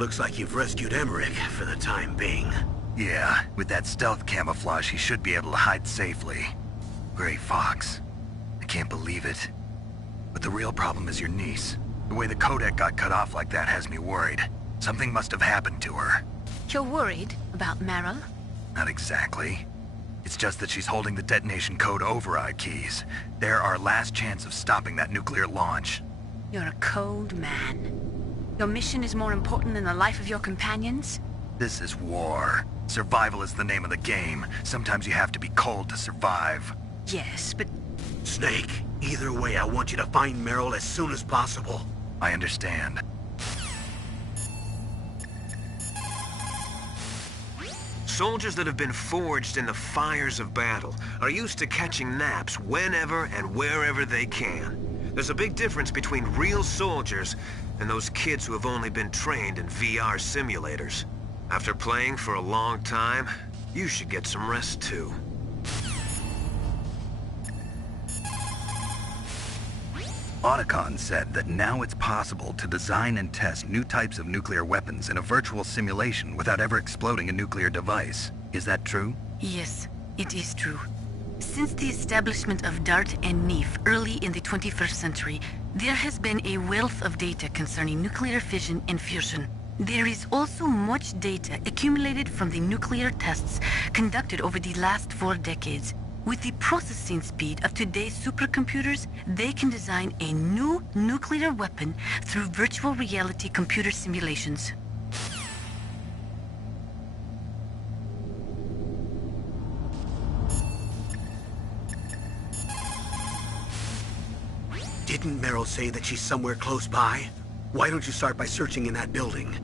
looks like you've rescued Emmerich for the time being. Yeah, with that stealth camouflage, he should be able to hide safely. Gray Fox. I can't believe it. But the real problem is your niece. The way the codec got cut off like that has me worried. Something must have happened to her. You're worried about Meryl? Not exactly. It's just that she's holding the detonation code override keys. They're our last chance of stopping that nuclear launch. You're a cold man. Your mission is more important than the life of your companions? This is war. Survival is the name of the game. Sometimes you have to be cold to survive. Yes, but... Snake, either way, I want you to find Meryl as soon as possible. I understand. Soldiers that have been forged in the fires of battle are used to catching naps whenever and wherever they can. There's a big difference between real soldiers and those kids who have only been trained in VR simulators. After playing for a long time, you should get some rest too. Otacon said that now it's possible to design and test new types of nuclear weapons in a virtual simulation without ever exploding a nuclear device. Is that true? Yes, it is true. Since the establishment of DART and NEEF early in the 21st century, there has been a wealth of data concerning nuclear fission and fusion. There is also much data accumulated from the nuclear tests conducted over the last 4 decades. With the processing speed of today's supercomputers, they can design a new nuclear weapon through virtual reality computer simulations. Didn't Meryl say that she's somewhere close by? Why don't you start by searching in that building?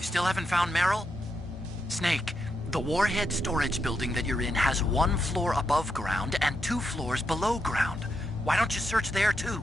Still haven't found Meryl? Snake, the warhead storage building that you're in has 1 floor above ground and 2 floors below ground. Why don't you search there too?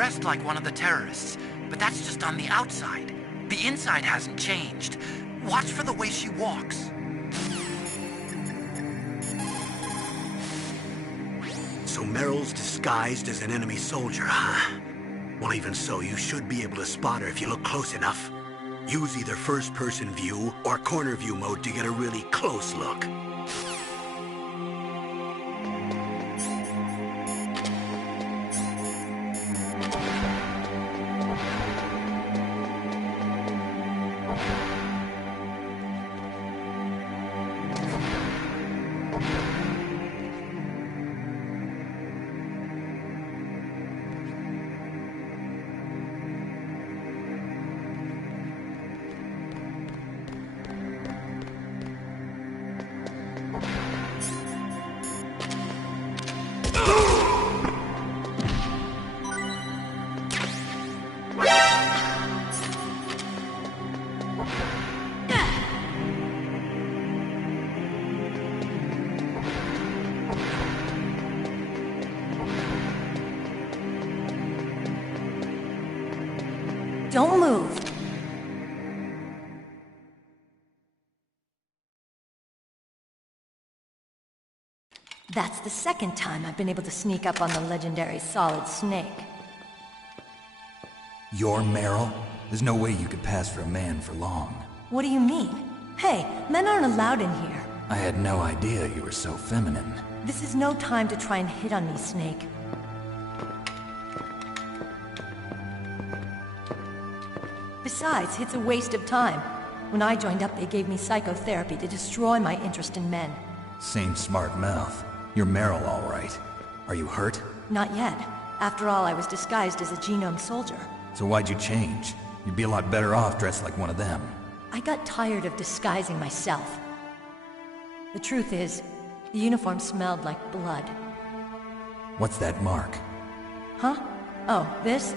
dressed like one of the terrorists, but that's just on the outside. The inside hasn't changed. Watch for the way she walks. So Meryl's disguised as an enemy soldier, huh? Well, even so, you should be able to spot her if you look close enough. Use either first-person view or corner view mode to get a really close look. Don't move. That's the second time I've been able to sneak up on the legendary Solid Snake. You're Meryl? There's no way you could pass for a man for long. What do you mean? Hey, men aren't allowed in here. I had no idea you were so feminine. This is no time to try and hit on me, Snake. Besides, it's a waste of time. When I joined up, they gave me psychotherapy to destroy my interest in men. Same smart mouth. You're Meryl, all right. Are you hurt? Not yet. After all, I was disguised as a genome soldier. So why'd you change? You'd be a lot better off dressed like one of them. I got tired of disguising myself. The truth is, the uniform smelled like blood. What's that mark? Huh? Oh, this?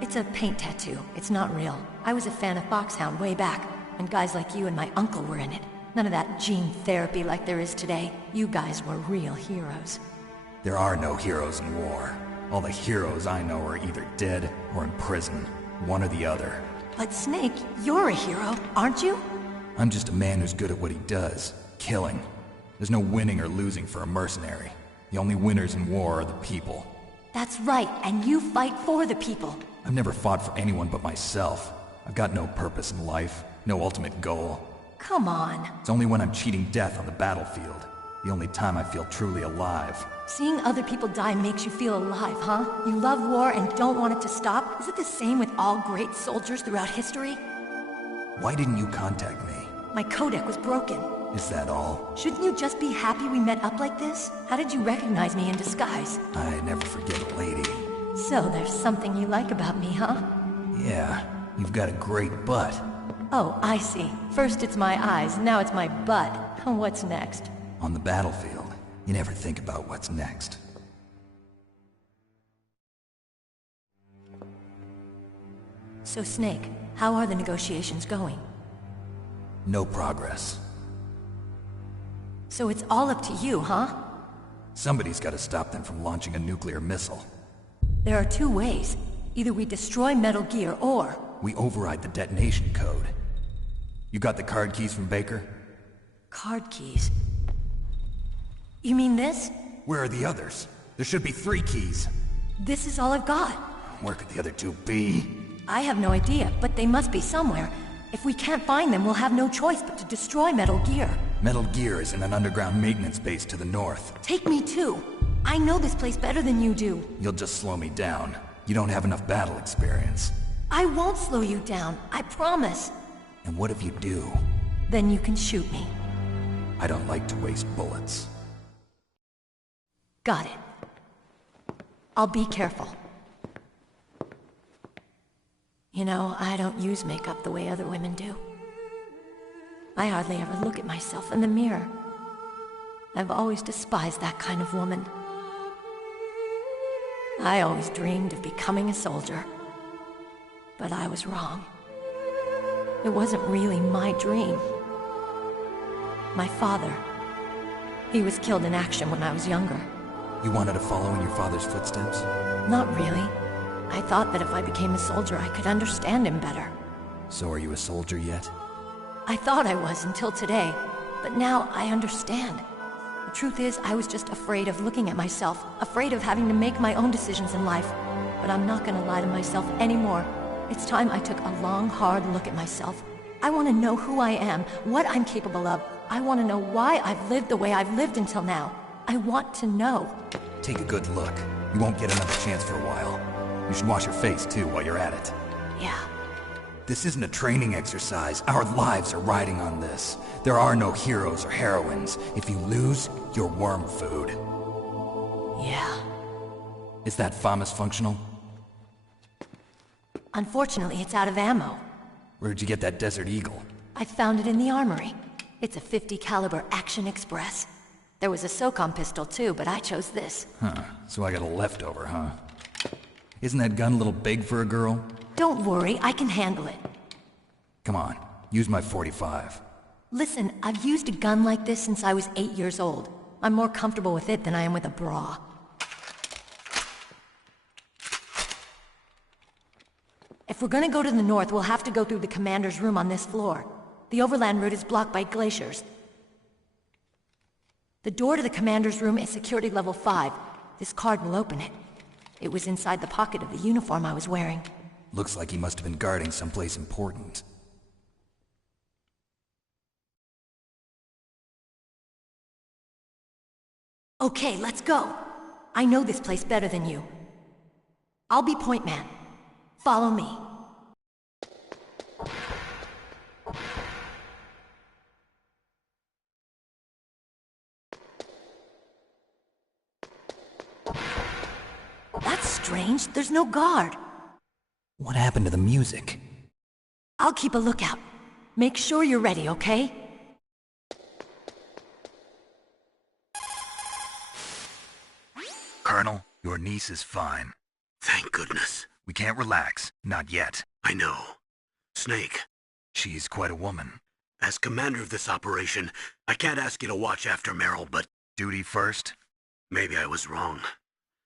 It's a paint tattoo. It's not real. I was a fan of Foxhound way back, when guys like you and my uncle were in it. None of that gene therapy like there is today. You guys were real heroes. There are no heroes in war. All the heroes I know are either dead or in prison. One or the other. But Snake, you're a hero, aren't you? I'm just a man who's good at what he does. Killing. There's no winning or losing for a mercenary. The only winners in war are the people. That's right, and you fight for the people. I've never fought for anyone but myself. I've got no purpose in life, no ultimate goal. Come on. It's only when I'm cheating death on the battlefield. The only time I feel truly alive. Seeing other people die makes you feel alive, huh? You love war and don't want it to stop? Is it the same with all great soldiers throughout history? Why didn't you contact me? My codec was broken. Is that all? Shouldn't you just be happy we met up like this? How did you recognize me in disguise? I never forget a lady. So there's something you like about me, huh? Yeah, you've got a great butt. Oh, I see. First it's my eyes, now it's my butt. What's next? On the battlefield, you never think about what's next. So Snake, how are the negotiations going? No progress. So it's all up to you, huh? Somebody's got to stop them from launching a nuclear missile. There are two ways. Either we destroy Metal Gear, or... we override the detonation code. You got the card keys from Baker? Card keys? You mean this? Where are the others? There should be 3 keys. This is all I've got. Where could the other 2 be? I have no idea, but they must be somewhere. If we can't find them, we'll have no choice but to destroy Metal Gear. Metal Gear is in an underground maintenance base to the north. Take me too. I know this place better than you do. You'll just slow me down. You don't have enough battle experience. I won't slow you down, I promise. And what if you do? Then you can shoot me. I don't like to waste bullets. Got it. I'll be careful. You know, I don't use makeup the way other women do. I hardly ever look at myself in the mirror. I've always despised that kind of woman. I always dreamed of becoming a soldier. But I was wrong. It wasn't really my dream. My father, he was killed in action when I was younger. You wanted to follow in your father's footsteps? Not really. I thought that if I became a soldier, I could understand him better. So are you a soldier yet? I thought I was until today, but now I understand. The truth is, I was just afraid of looking at myself, afraid of having to make my own decisions in life. But I'm not gonna lie to myself anymore. It's time I took a long, hard look at myself. I want to know who I am, what I'm capable of. I want to know why I've lived the way I've lived until now. I want to know. Take a good look. You won't get another chance for a while. You should wash your face, too, while you're at it. Yeah. This isn't a training exercise. Our lives are riding on this. There are no heroes or heroines. If you lose, you're worm food. Yeah. Is that FAMAS functional? Unfortunately, it's out of ammo. Where'd you get that Desert Eagle? I found it in the armory. It's a .50 caliber Action Express. There was a SOCOM pistol too, but I chose this. Huh, so I got a leftover, huh? Isn't that gun a little big for a girl? Don't worry, I can handle it. Come on, use my .45. Listen, I've used a gun like this since I was 8 years old. I'm more comfortable with it than I am with a bra. If we're gonna go to the north, we'll have to go through the commander's room on this floor. The overland route is blocked by glaciers. The door to the commander's room is security level 5. This card will open it. It was inside the pocket of the uniform I was wearing. Looks like he must have been guarding someplace important. Okay, let's go. I know this place better than you. I'll be point man. Follow me. That's strange. There's no guard. What happened to the music? I'll keep a lookout. Make sure you're ready, okay? Colonel, your niece is fine. Thank goodness. We can't relax. Not yet. I know. Snake, She's quite a woman. as commander of this operation, I can't ask you to watch after Meryl, but Duty first? maybe I was wrong.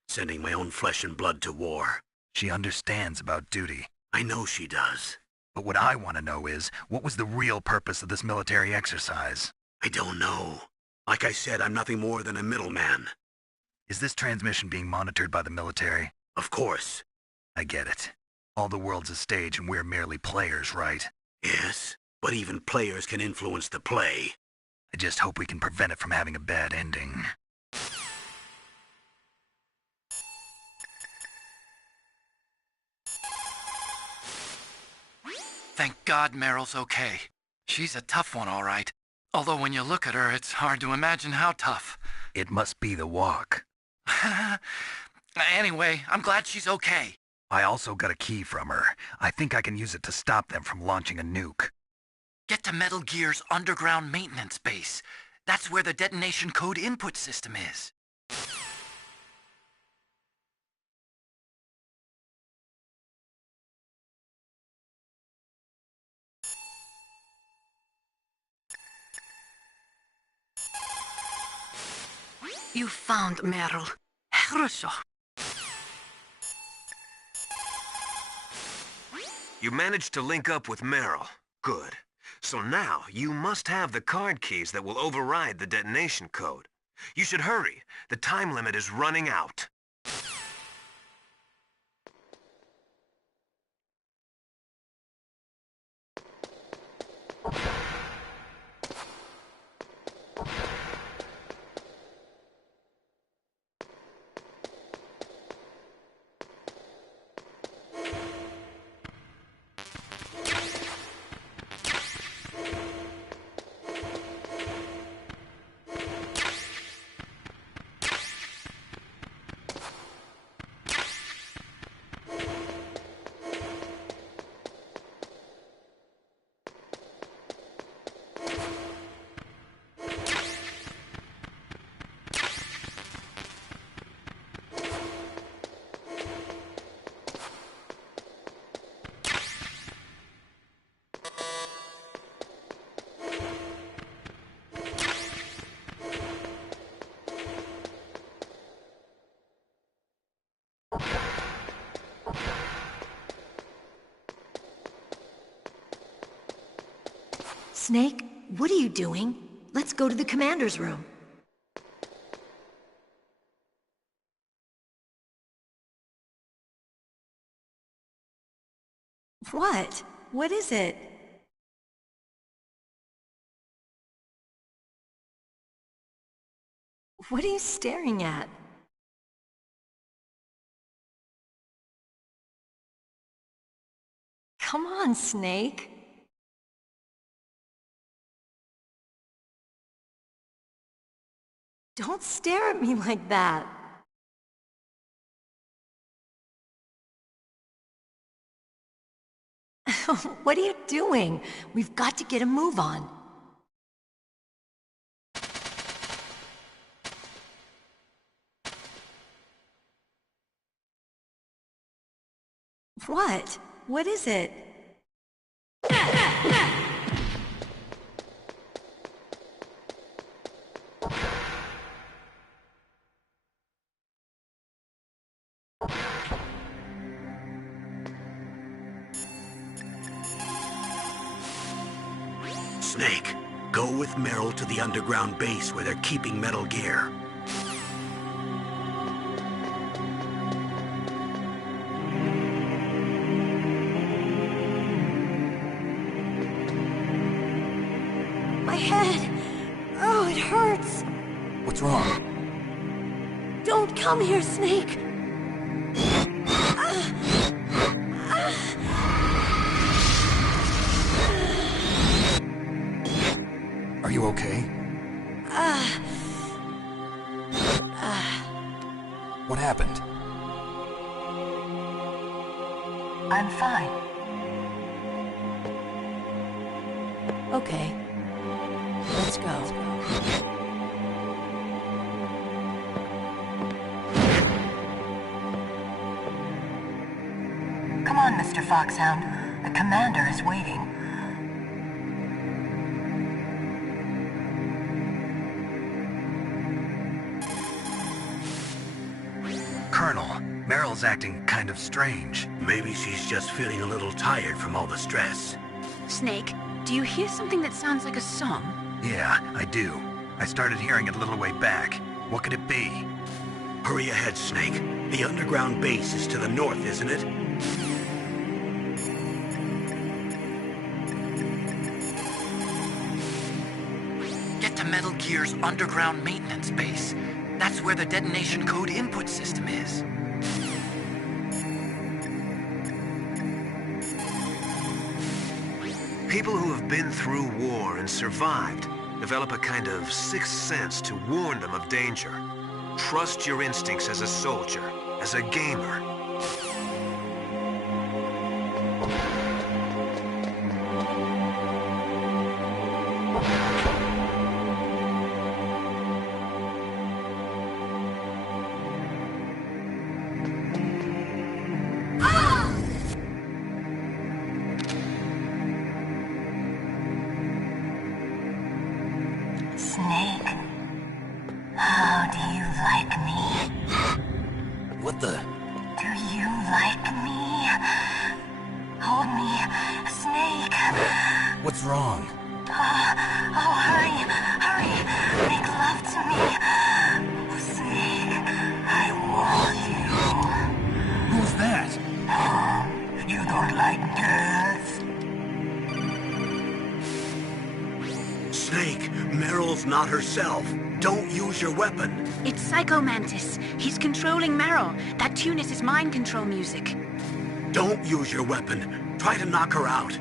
Sending my own flesh and blood to war. She understands about duty. I know she does. But what I want to know is, what was the real purpose of this military exercise? I don't know. Like I said, I'm nothing more than a middleman. Is this transmission being monitored by the military? Of course. I get it. All the world's a stage and we're merely players, right? Yes, but even players can influence the play. I just hope we can prevent it from having a bad ending. Thank God Meryl's okay. She's a tough one, all right. Although when you look at her, it's hard to imagine how tough. It must be the walk. Anyway, I'm glad she's okay. I also got a key from her. I think I can use it to stop them from launching a nuke. Get to Metal Gear's underground maintenance base. That's where the detonation code input system is. You found Meryl. хорошо. You managed to link up with Meryl. Good. So now, you must have the card keys that will override the detonation code. You should hurry. The time limit is running out. Snake, what are you doing? Let's go to the commander's room. What? What is it? What are you staring at? Come on, Snake. Don't stare at me like that. What are you doing? We've got to get a move on. What? What is it? Snake, go with Meryl to the underground base where they're keeping Metal Gear. My head! Oh, it hurts! What's wrong? Don't come here, Snake! Are you okay? What happened? I'm fine. Okay. Let's go. Come on, Mr. Foxhound. The commander is waiting. Colonel, Meryl's acting kind of strange. Maybe she's just feeling a little tired from all the stress. Snake, do you hear something that sounds like a song? Yeah, I do. I started hearing it a little way back. What could it be? Hurry ahead, Snake. The underground base is to the north, isn't it? Get to Metal Gear's underground maintenance base. That's where the detonation code input system is. People who have been through war and survived develop a kind of sixth sense to warn them of danger. Trust your instincts as a soldier, as a gamer. Snake, how do you like me? What the? Do you like me? Hold me, Snake. What's wrong? Oh, hurry, hurry. Make love to me. Oh, Snake, I want you. Who's that? You don't like girls? Snake, Meryl's not herself. Don't use your weapon. It's Psycho Mantis. He's controlling Meryl. That tune is his mind control music. Don't use your weapon. Try to knock her out.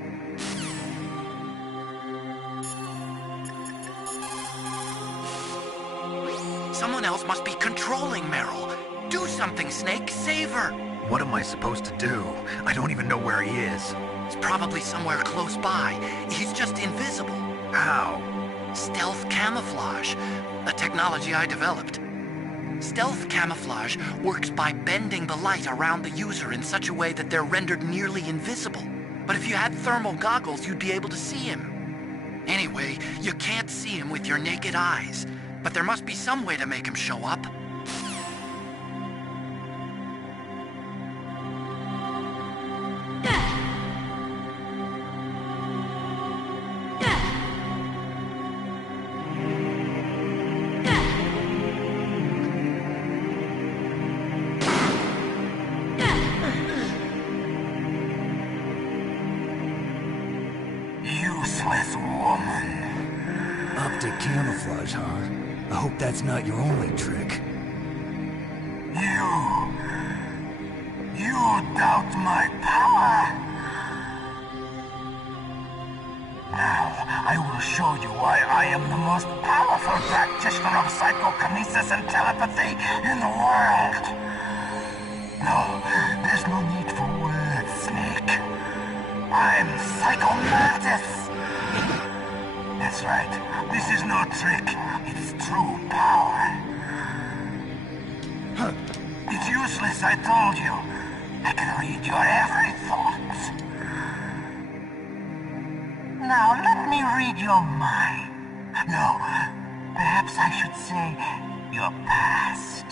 Someone else must be controlling Meryl. Do something, Snake. Save her. What am I supposed to do? I don't even know where he is. He's probably somewhere close by. He's just invisible. How? Stealth camouflage, a technology I developed. Stealth camouflage works by bending the light around the user in such a way that they're rendered nearly invisible. But if you had thermal goggles, you'd be able to see him. Anyway, you can't see him with your naked eyes, but there must be some way to make him show up. useless woman. Optic camouflage, huh? I hope that's not your only trick. You doubt my power? Now, I will show you why I am the most powerful practitioner of psychokinesis and telepathy in the world. No, there's no need for words, Snake. I'm Psychomantis. That's right. This is no trick. It's true power. It's useless, I told you. I can read your every thought. Now, let me read your mind. No, perhaps I should say your past.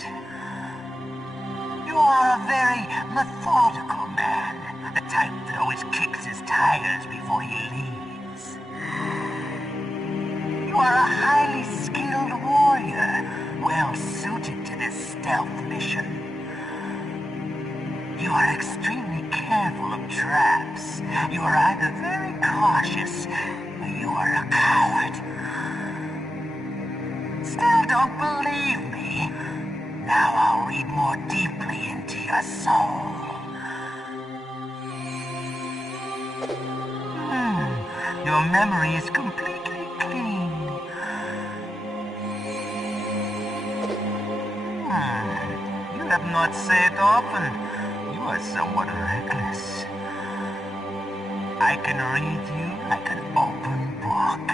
You are a very methodical man. The type that always kicks his tires before he leaves. You are a highly skilled warrior, well suited to this stealth mission. You are extremely careful of traps. You are either very cautious, or you are a coward. Still don't believe me? Now I'll read more deeply into your soul. Your memory is completely clean. You have not said often. You are somewhat reckless. I can read you like an open book.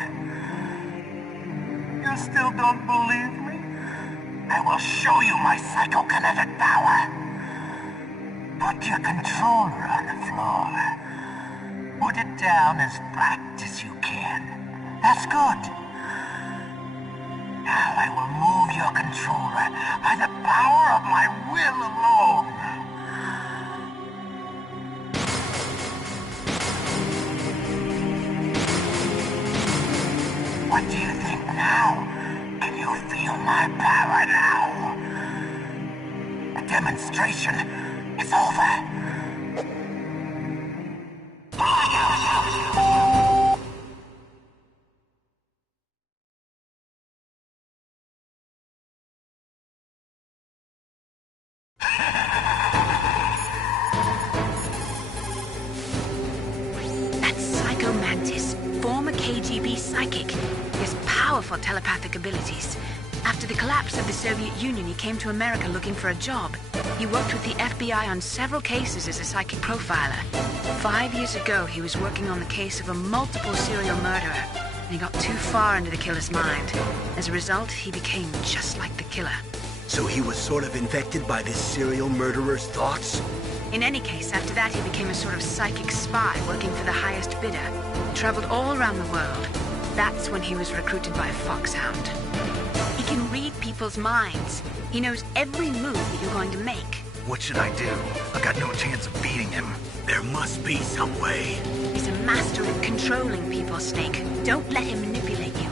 You still don't believe me? I will show you my psychokinetic power. Put your controller on the floor. Put it down as flat as you can. That's good. Now I will move your controller by the power of my will alone. What do you think now? Can you feel my power now? The demonstration is over. Psychic. He has powerful telepathic abilities. After the collapse of the Soviet Union, he came to America looking for a job. He worked with the FBI on several cases as a psychic profiler. 5 years ago, he was working on the case of a multiple serial murderer, and he got too far into the killer's mind. As a result, he became just like the killer. So he was sort of infected by this serial murderer's thoughts? In any case, after that, he became a sort of psychic spy working for the highest bidder. He traveled all around the world. That's when he was recruited by a foxhound. He can read people's minds. He knows every move that you're going to make. What should I do? I've got no chance of beating him. There must be some way. He's a master at controlling people, Snake. Don't let him manipulate you.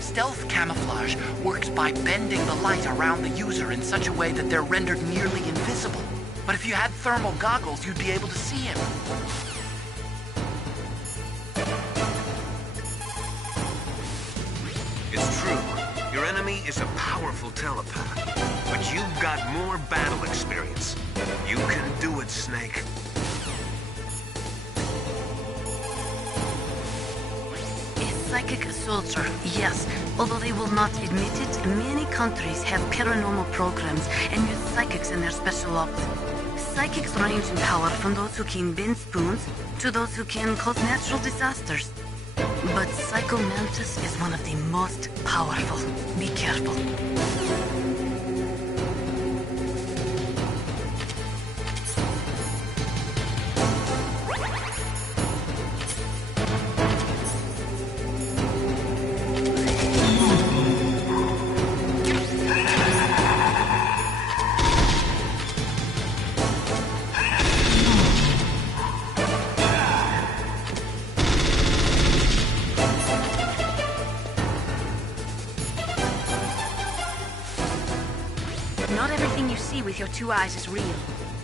Stealth camouflage works by bending the light around the user in such a way that they're rendered nearly invisible. But if you had thermal goggles, you'd be able to see him. It's true. Your enemy is a powerful telepath. But you've got more battle experience. You can do it, Snake. Psychic soldier, yes. Although they will not admit it, many countries have paranormal programs and use psychics in their special ops. Psychics range in power from those who can bend spoons to those who can cause natural disasters. But Psycho Mantis is one of the most powerful. Be careful. Not everything you see with your 2 eyes is real.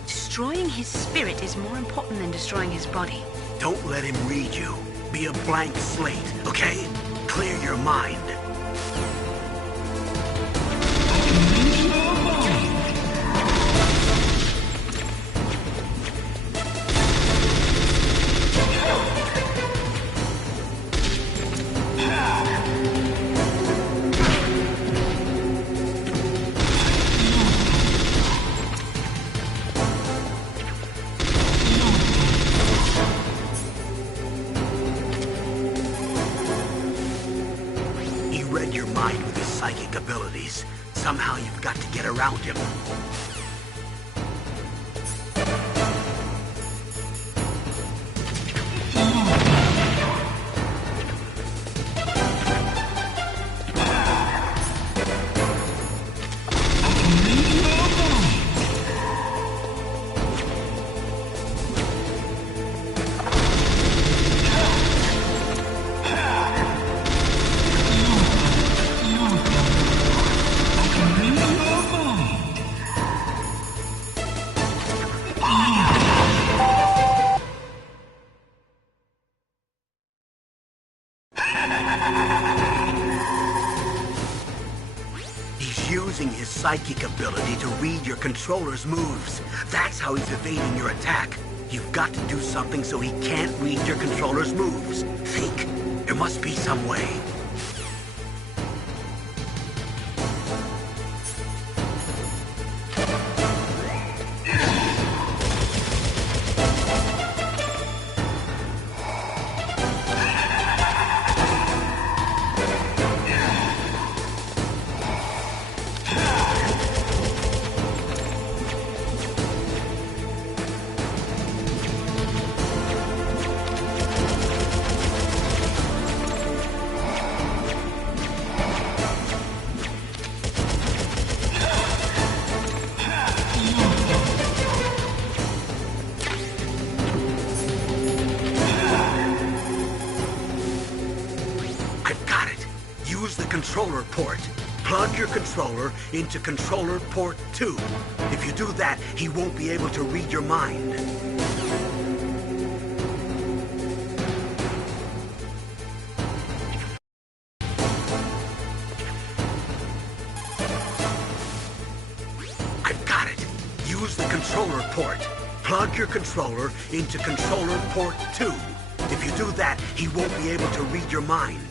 Destroying his spirit is more important than destroying his body. Don't let him read you. Be a blank slate, okay? Clear your mind. Read your mind with his psychic abilities. Somehow you've got to get around him. He's using his psychic ability to read your controller's moves. That's how he's evading your attack. You've got to do something so he can't read your controller's moves. Think. There must be some way. Controller port. Plug your controller into controller port 2. If you do that, he won't be able to read your mind. I've got it. Use the controller port. Plug your controller into controller port 2. If you do that, he won't be able to read your mind.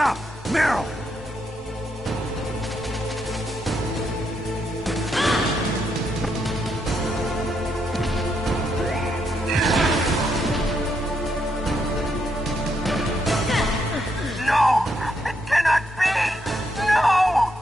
Stop! Meryl! No! It cannot be! No!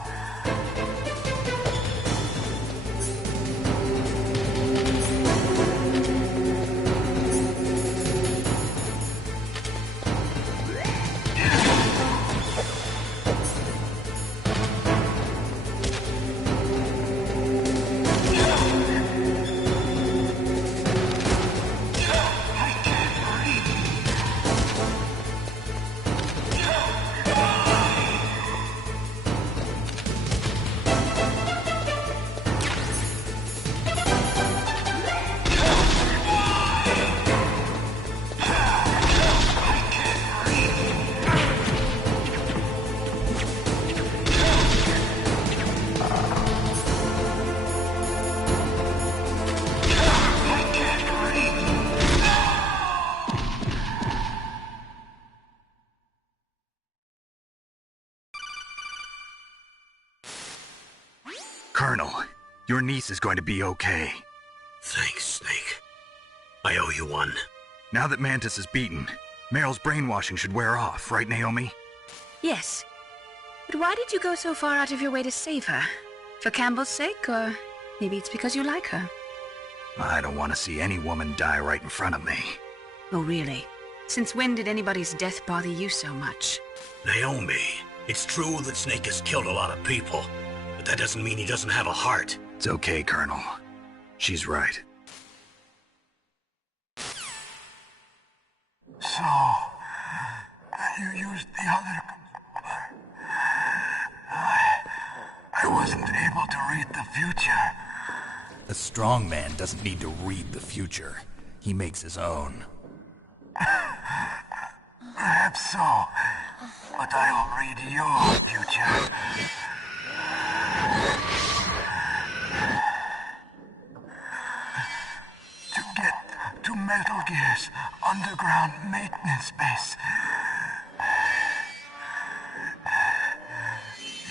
Colonel, your niece is going to be okay. Thanks, Snake. I owe you one. Now that Mantis is beaten, Meryl's brainwashing should wear off, right, Naomi? Yes. But why did you go so far out of your way to save her? For Campbell's sake, or maybe it's because you like her? I don't want to see any woman die right in front of me. Oh, really? Since when did anybody's death bother you so much? Naomi, it's true that Snake has killed a lot of people, but that doesn't mean he doesn't have a heart. It's okay, Colonel. She's right. So, you used the other... I wasn't able to read the future. A strong man doesn't need to read the future. He makes his own. Perhaps so, but I'll read your future. To get to Metal Gear's underground maintenance base,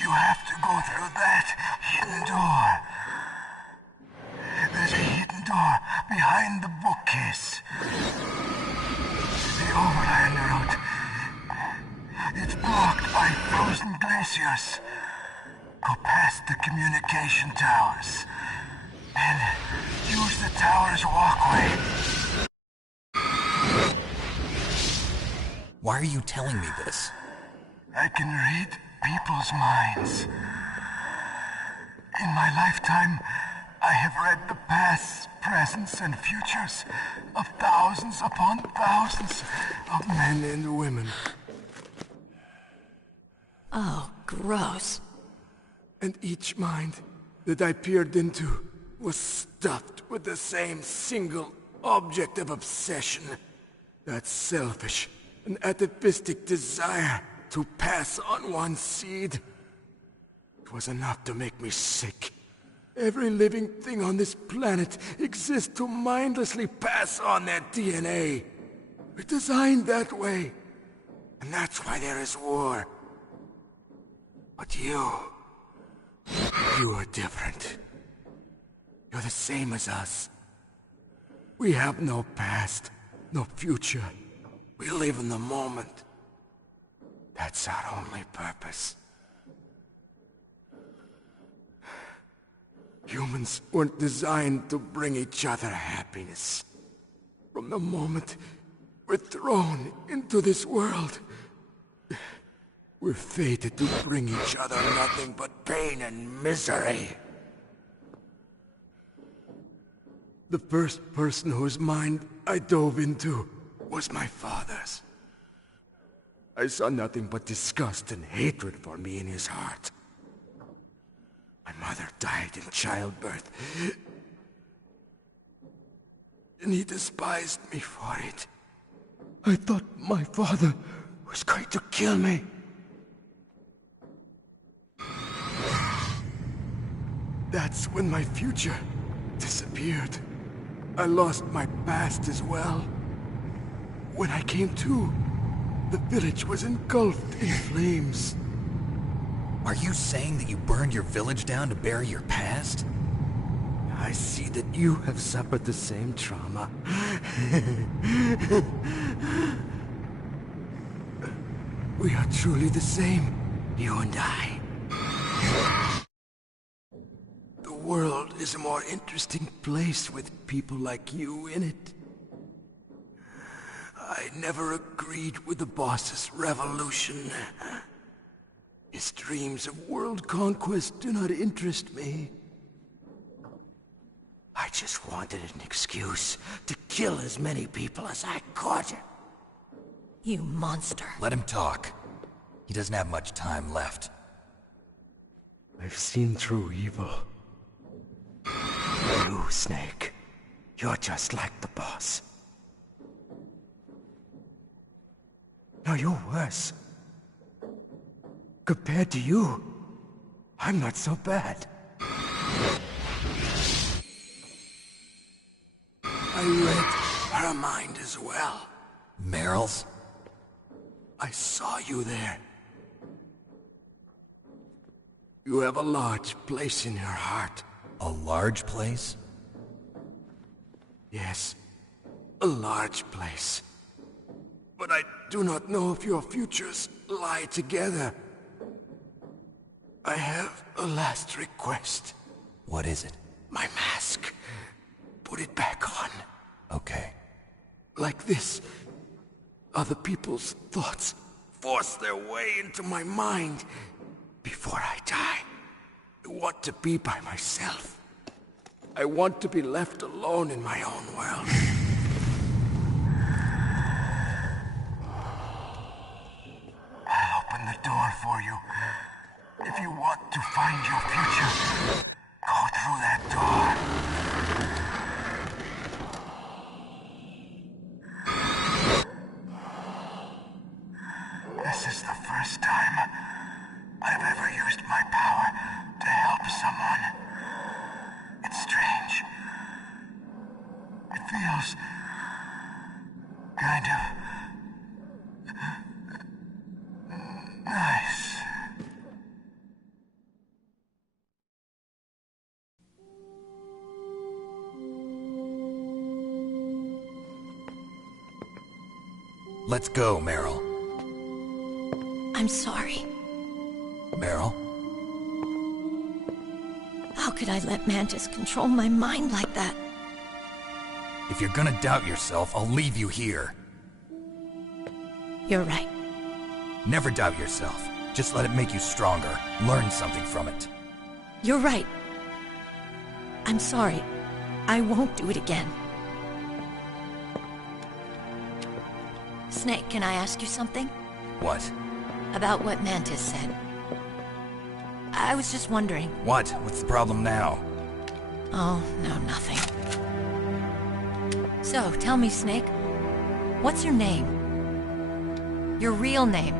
you have to go through that hidden door. There's a hidden door behind the bookcase. The overland route. It's blocked by frozen glaciers. Go past the communication towers. And use the tower's walkway. Why are you telling me this? I can read people's minds. In my lifetime, I have read the pasts, presents, and futures of thousands upon thousands of men and women. Oh, gross. And each mind that I peered into was stuffed with the same single object of obsession. That selfish and atavistic desire to pass on one seed. It was enough to make me sick. Every living thing on this planet exists to mindlessly pass on their DNA. We're designed that way. And that's why there is war. But you are different. You're the same as us. We have no past, no future. We live in the moment. That's our only purpose. Humans weren't designed to bring each other happiness. From the moment we're thrown into this world, we're fated to bring each other nothing but pain and misery. The first person whose mind I dove into was my father's. I saw nothing but disgust and hatred for me in his heart. My mother died in childbirth, and he despised me for it. I thought my father was going to kill me. That's when my future disappeared. I lost my past as well. When I came to, The village was engulfed in flames. Are you saying that you burned your village down to bury your past? I see that you have suffered the same trauma. We are truly the same, you and I. The world is a more interesting place with people like you in it. I never agreed with the boss's revolution. His dreams of world conquest do not interest me. I just wanted an excuse to kill as many people as I could. You monster. Let him talk. He doesn't have much time left. I've seen through evil. You, Snake, you're just like the boss. No, you're worse. Compared to you, I'm not so bad. I read her mind as well. Meryl's? I saw you there. You have a large place in your heart. A large place? Yes, a large place. But I do not know if your futures lie together. I have a last request. What is it? My mask. Put it back on. Okay. Like this, other people's thoughts force their way into my mind. Before I die, I want to be by myself. I want to be left alone in my own world. I'll open the door for you. If you want to find your future, go through that door. This is the first time I've ever used my power to help someone. It's strange. It feels kind of nice. Let's go, Meryl. I'm sorry. Meryl? How could I let Mantis control my mind like that? If you're gonna doubt yourself, I'll leave you here. You're right. Never doubt yourself. Just let it make you stronger. Learn something from it. You're right. I'm sorry. I won't do it again. Snake, can I ask you something? What? About what Mantis said. I was just wondering. What? What's the problem now? Oh, no, nothing. So, tell me, Snake. What's your name? Your real name?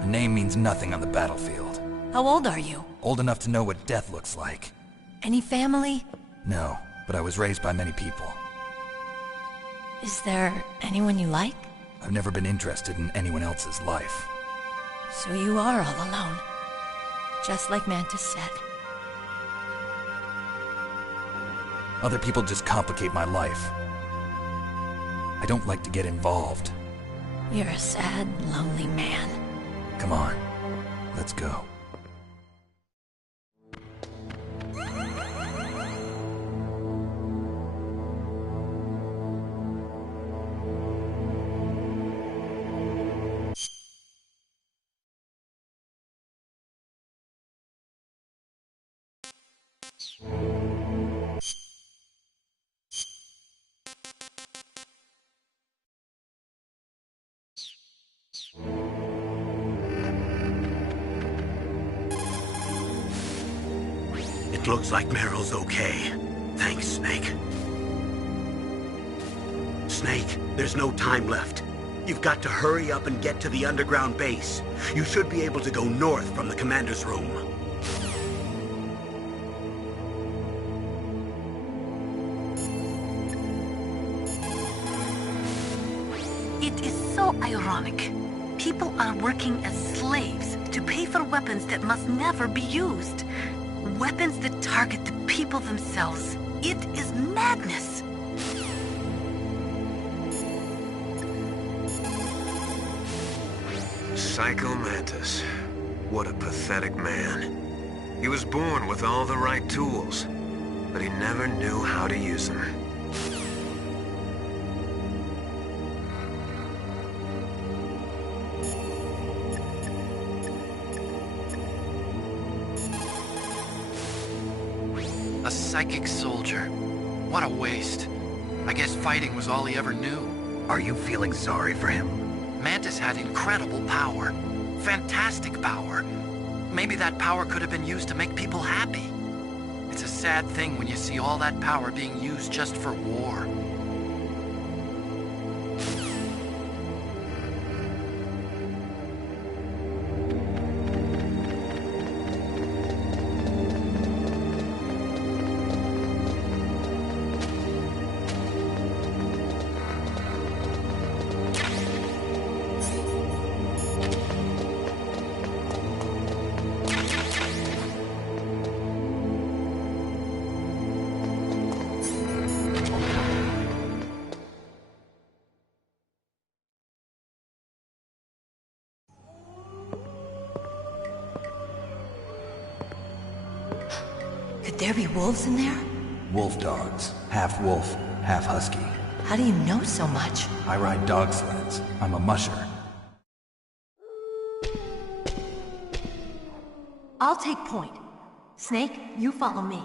A name means nothing on the battlefield. How old are you? Old enough to know what death looks like. Any family? No, but I was raised by many people. Is there anyone you like? I've never been interested in anyone else's life. So you are all alone. Just like Mantis said. Other people just complicate my life. I don't like to get involved. You're a sad, lonely man. Come on, let's go. It looks like Meryl's okay. Thanks, Snake. Snake, there's no time left. You've got to hurry up and get to the underground base. You should be able to go north from the commander's room. It is so ironic. People are working as slaves to pay for weapons that must never be used. Weapons that target the people themselves. It is madness. Psycho Mantis. What a pathetic man. He was born with all the right tools, but he never knew how to use them. A psychic soldier. What a waste. I guess fighting was all he ever knew. Are you feeling sorry for him? Mantis had incredible power. Fantastic power. Maybe that power could have been used to make people happy. It's a sad thing when you see all that power being used just for war. Could there be wolves in there? Wolf dogs. Half wolf, half husky. How do you know so much? I ride dog sleds. I'm a musher. I'll take point. Snake, you follow me.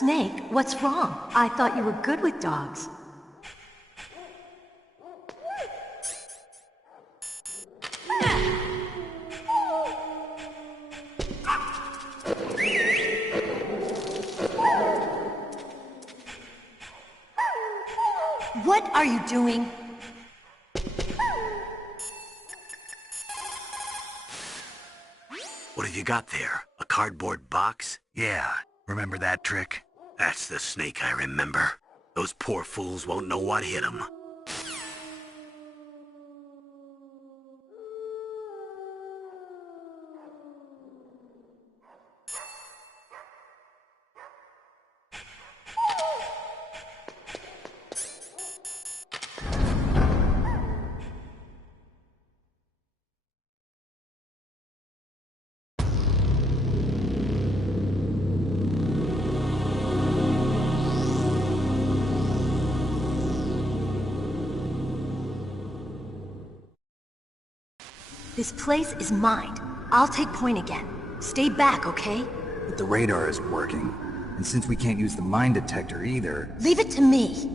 Snake, what's wrong? I thought you were good with dogs. What are you doing? What have you got there? A cardboard box? Yeah, remember that trick? That's the Snake I remember. Those poor fools won't know what hit them. This place is mine. I'll take point again. Stay back, okay? But the radar isn't working. And since we can't use the mine detector either... Leave it to me.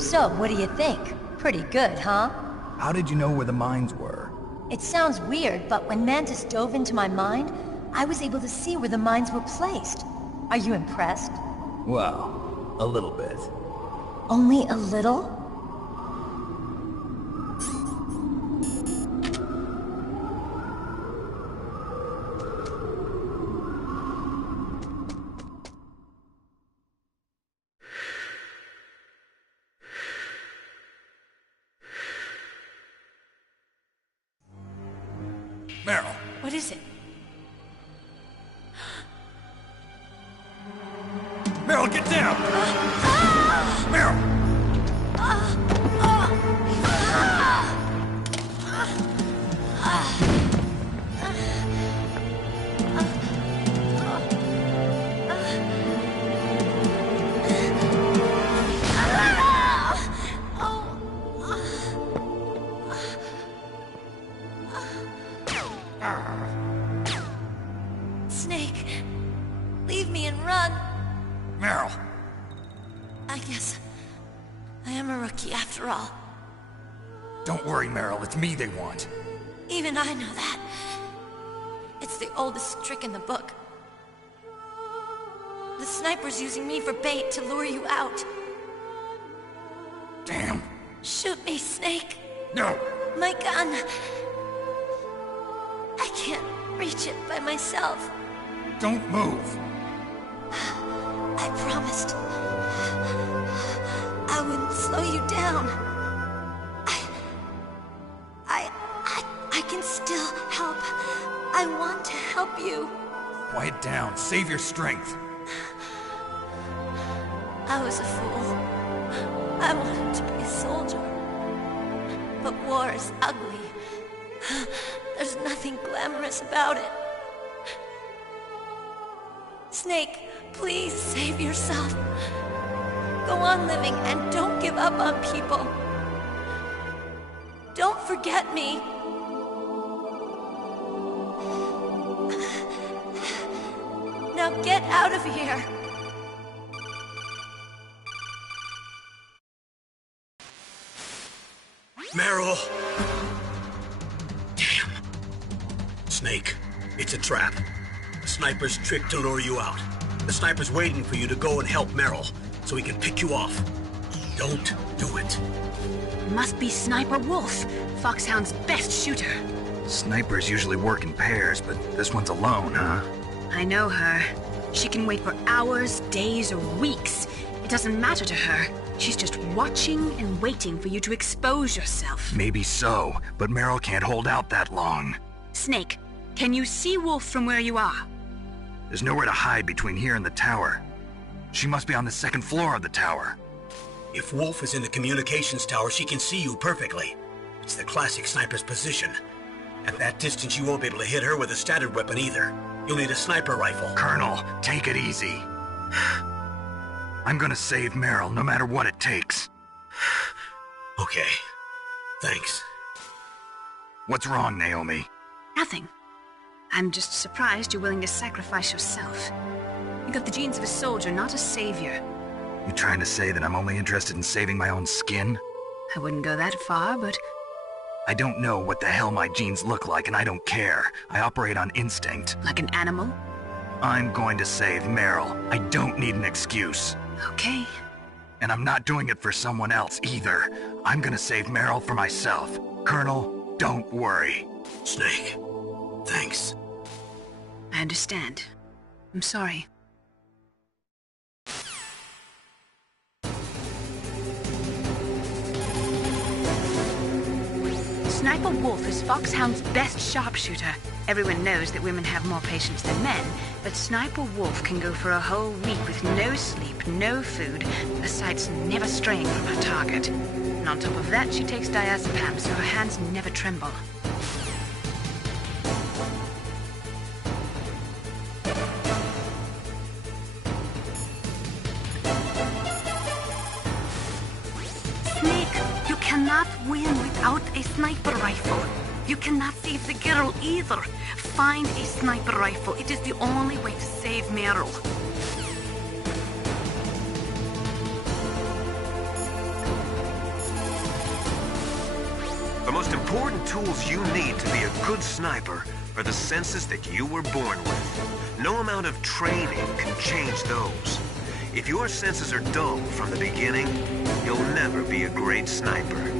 So, what do you think? Pretty good, huh? How did you know where the mines were? It sounds weird, but when Mantis dove into my mind, I was able to see where the mines were placed. Are you impressed? Well, a little bit. Only a little? Meryl! What is it? Meryl, get down! Meryl! Snake, leave me and run. Meryl! I guess I am a rookie after all. Don't worry, Meryl. It's me they want. Even I know that. It's the oldest trick in the book. The sniper's using me for bait to lure you out. Damn. Shoot me, Snake. No! My gun. I can't reach it by myself. Don't move! I promised. I wouldn't slow you down. I can still help. I want to help you. Quiet down. Save your strength. I was a fool. I wanted to be a soldier. But war is ugly. There's nothing glamorous about it. Snake, please save yourself. Go on living and don't give up on people. Don't forget me. Now get out of here. Meryl! Damn. Snake, it's a trap. The sniper's trick to lure you out. The sniper's waiting for you to go and help Meryl, so he can pick you off. Don't do it. Must be Sniper Wolf, Foxhound's best shooter. Snipers usually work in pairs, but this one's alone, huh? I know her. She can wait for hours, days, or weeks. It doesn't matter to her. She's just watching and waiting for you to expose yourself. Maybe so, but Meryl can't hold out that long. Snake, can you see Wolf from where you are? There's nowhere to hide between here and the tower. She must be on the second floor of the tower. If Wolf is in the communications tower, she can see you perfectly. It's the classic sniper's position. At that distance, you won't be able to hit her with a standard weapon either. You'll need a sniper rifle. Colonel, take it easy. I'm gonna save Meryl, no matter what it takes. Okay. Thanks. What's wrong, Naomi? Nothing. I'm just surprised you're willing to sacrifice yourself. You got the genes of a soldier, not a savior. You trying to say that I'm only interested in saving my own skin? I wouldn't go that far, but... I don't know what the hell my genes look like, and I don't care. I operate on instinct. Like an animal? I'm going to save Meryl. I don't need an excuse. Okay. And I'm not doing it for someone else, either. I'm gonna save Meryl for myself. Colonel, don't worry. Snake, thanks. I understand. I'm sorry. Sniper Wolf is Foxhound's best sharpshooter. Everyone knows that women have more patience than men, but Sniper Wolf can go for a whole week with no sleep, no food, the sights never straying from her target. And on top of that, she takes diazepam, so her hands never tremble. Snake, you cannot win without a sniper rifle. You cannot save the girl either. Find a sniper rifle. It is the only way to save Meryl. The most important tools you need to be a good sniper are the senses that you were born with. No amount of training can change those. If your senses are dull from the beginning, you'll never be a great sniper.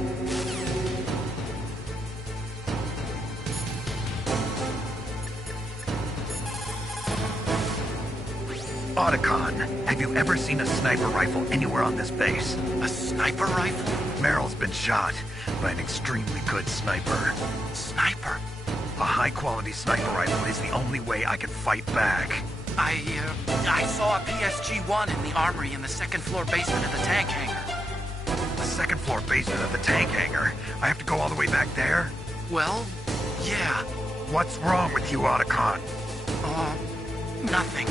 Otacon, have you ever seen a sniper rifle anywhere on this base? A sniper rifle? Meryl's been shot by an extremely good sniper. Sniper? A high-quality sniper rifle is the only way I can fight back. I saw a PSG-1 in the armory in the second-floor basement of the tank hangar. The second-floor basement of the tank hangar? I have to go all the way back there? Well, yeah. What's wrong with you, Otacon? Nothing.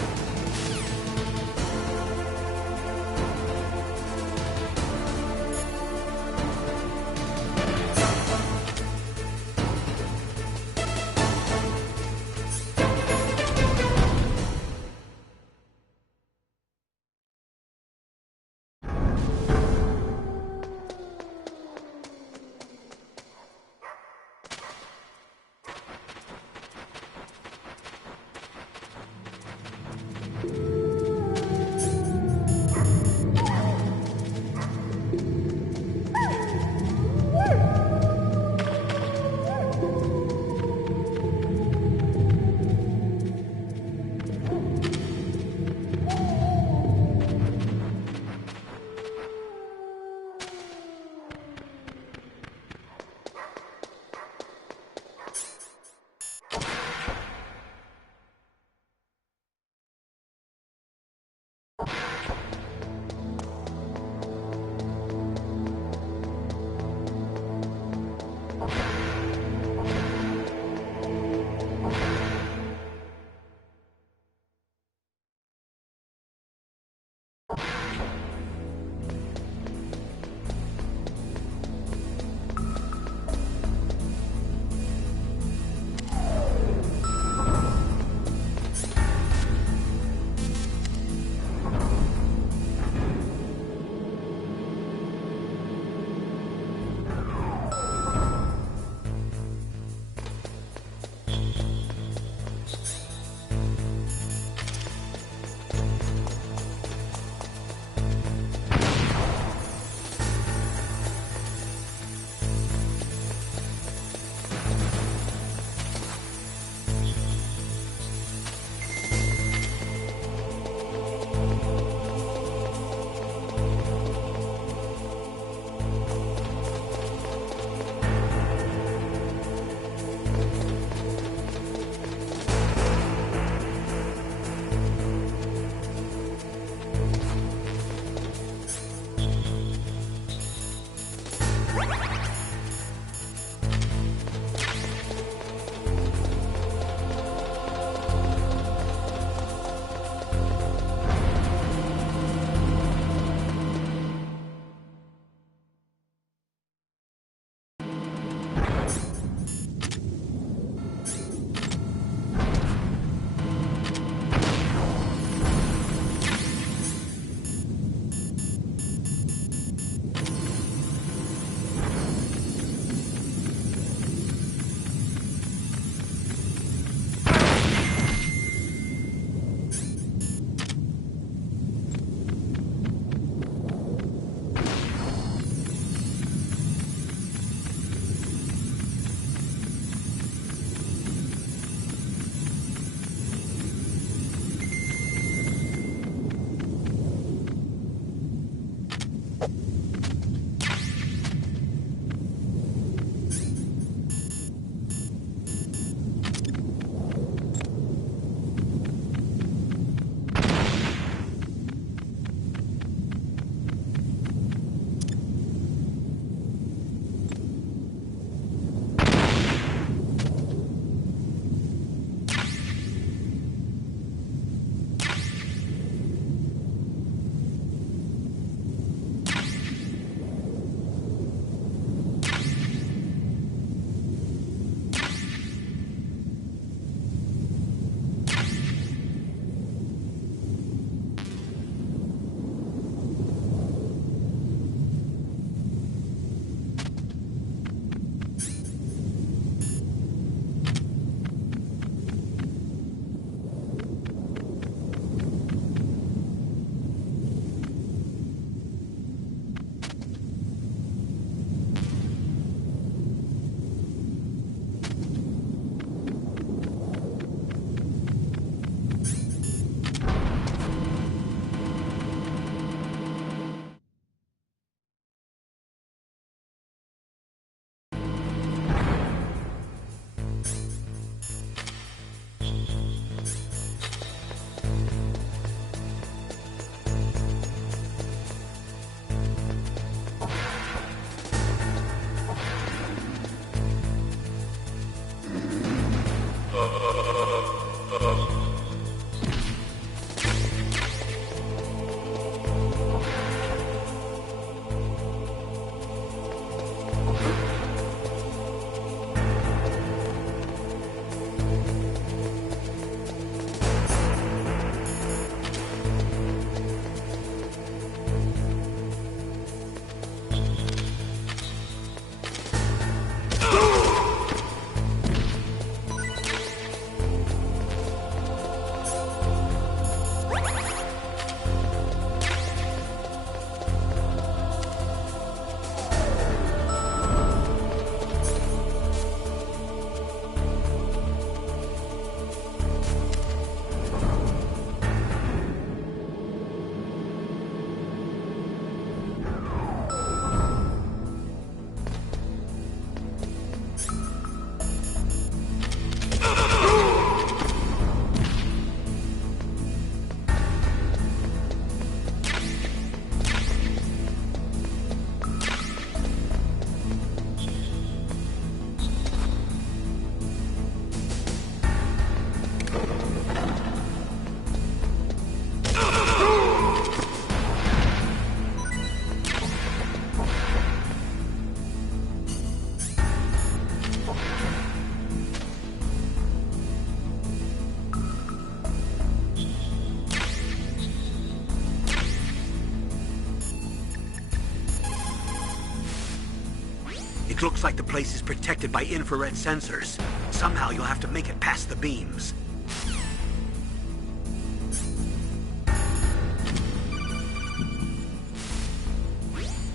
It looks like the place is protected by infrared sensors. Somehow you'll have to make it past the beams.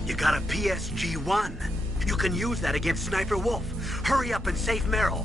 You got a PSG-1. You can use that against Sniper Wolf. Hurry up and save Meryl.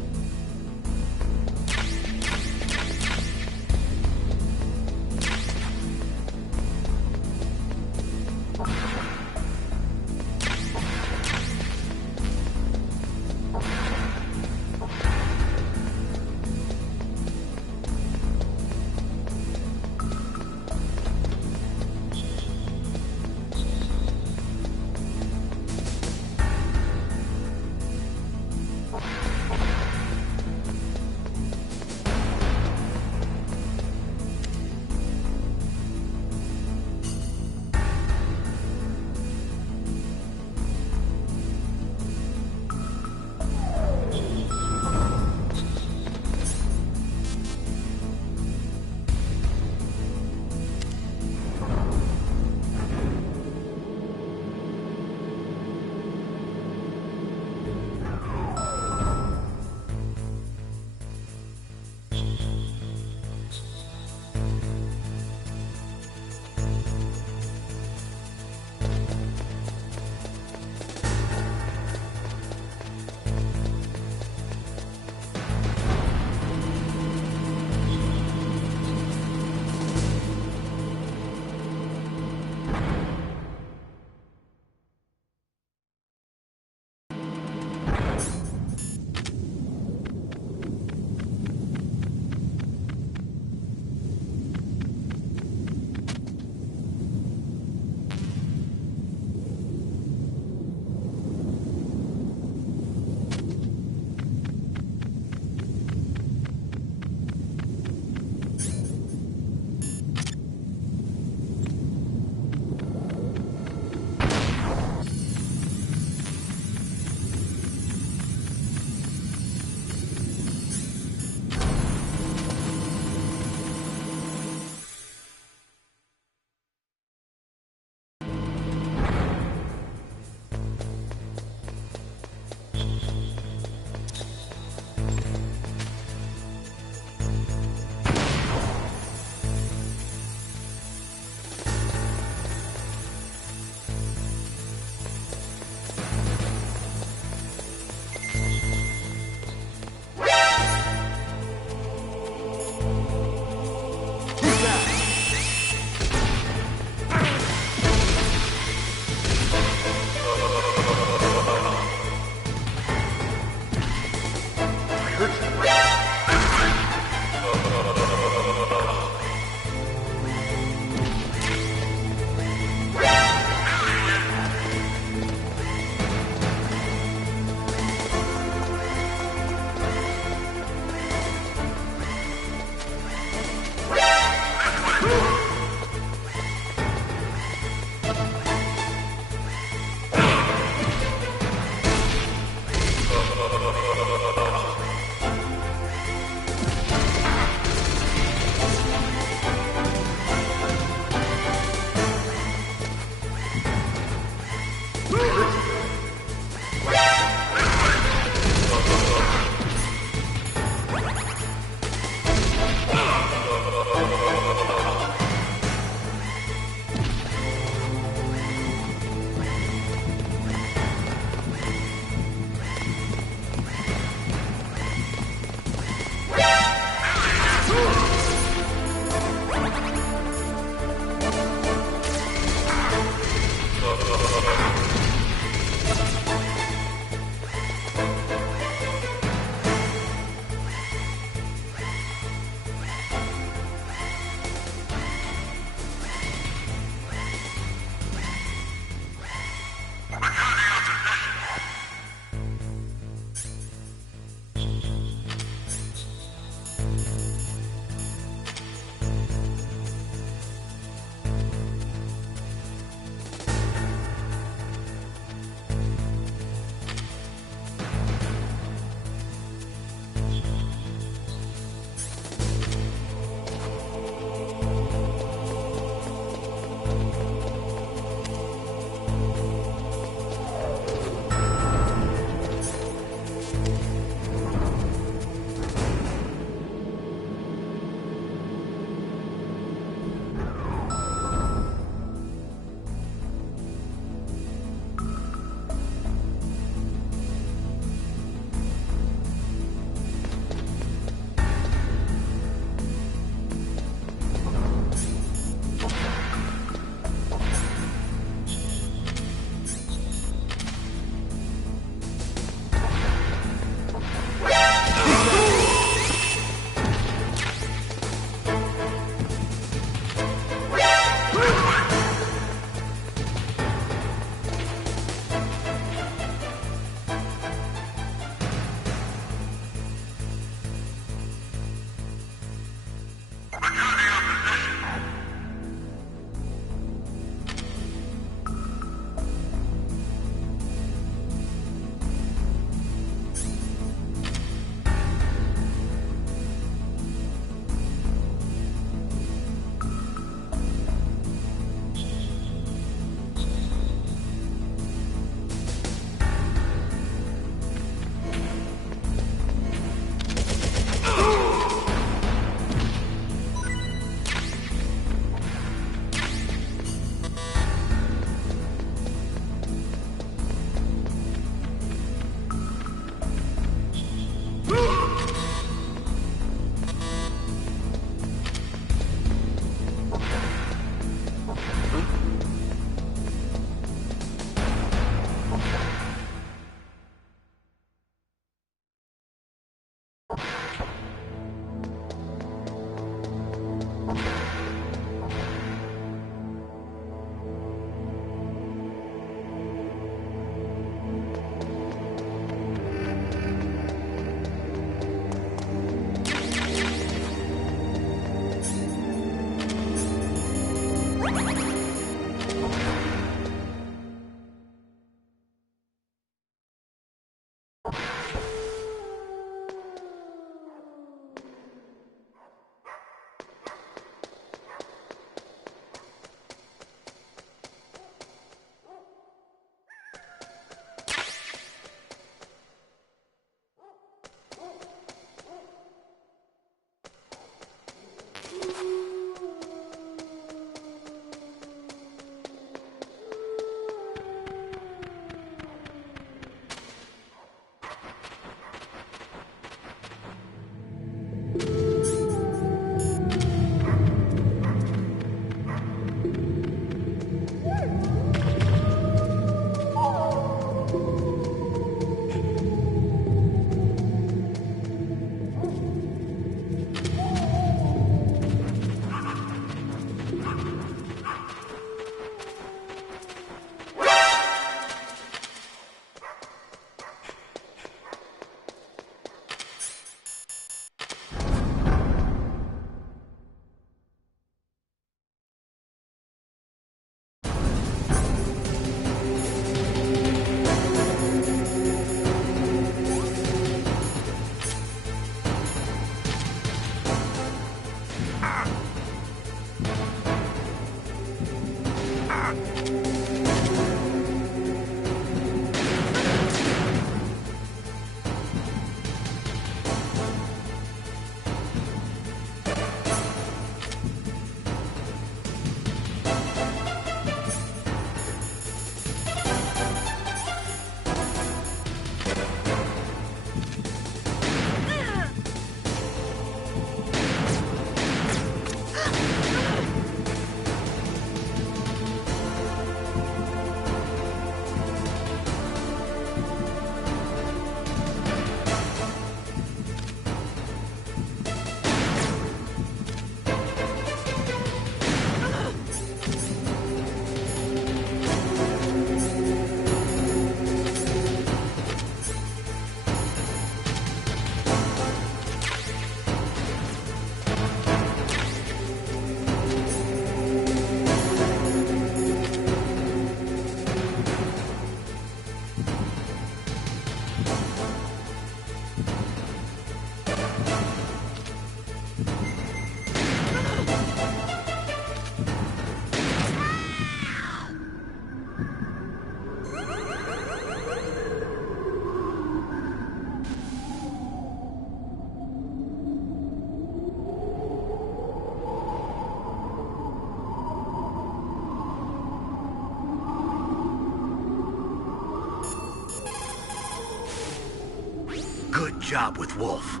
job with Wolf.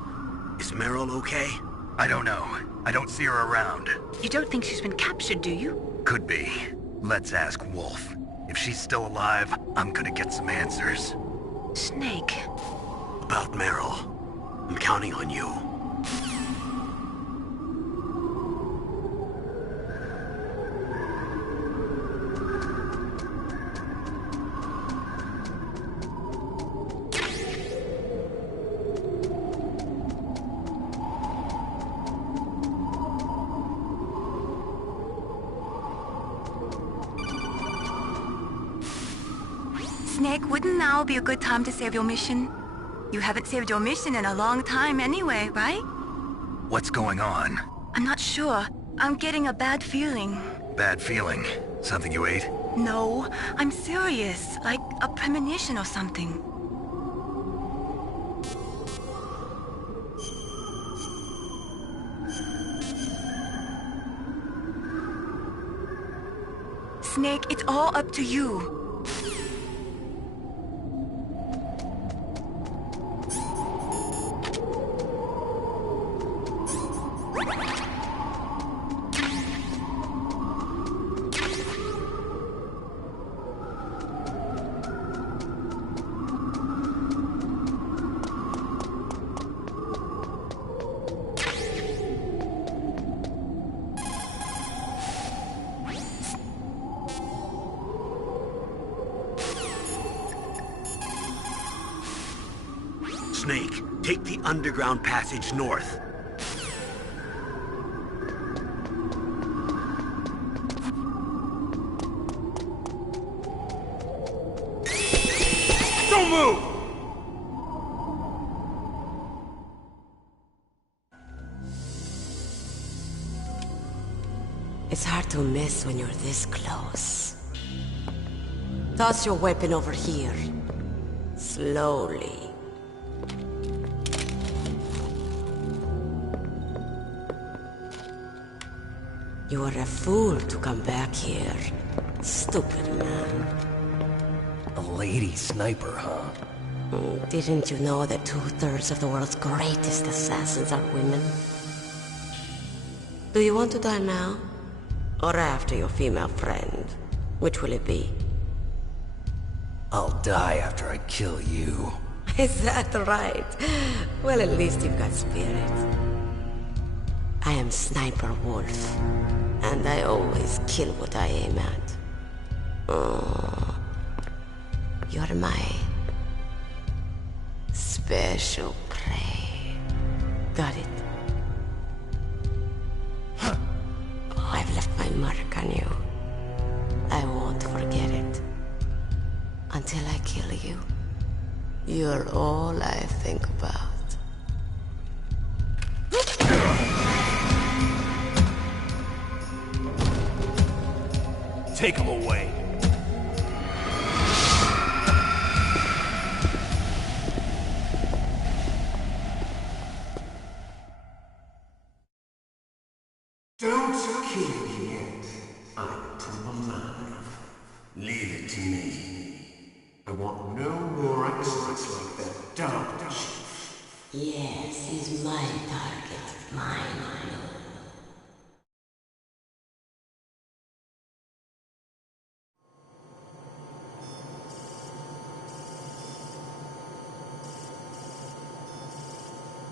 Is Meryl okay? I don't know. I don't see her around. You don't think she's been captured, do you? Could be. Let's ask Wolf. If she's still alive, I'm gonna get some answers. Snake. About Meryl. I'm counting on you. Snake, wouldn't now be a good time to save your mission? You haven't saved your mission in a long time anyway, right? What's going on? I'm not sure. I'm getting a bad feeling. Bad feeling? Something you ate? No, I'm serious. Like a premonition or something. Snake, it's all up to you. Snake, take the underground passage north. Don't move! It's hard to miss when you're this close. Toss your weapon over here. Slowly. You were a fool to come back here. Stupid man. A lady sniper, huh? Didn't you know that 2/3 of the world's greatest assassins are women? Do you want to die now? Or after your female friend? Which will it be? I'll die after I kill you. Is that right? Well, at least you've got spirit. I am Sniper Wolf, and I always kill what I aim at. Oh, you're my special prey. Got it. I've left my mark on you. I won't forget it. Until I kill you. You're all I think about. Take him away. Don't kill me yet. I'm alive. Leave it to me. I want no more accidents like that dark chief. Yes, he's my target. Mine.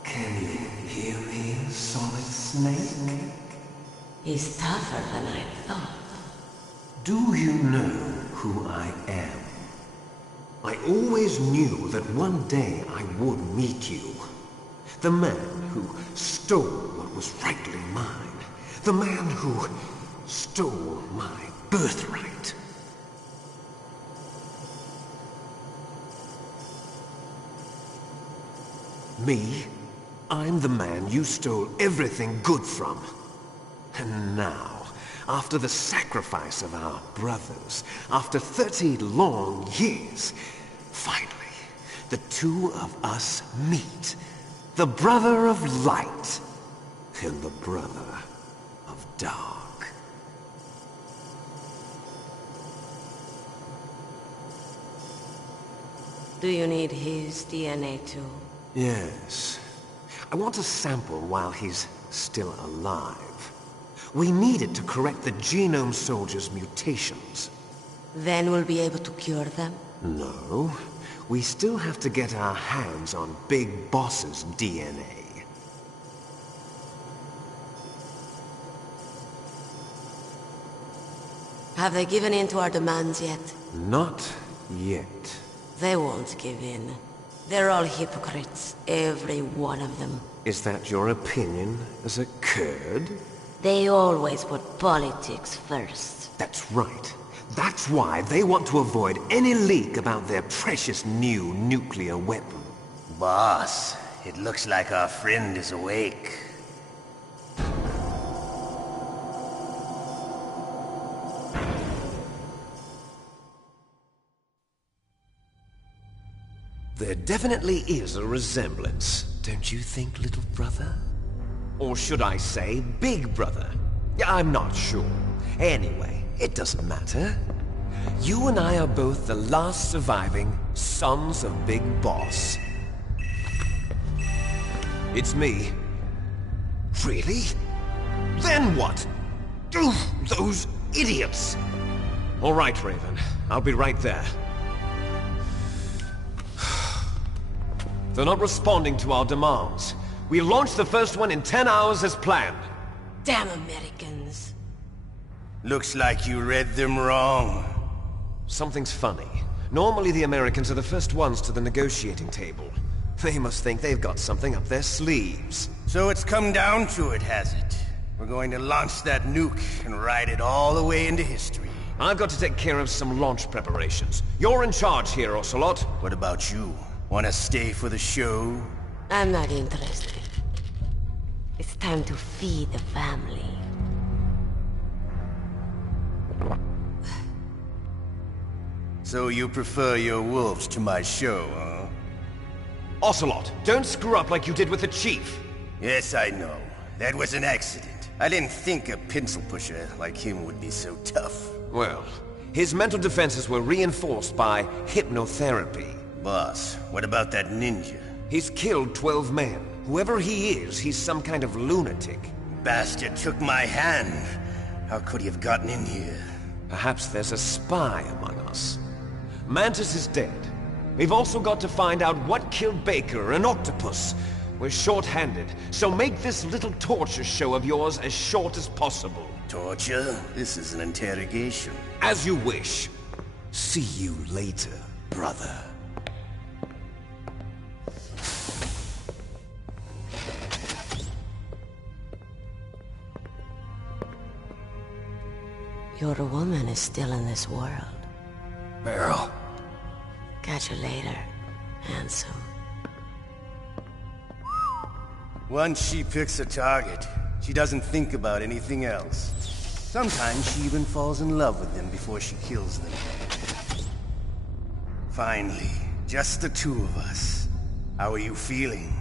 Can you hear me, Solid Snake? He's tougher than I thought. Do you know who I am? I always knew that one day I would meet you. The man who stole what was rightly mine. The man who stole my birthright. Me? I'm the man you stole everything good from. And now, after the sacrifice of our brothers, after 30 long years, finally, the two of us meet. The brother of light and the brother of dark. Do you need his DNA too? Yes. I want a sample while he's still alive. We need it to correct the Genome Soldier's mutations. Then we'll be able to cure them? No. We still have to get our hands on Big Boss's DNA. Have they given in to our demands yet? Not yet. They won't give in. They're all hypocrites, every one of them. Is that your opinion as a Kurd? They always put politics first. That's right. That's why they want to avoid any leak about their precious new nuclear weapon. Boss, it looks like our friend is awake. There definitely is a resemblance, don't you think, little brother? Or should I say, big brother? I'm not sure. Anyway, it doesn't matter. You and I are both the last surviving sons of Big Boss. It's me. Really? Then what? Those idiots! All right, Raven. I'll be right there. They're not responding to our demands. We launched the first one in 10 hours as planned. Damn Americans. Looks like you read them wrong. Something's funny. Normally the Americans are the first ones to the negotiating table. They must think they've got something up their sleeves. So it's come down to it, has it? We're going to launch that nuke and ride it all the way into history. I've got to take care of some launch preparations. You're in charge here, Ocelot. What about you? Wanna stay for the show? I'm not interested. It's time to feed the family. So you prefer your wolves to my show, huh? Ocelot, don't screw up like you did with the Chief. Yes, I know. That was an accident. I didn't think a pencil pusher like him would be so tough. Well, his mental defenses were reinforced by hypnotherapy. Boss, what about that ninja? He's killed 12 men. Whoever he is, he's some kind of lunatic. Bastard took my hand. How could he have gotten in here? Perhaps there's a spy among us. Mantis is dead. We've also got to find out what killed Baker and Octopus. We're short-handed, so make this little torture show of yours as short as possible. Torture? This is an interrogation. As you wish. See you later, brother. Your woman is still in this world. Meryl. Catch you later, handsome. Once she picks a target, she doesn't think about anything else. Sometimes she even falls in love with them before she kills them. Finally, just the two of us. How are you feeling?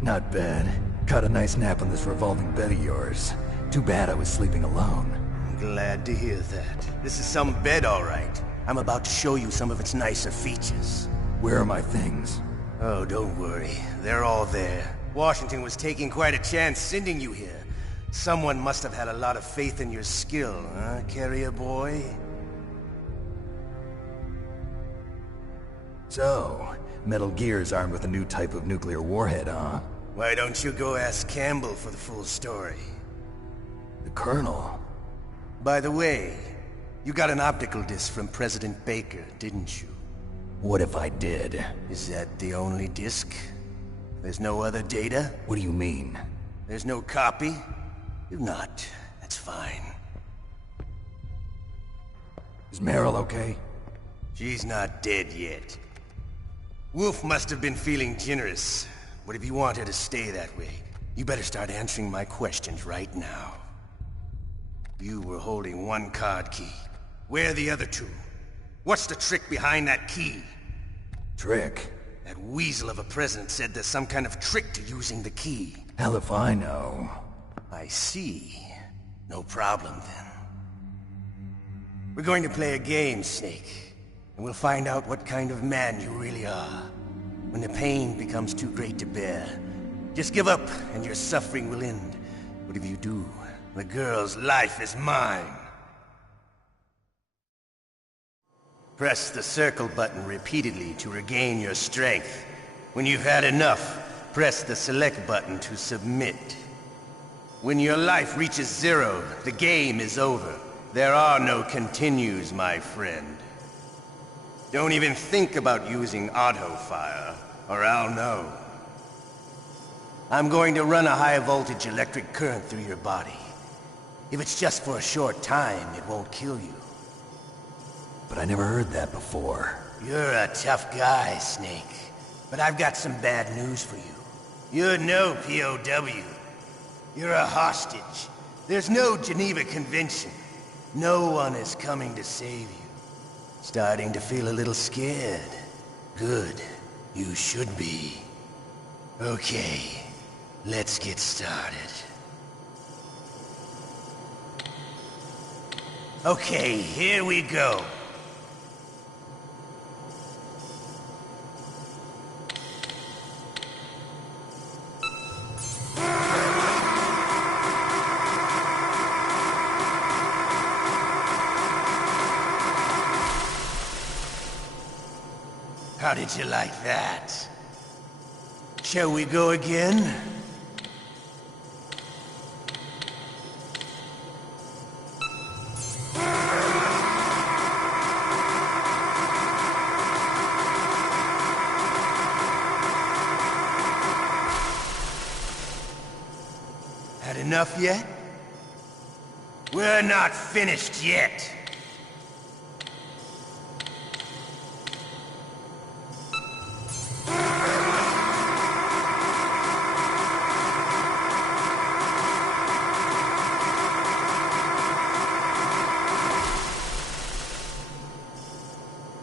Not bad. Caught a nice nap on this revolving bed of yours. Too bad I was sleeping alone. Glad to hear that. This is some bed, all right. I'm about to show you some of its nicer features. Where are my things? Oh, don't worry. They're all there. Washington was taking quite a chance sending you here. Someone must have had a lot of faith in your skill, huh, carrier boy? So, Metal Gear's armed with a new type of nuclear warhead, huh? Why don't you go ask Campbell for the full story? The Colonel? By the way, you got an optical disc from President Baker, didn't you? What if I did? Is that the only disc? There's no other data? What do you mean? There's no copy? If not, that's fine. Is Meryl okay? She's not dead yet. Wolf must have been feeling generous. But if you want her to stay that way, you better start answering my questions right now. You were holding one card key. Where are the other two? What's the trick behind that key? Trick? That weasel of a president said there's some kind of trick to using the key. Hell if I know. I see. No problem then. We're going to play a game, Snake. And we'll find out what kind of man you really are. when the pain becomes too great to bear. Just give up, and your suffering will end. But if you do, the girl's life is mine. Press the circle button repeatedly to regain your strength. When you've had enough, press the select button to submit. When your life reaches 0, the game is over. There are no continues, my friend. Don't even think about using auto-fire, or I'll know. I'm going to run a high-voltage electric current through your body. If it's just for a short time, it won't kill you. But I never heard that before. You're a tough guy, Snake. But I've got some bad news for you. You're no POW. You're a hostage. There's no Geneva Convention. No one is coming to save you. Starting to feel a little scared. Good. You should be. Okay, let's get started. Okay, here we go. How did you like that? Shall we go again? Had enough yet? We're not finished yet.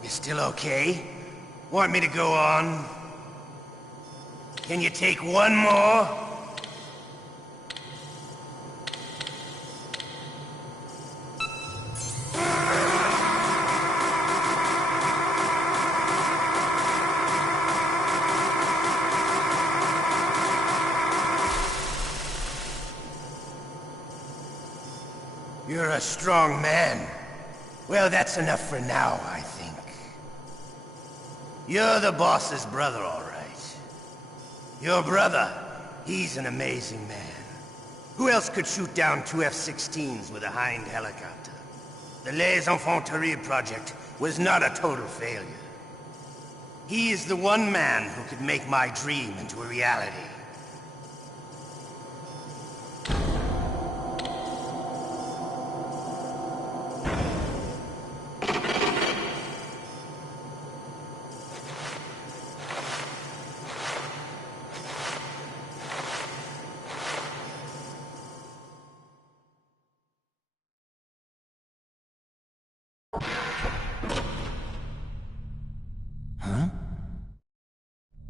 Still okay? Want me to go on? Can you take one more? You're a strong man. Well, that's enough for now, I think. You're the boss's brother, all right. Your brother, he's an amazing man. Who else could shoot down 2 F-16s with a Hind helicopter? The Les Infanteries project was not a total failure. He is the one man who could make my dream into a reality.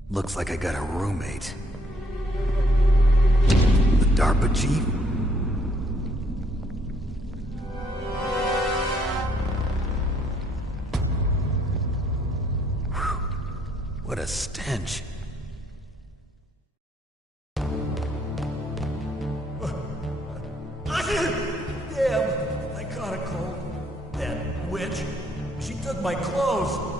Looks like I got a roommate. The DARPA chief? Whew. What a stench. Damn, I caught a cold. That witch, she took my clothes.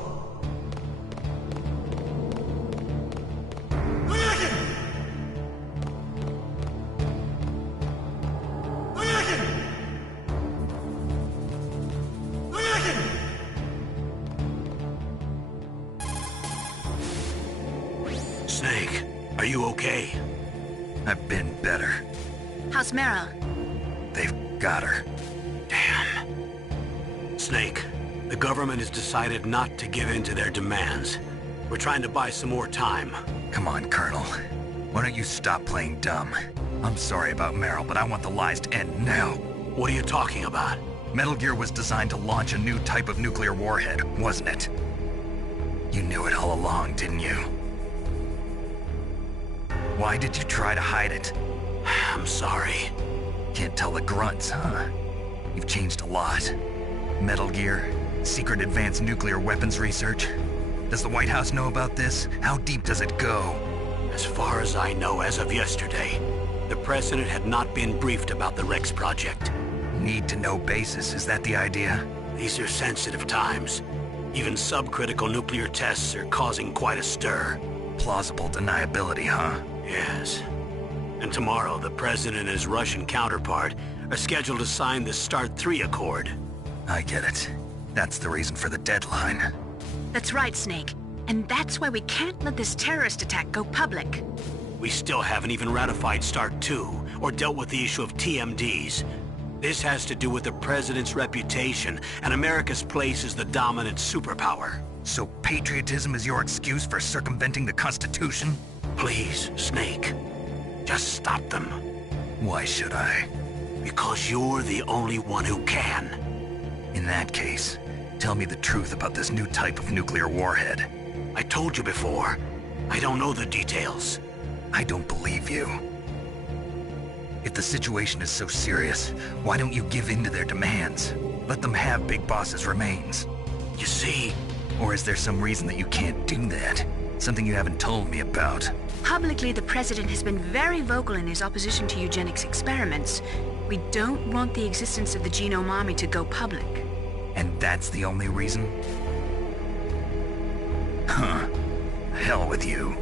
Snake, are you okay? I've been better. How's Mara? They've got her. Damn. Snake, the government has decided not to give in to their demands. We're trying to buy some more time. Come on, Colonel. Why don't you stop playing dumb? I'm sorry about Meryl, but I want the lies to end now. What are you talking about? Metal Gear was designed to launch a new type of nuclear warhead, wasn't it? You knew it all along, didn't you? Why did you try to hide it? I'm sorry. Can't tell the grunts, huh? You've changed a lot. Metal Gear, secret advanced nuclear weapons research. Does the White House know about this? How deep does it go? As far as I know, as of yesterday, the President had not been briefed about the Rex project. Need-to-know basis, is that the idea? These are sensitive times. Even subcritical nuclear tests are causing quite a stir. Plausible deniability, huh? Yes. And tomorrow, the President and his Russian counterpart are scheduled to sign the START 3 Accord. I get it. That's the reason for the deadline. That's right, Snake. And that's why we can't let this terrorist attack go public. We still haven't even ratified START 2, or dealt with the issue of TMDs. This has to do with the President's reputation and America's place as the dominant superpower. So patriotism is your excuse for circumventing the Constitution? Please, Snake. Just stop them. Why should I? Because you're the only one who can. In that case, tell me the truth about this new type of nuclear warhead. I told you before. I don't know the details. I don't believe you. If the situation is so serious, why don't you give in to their demands? Let them have Big Boss's remains. You see? Or is there some reason that you can't do that? Something you haven't told me about? Publicly, the President has been very vocal in his opposition to eugenics experiments. We don't want the existence of the Genome Army to go public. And that's the only reason? Huh. Hell with you.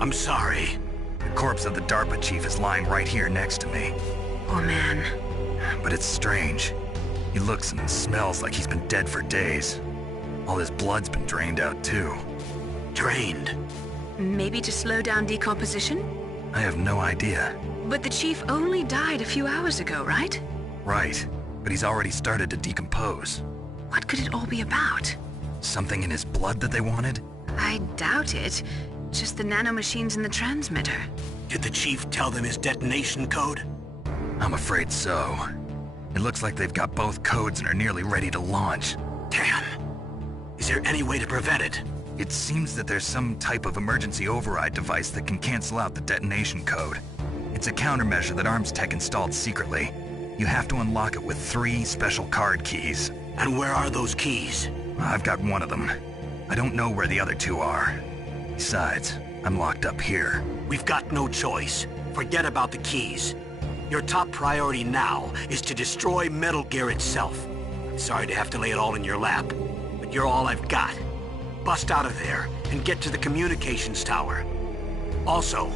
I'm sorry. The corpse of the DARPA chief is lying right here next to me. Poor man. But it's strange. He looks and smells like he's been dead for days. All his blood's been drained out too. Drained? Maybe to slow down decomposition? I have no idea. But the chief only died a few hours ago, right? Right. But he's already started to decompose. What could it all be about? Something in his blood that they wanted? I doubt it. Just the nanomachines in the transmitter. Did the chief tell them his detonation code? I'm afraid so. It looks like they've got both codes and are nearly ready to launch. Damn. Is there any way to prevent it? It seems that there's some type of emergency override device that can cancel out the detonation code. It's a countermeasure that Arms Tech installed secretly. You have to unlock it with 3 special card keys. And where are those keys? I've got one of them. I don't know where the other 2 are. Besides, I'm locked up here. We've got no choice. Forget about the keys. Your top priority now is to destroy Metal Gear itself. Sorry to have to lay it all in your lap, but you're all I've got. Bust out of there and get to the communications tower. Also...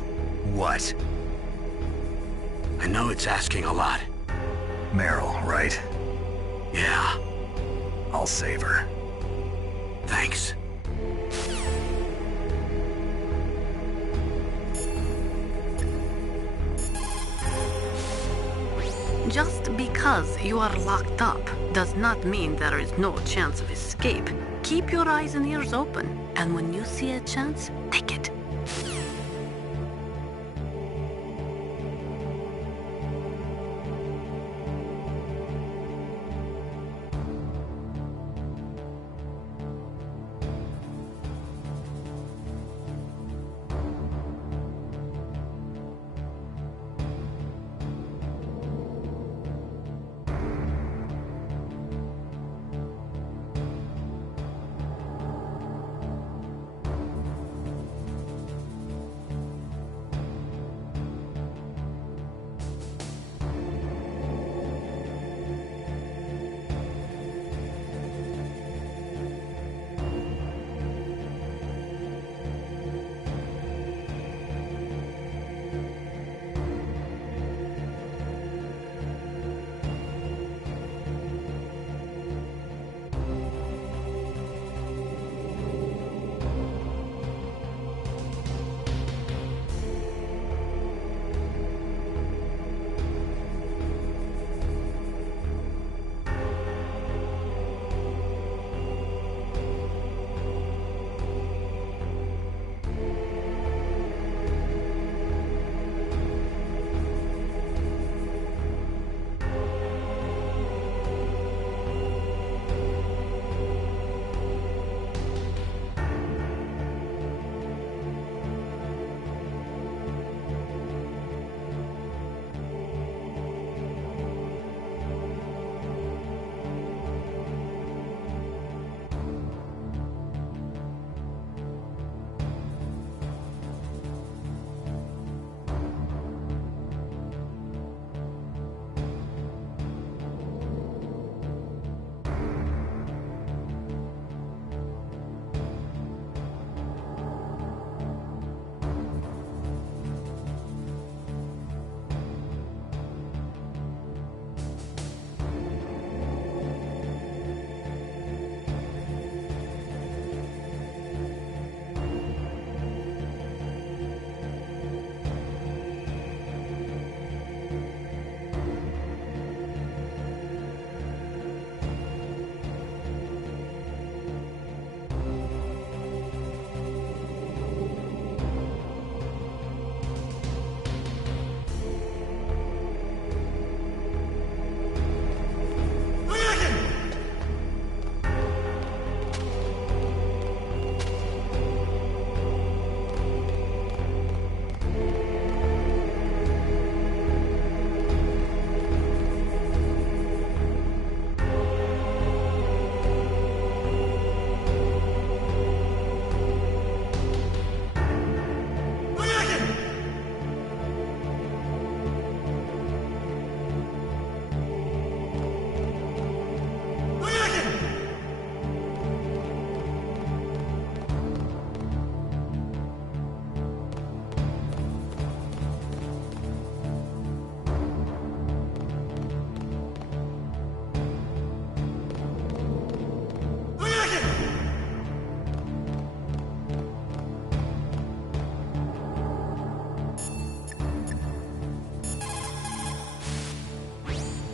What? I know it's asking a lot. Meryl, right? Yeah. I'll save her. Thanks. Just because you are locked up does not mean there is no chance of escape. Keep your eyes and ears open, and when you see a chance, take it.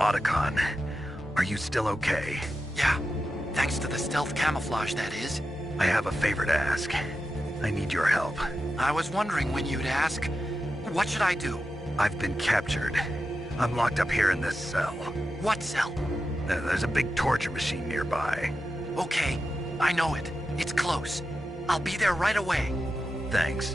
Otacon, are you still okay? Yeah, thanks to the stealth camouflage, that is. I have a favor to ask. I need your help. I was wondering when you'd ask. What should I do? I've been captured. I'm locked up here in this cell. What cell? There's a big torture machine nearby. Okay, I know it. It's close. I'll be there right away. Thanks.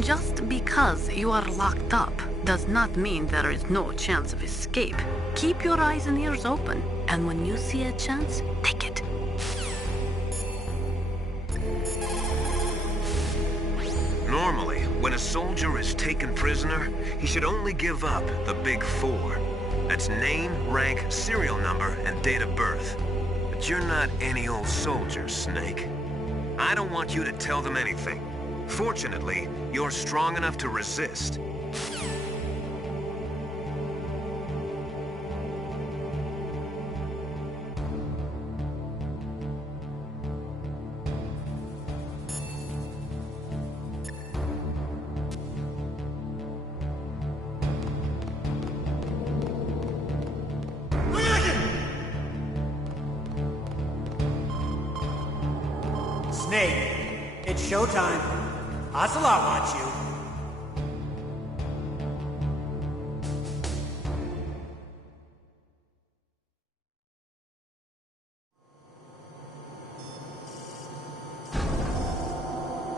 Just because you are locked up does not mean there is no chance of escape. Keep your eyes and ears open, and when you see a chance, take it. Normally, when a soldier is taken prisoner, he should only give up the big four. That's name, rank, serial number, and date of birth. But you're not any old soldier, Snake. I don't want you to tell them anything. Fortunately, you're strong enough to resist. Snake, it's showtime. Ocelot wants you.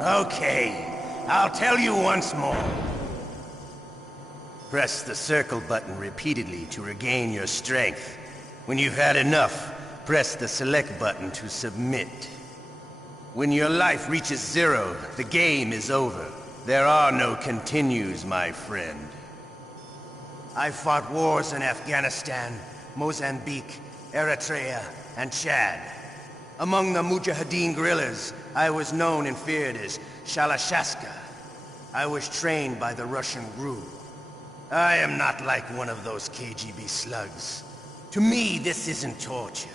Okay, I'll tell you once more. Press the circle button repeatedly to regain your strength. When you've had enough, press the select button to submit. When your life reaches 0, the game is over. There are no continues, my friend. I fought wars in Afghanistan, Mozambique, Eritrea, and Chad. Among the Mujahideen guerrillas, I was known and feared as Shalashaska. I was trained by the Russian GRU. I am not like one of those KGB slugs. To me, this isn't torture.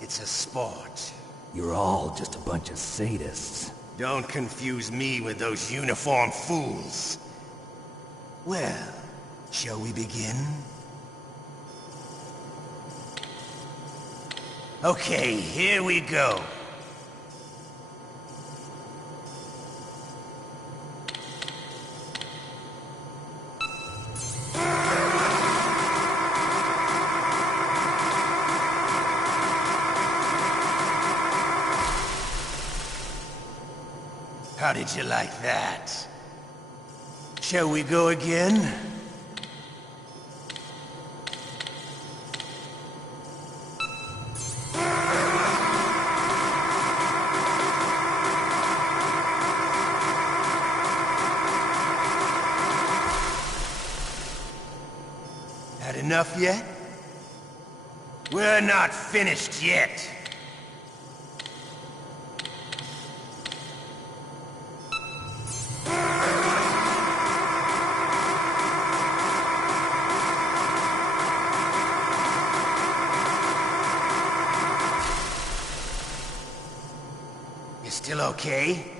It's a sport. You're all just a bunch of sadists. Don't confuse me with those uniformed fools. Well, shall we begin? Okay, here we go. How did you like that? Shall we go again? Had enough yet? We're not finished yet. Still okay?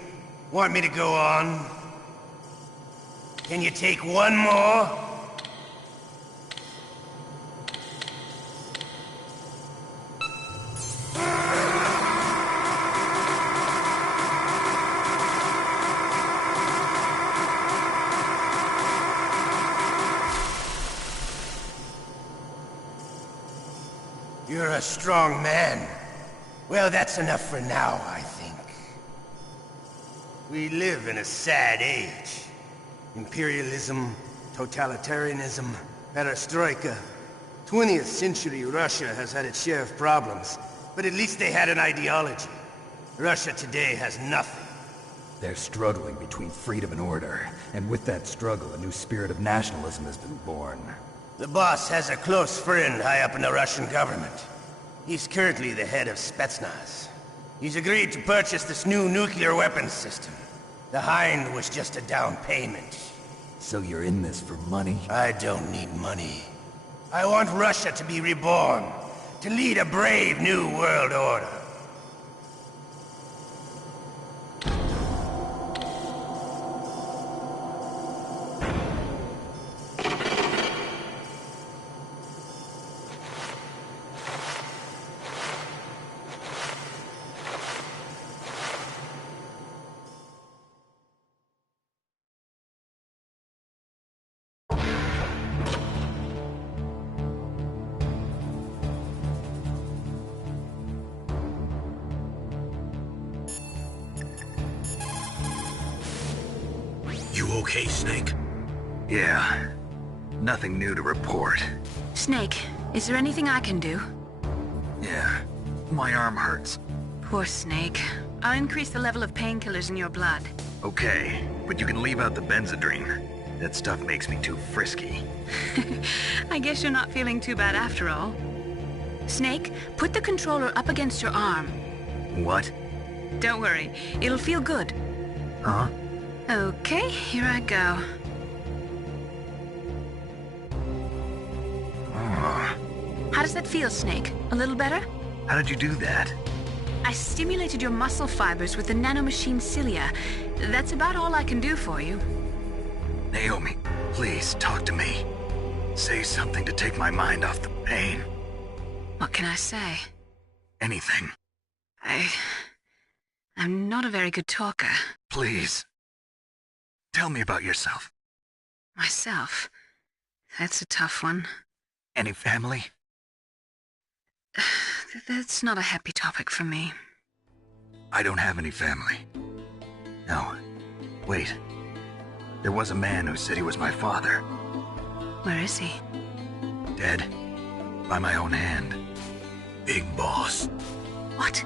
Want me to go on? Can you take one more? You're a strong man. Well, that's enough for now, I think. We live in a sad age. Imperialism, totalitarianism, perestroika. 20th century Russia has had its share of problems, but at least they had an ideology. Russia today has nothing. They're struggling between freedom and order, and with that struggle, a new spirit of nationalism has been born. The boss has a close friend high up in the Russian government. He's currently the head of Spetsnaz. He's agreed to purchase this new nuclear weapons system. The Hind was just a down payment. So you're in this for money? I don't need money. I want Russia to be reborn, to lead a brave new world order. okay, Snake? Yeah. Nothing new to report. Snake, is there anything I can do? Yeah. My arm hurts. Poor Snake. I'll increase the level of painkillers in your blood. Okay, but you can leave out the Benzedrine. That stuff makes me too frisky. I guess you're not feeling too bad after all. Snake, put the controller up against your arm. What? Don't worry, it'll feel good. Huh? Okay, here I go. Oh. How does that feel, Snake? A little better? How did you do that? I stimulated your muscle fibers with the nanomachine cilia. That's about all I can do for you. Naomi, please talk to me. Say something to take my mind off the pain. What can I say? Anything. I'm not a very good talker. Please. Tell me about yourself. Myself? That's a tough one. Any family? That's not a happy topic for me. I don't have any family. No. Wait. There was a man who said he was my father. Where is he? Dead. By my own hand. Big Boss. What?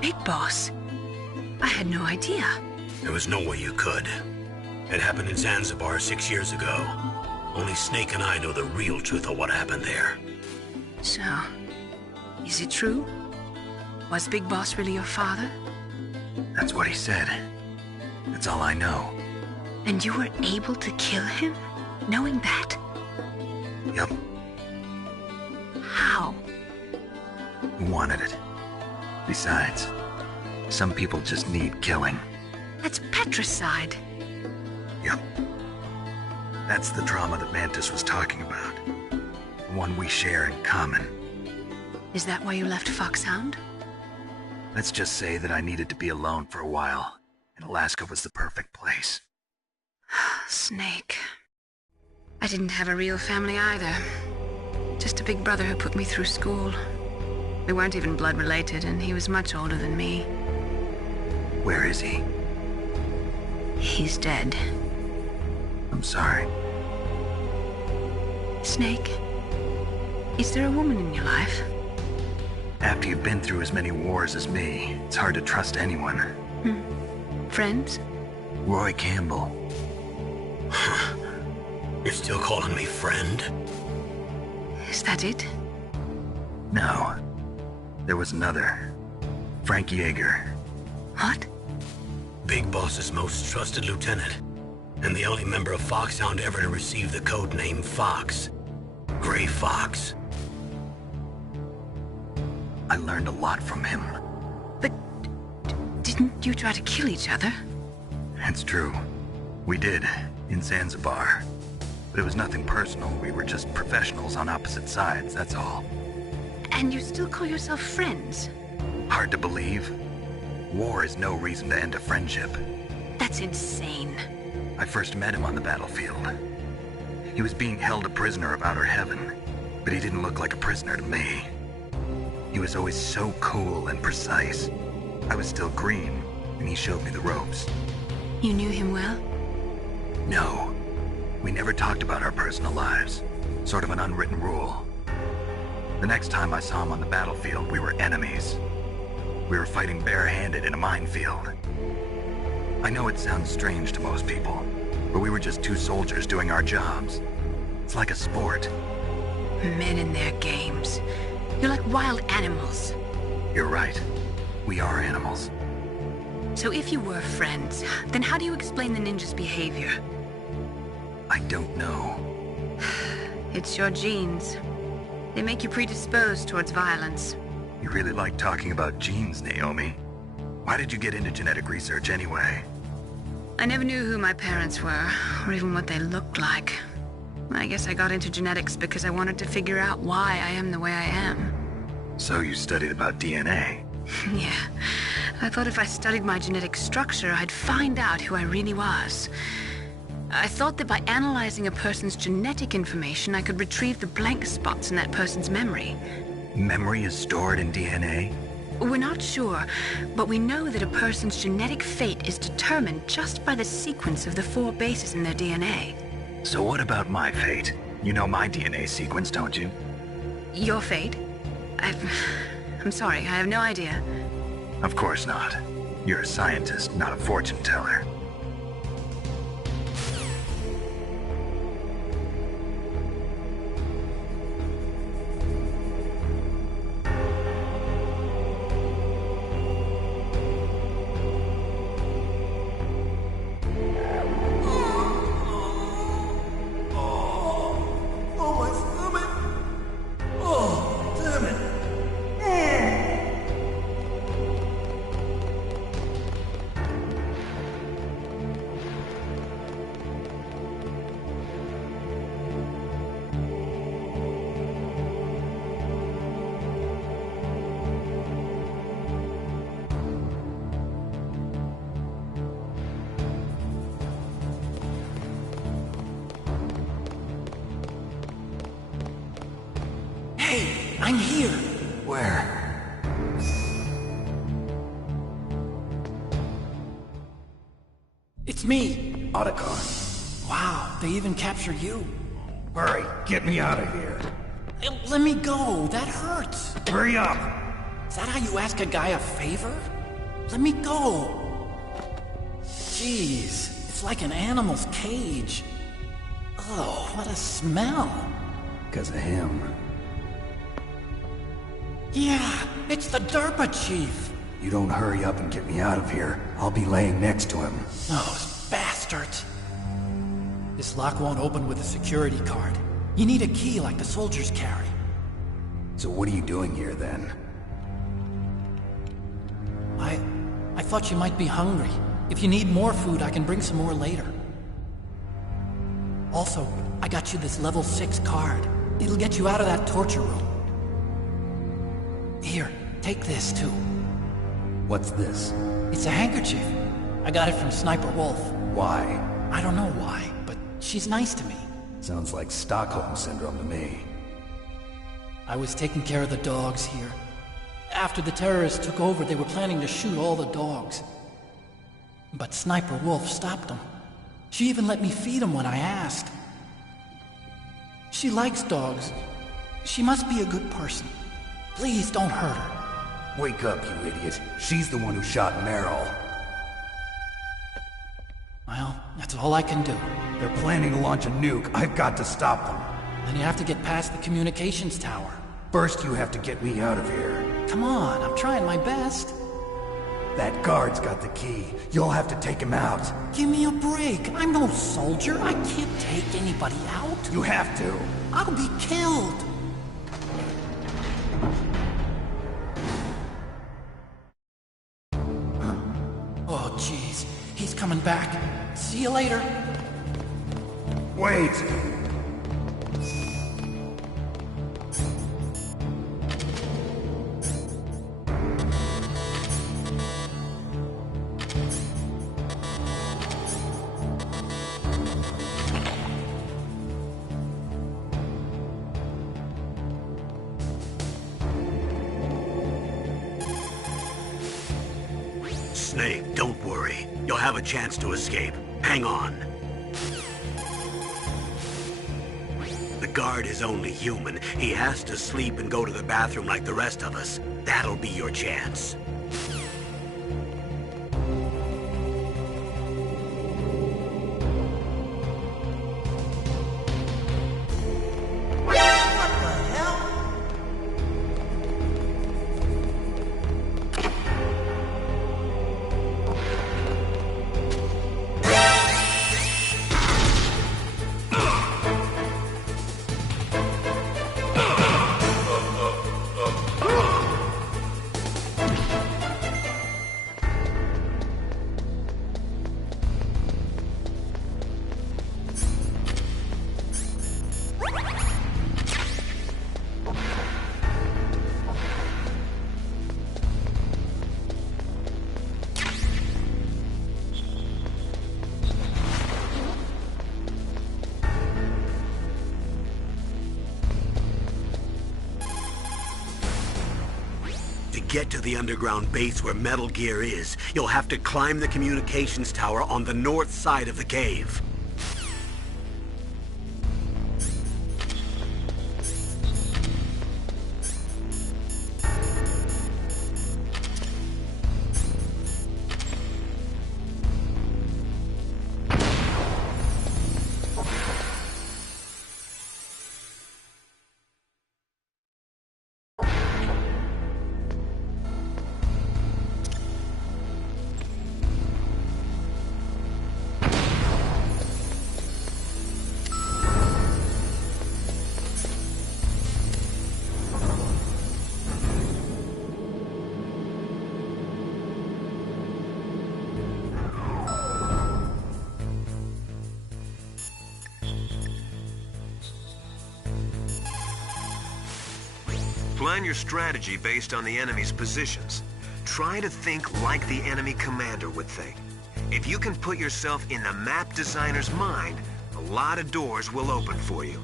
Big Boss? I had no idea. There was no way you could. It happened in Zanzibar 6 years ago. Only Snake and I know the real truth of what happened there. So, is it true? Was Big Boss really your father? That's what he said. That's all I know. And you were able to kill him, knowing that? Yep. How? He wanted it. Besides, some people just need killing. That's patricide. Yep. That's the trauma that Mantis was talking about. The one we share in common. Is that why you left Foxhound? Let's just say that I needed to be alone for a while, and Alaska was the perfect place. Snake. I didn't have a real family either. Just a big brother who put me through school. We weren't even blood related, and he was much older than me. Where is he? He's dead. I'm sorry. Snake, is there a woman in your life? After you've been through as many wars as me, it's hard to trust anyone. Friends? Roy Campbell. You're still calling me friend? Is that it? No. There was another. Frank Yeager. What? Big Boss's most trusted lieutenant. And the only member of Foxhound ever to receive the code name Fox. Gray Fox. I learned a lot from him. But didn't you try to kill each other? That's true. We did, in Zanzibar. But it was nothing personal. We were just professionals on opposite sides, that's all. And you still call yourself friends? Hard to believe. War is no reason to end a friendship. That's insane. I first met him on the battlefield. He was being held a prisoner of outer heaven, but he didn't look like a prisoner to me. He was always so cool and precise. I was still green, and he showed me the ropes. You knew him well? No. We never talked about our personal lives. Sort of an unwritten rule. The next time I saw him on the battlefield, we were enemies. We were fighting barehanded in a minefield. I know it sounds strange to most people, but we were just two soldiers doing our jobs. It's like a sport. Men and their games. You're like wild animals. You're right. We are animals. So if you were friends, then how do you explain the ninja's behavior? I don't know. It's your genes. They make you predisposed towards violence. You really like talking about genes, Naomi. Why did you get into genetic research anyway? I never knew who my parents were, or even what they looked like. I guess I got into genetics because I wanted to figure out why I am the way I am. So you studied about DNA? Yeah. I thought if I studied my genetic structure, I'd find out who I really was. I thought that by analyzing a person's genetic information, I could retrieve the blank spots in that person's memory. Memory is stored in DNA? We're not sure, but we know that a person's genetic fate is determined just by the sequence of the 4 bases in their DNA. So what about my fate? You know my DNA sequence, don't you? Your fate? I'm sorry, I have no idea. Of course not. You're a scientist, not a fortune teller. Hey, I'm here. Where? It's me. Otacon. Wow, they even captured you. Hurry, get me out of here. Let me go, that hurts. Hurry up! Is that how you ask a guy a favor? Let me go. Jeez, it's like an animal's cage. Oh, what a smell. Because of him. Yeah, it's the Derpa Chief. You don't hurry up and get me out of here, I'll be laying next to him. Those bastards. This lock won't open with a security card. You need a key like the soldiers carry. So what are you doing here then? I thought you might be hungry. If you need more food, I can bring some more later. Also, I got you this level 6 card. It'll get you out of that torture room. Here, take this too. What's this? It's a handkerchief. I got it from Sniper Wolf. Why? I don't know why, but she's nice to me. Sounds like Stockholm Syndrome to me. I was taking care of the dogs here. After the terrorists took over, they were planning to shoot all the dogs. But Sniper Wolf stopped them. She even let me feed them when I asked. She likes dogs. She must be a good person. Please don't hurt her. Wake up, you idiot. She's the one who shot Meryl. Well, that's all I can do. They're planning to launch a nuke. I've got to stop them. Then you have to get past the communications tower. First, you have to get me out of here. Come on, I'm trying my best. That guard's got the key. You'll have to take him out. Give me a break. I'm no soldier. I can't take anybody out. You have to. I'll be killed. Oh, jeez. He's coming back. See you later. Wait! Snake, don't worry. You'll have a chance to escape. Hang on. The guard is only human. He has to sleep and go to the bathroom like the rest of us. That'll be your chance. the underground base where Metal Gear is, you'll have to climb the communications tower on the north side of the cave. Plan your strategy based on the enemy's positions. Try to think like the enemy commander would think. If you can put yourself in the map designer's mind, a lot of doors will open for you.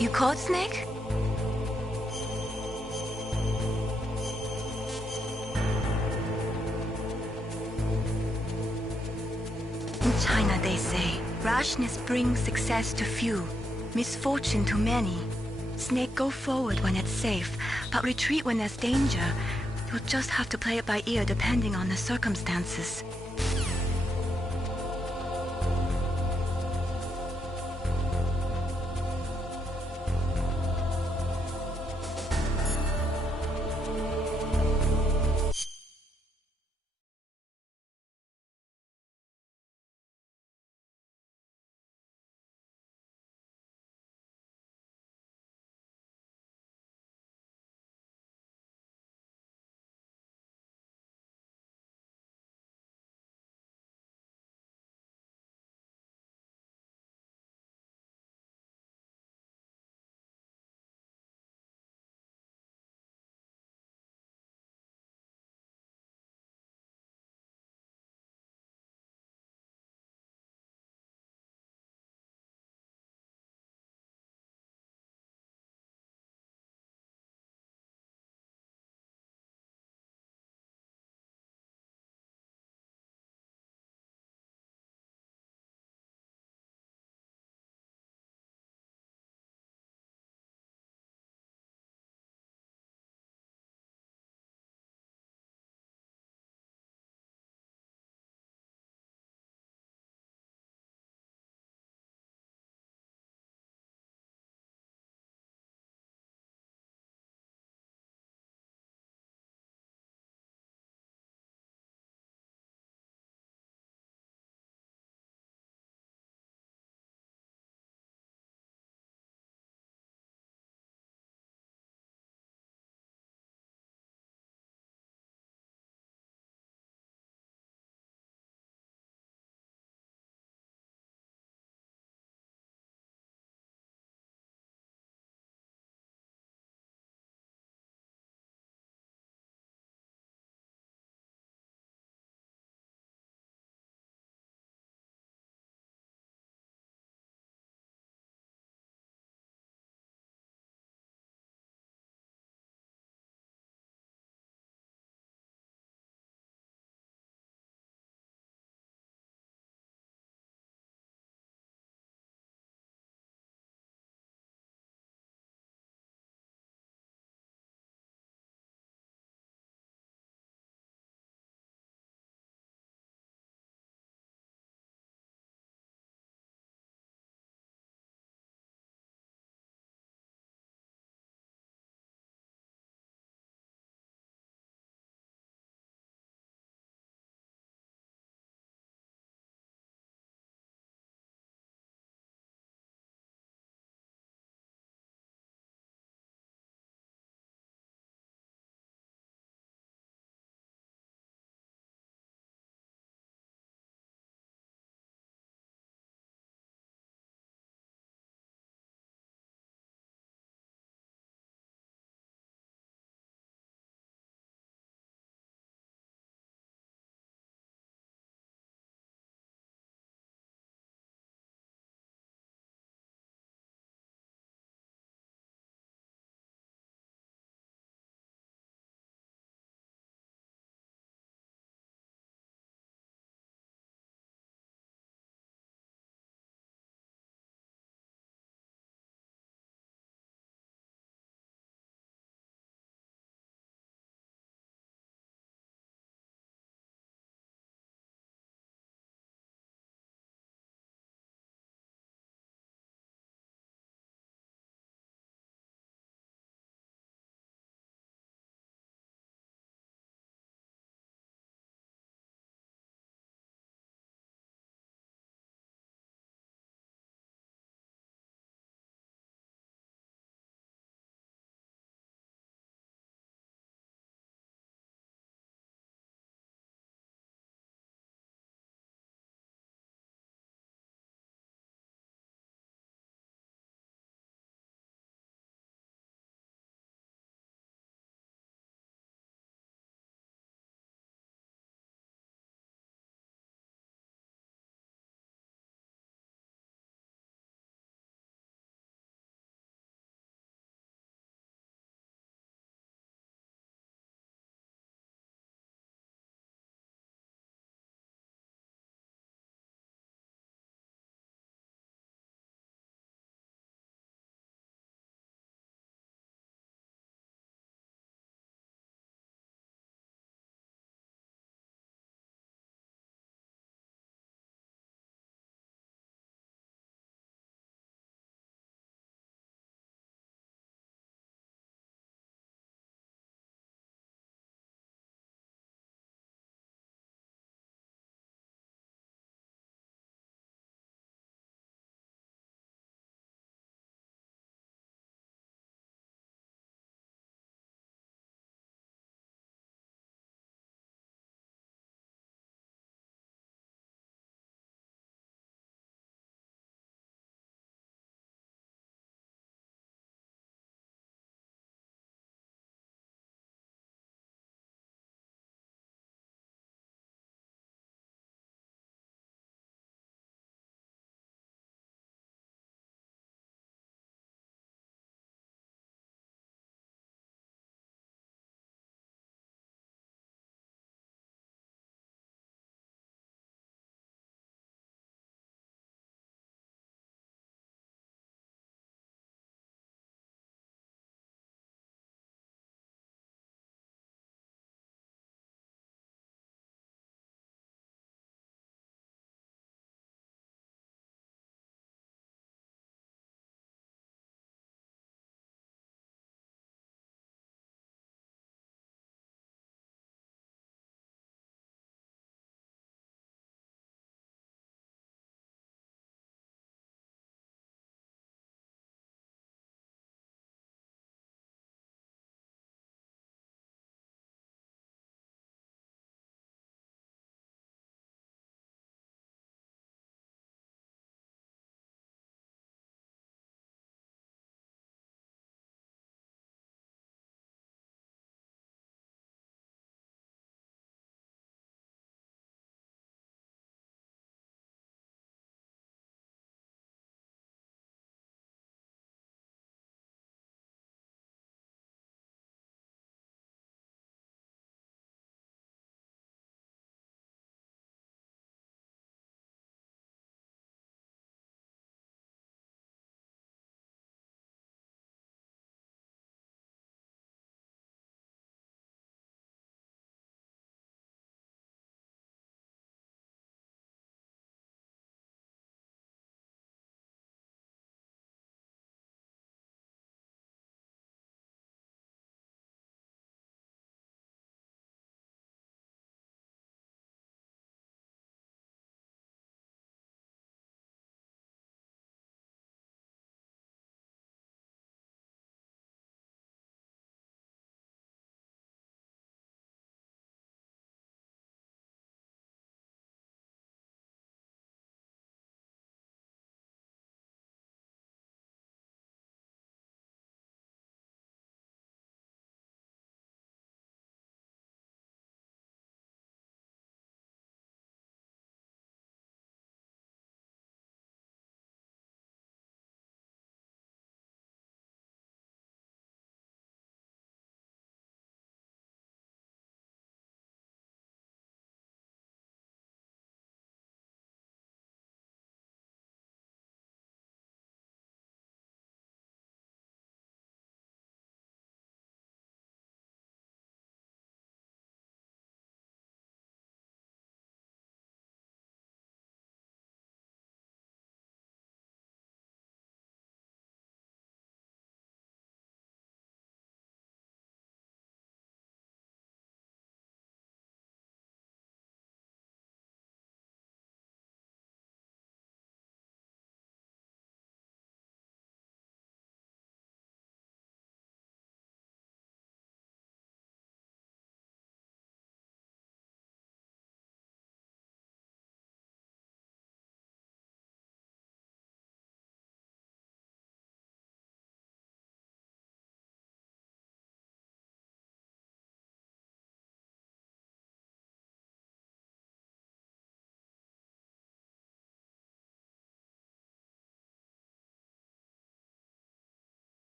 You caught Snake? In China, they say, rashness brings success to few, misfortune to many. Snake, go forward when it's safe, but retreat when there's danger. You'll just have to play it by ear depending on the circumstances.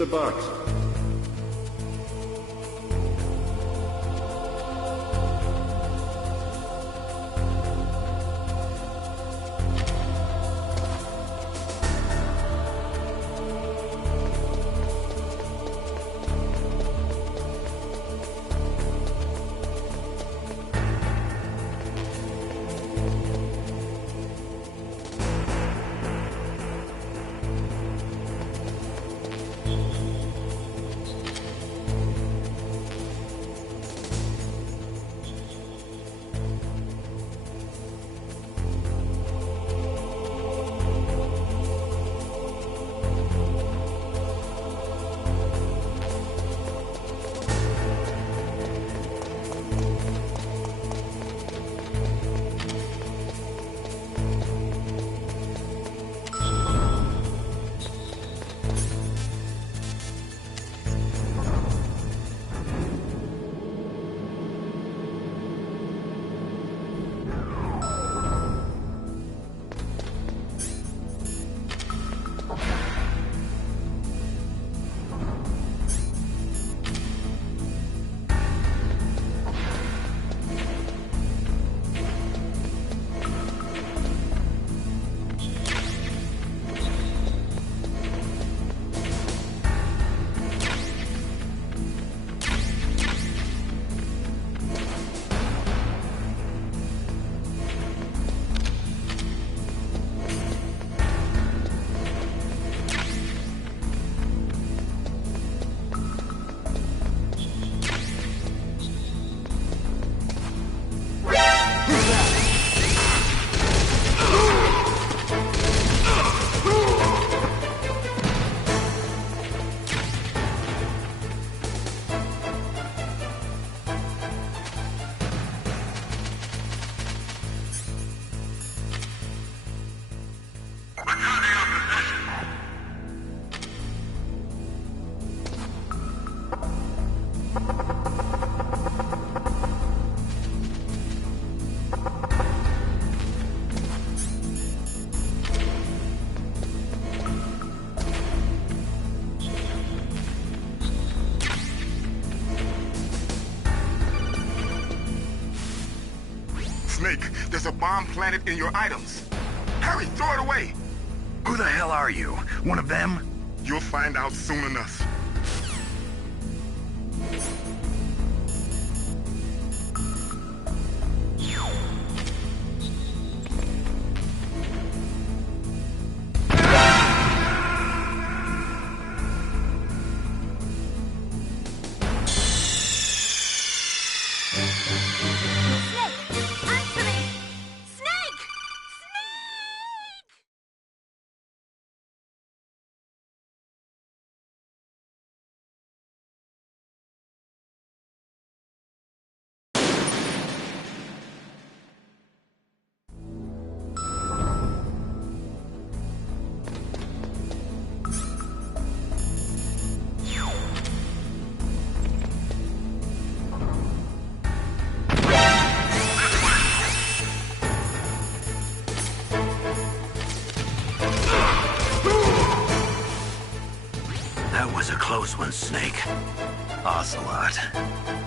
the box. Snake, there's a bomb planted in your items. Hurry, throw it away! Who the hell are you? One of them? You'll find out soon enough. That was a close one, Snake. Ocelot,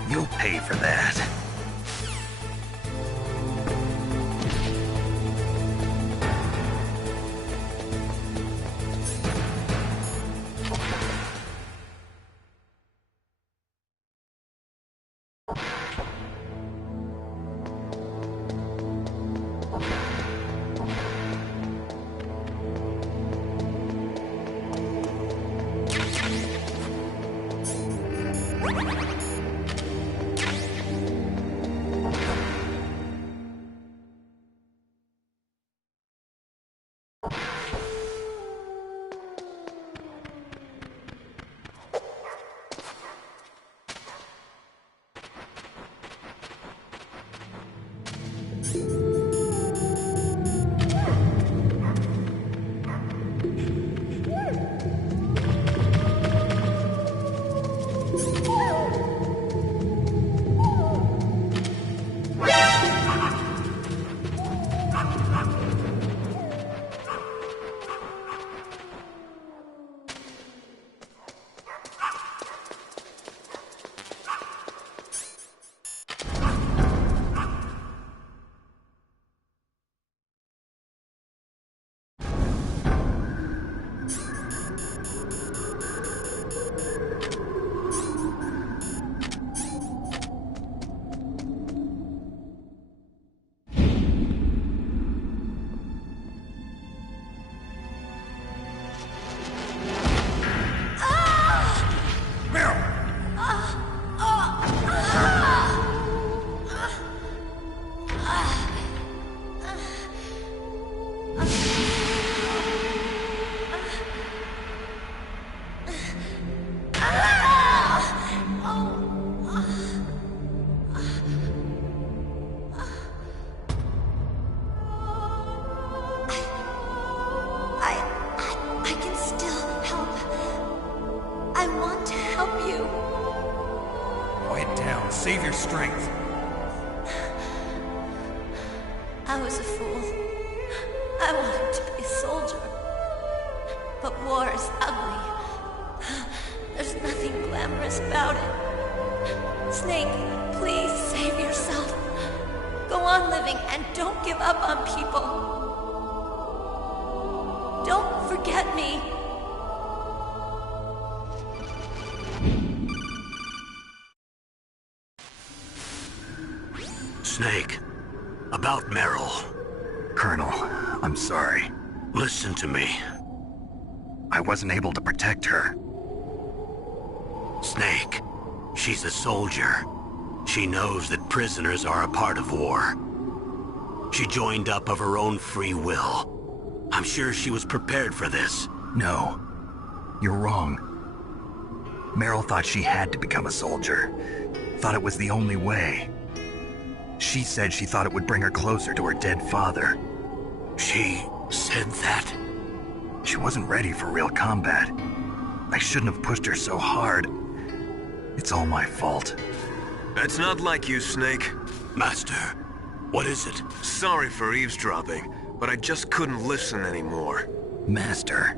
you'll pay for that. back down. Save your strength. I was a fool. I wanted to be a soldier. But war is ugly. There's nothing glamorous about it. Snake, please save yourself. Go on living and don't give up on people. Don't forget me. Snake, about Meryl. Colonel, I'm sorry. Listen to me. I wasn't able to protect her. Snake, she's a soldier. She knows that prisoners are a part of war. She joined up of her own free will. I'm sure she was prepared for this. No, you're wrong. Meryl thought she had to become a soldier. Thought it was the only way. She said she thought it would bring her closer to her dead father. She said that? She wasn't ready for real combat. I shouldn't have pushed her so hard. It's all my fault. That's not like you, Snake. Master, what is it? Sorry for eavesdropping, but I just couldn't listen anymore. Master.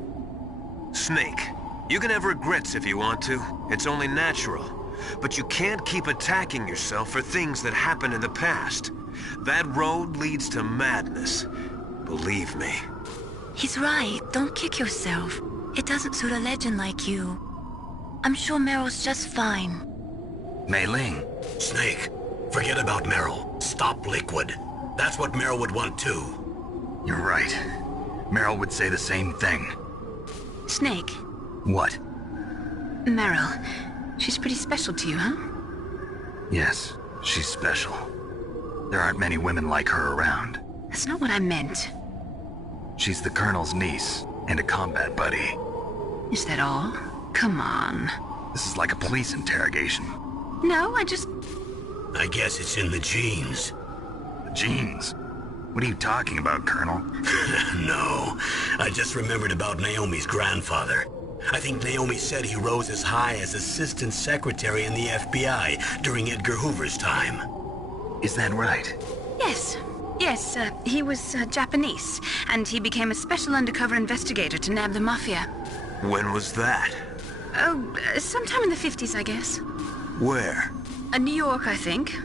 Snake, you can have regrets if you want to. It's only natural. But you can't keep attacking yourself for things that happened in the past. That road leads to madness. Believe me. He's right. Don't kick yourself. It doesn't suit a legend like you. I'm sure Meryl's just fine. Mei Ling. Snake, forget about Meryl. Stop Liquid. That's what Meryl would want too. You're right. Meryl would say the same thing. Snake. What? Meryl. She's pretty special to you, huh? Yes, she's special. There aren't many women like her around. That's not what I meant. She's the Colonel's niece and a combat buddy. Is that all? Come on. This is like a police interrogation. No, I guess it's in the genes. The genes? What are you talking about, Colonel? No, I just remembered about Naomi's grandfather. I think Naomi said he rose as high as assistant secretary in the FBI during Edgar Hoover's time. Is that right? Yes. Yes, he was Japanese, and he became a special undercover investigator to nab the Mafia. When was that? Oh, sometime in the 50s, I guess. Where? New York, I think.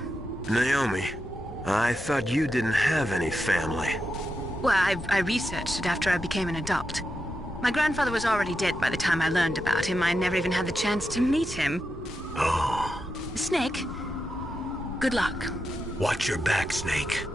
Naomi, I thought you didn't have any family. Well, I researched it after I became an adult. My grandfather was already dead by the time I learned about him. I never even had the chance to meet him. Oh. Snake, good luck. Watch your back, Snake.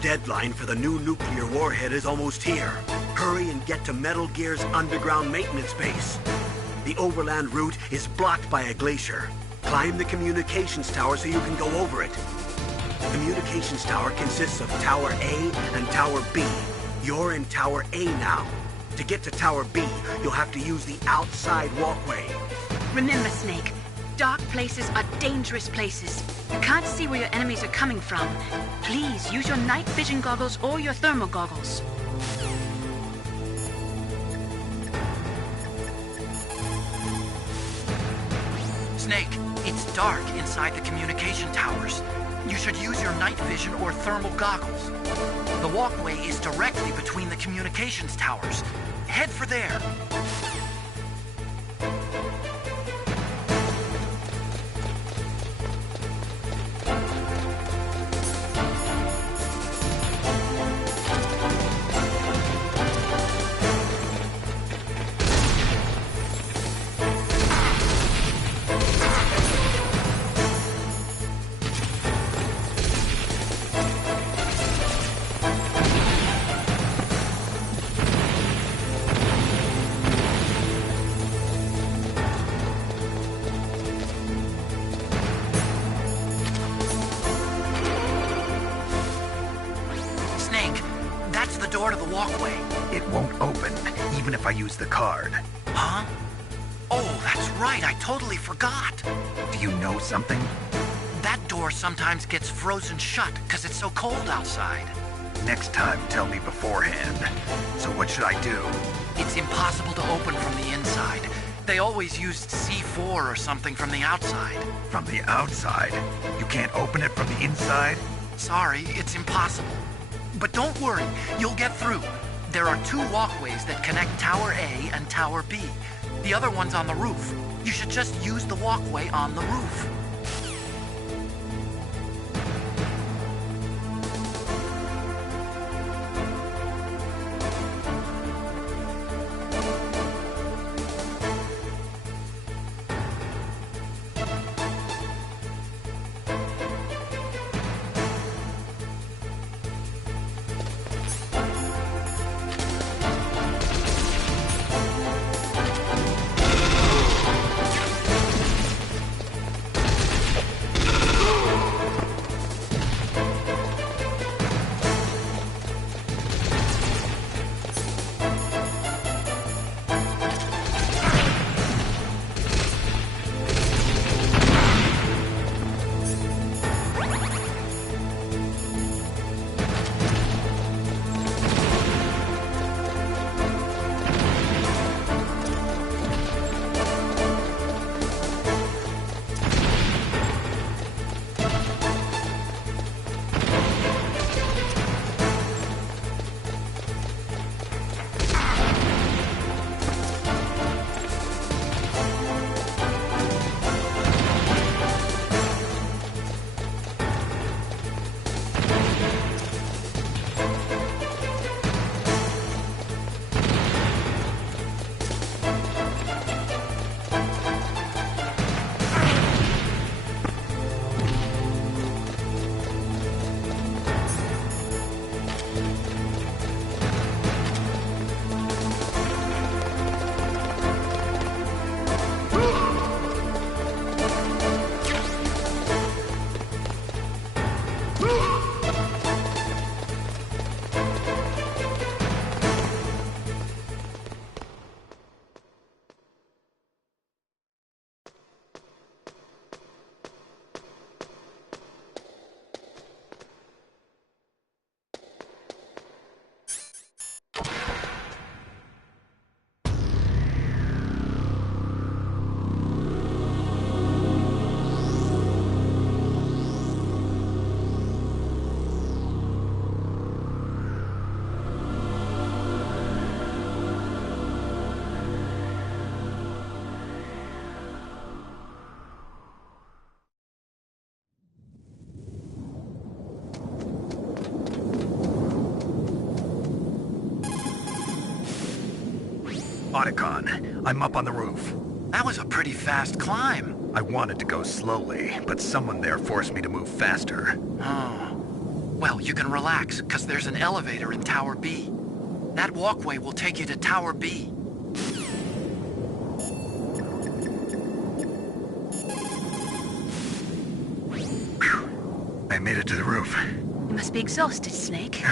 Deadline for the new nuclear warhead is almost here. Hurry and get to Metal Gear's underground maintenance base. The overland route is blocked by a glacier. Climb the communications tower so you can go over it. Communications tower consists of Tower A and Tower B. You're in Tower A now. To get to Tower B, you'll have to use the outside walkway. Remember, Snake, dark places are dangerous places. You can't see where your enemies are coming from. Please use your night vision goggles or your thermal goggles. Snake, it's dark inside the communication towers. You should use your night vision or thermal goggles. The walkway is directly between the communications towers. Head for there. Door to the walkway. It won't open, even if I use the card. Huh? Oh, that's right. I totally forgot. Do you know something? That door sometimes gets frozen shut because it's so cold outside. Next time, tell me beforehand. So what should I do? It's impossible to open from the inside. They always used C4 or something from the outside. From the outside? You can't open it from the inside? Sorry, it's impossible. But don't worry, you'll get through. There are 2 walkways that connect Tower A and Tower B. The other one's on the roof. You should just use the walkway on the roof. Otacon, I'm up on the roof. That was a pretty fast climb. I wanted to go slowly, but someone there forced me to move faster. Oh. Well, you can relax, because there's an elevator in Tower B. That walkway will take you to Tower B. Whew. I made it to the roof. You must be exhausted, Snake.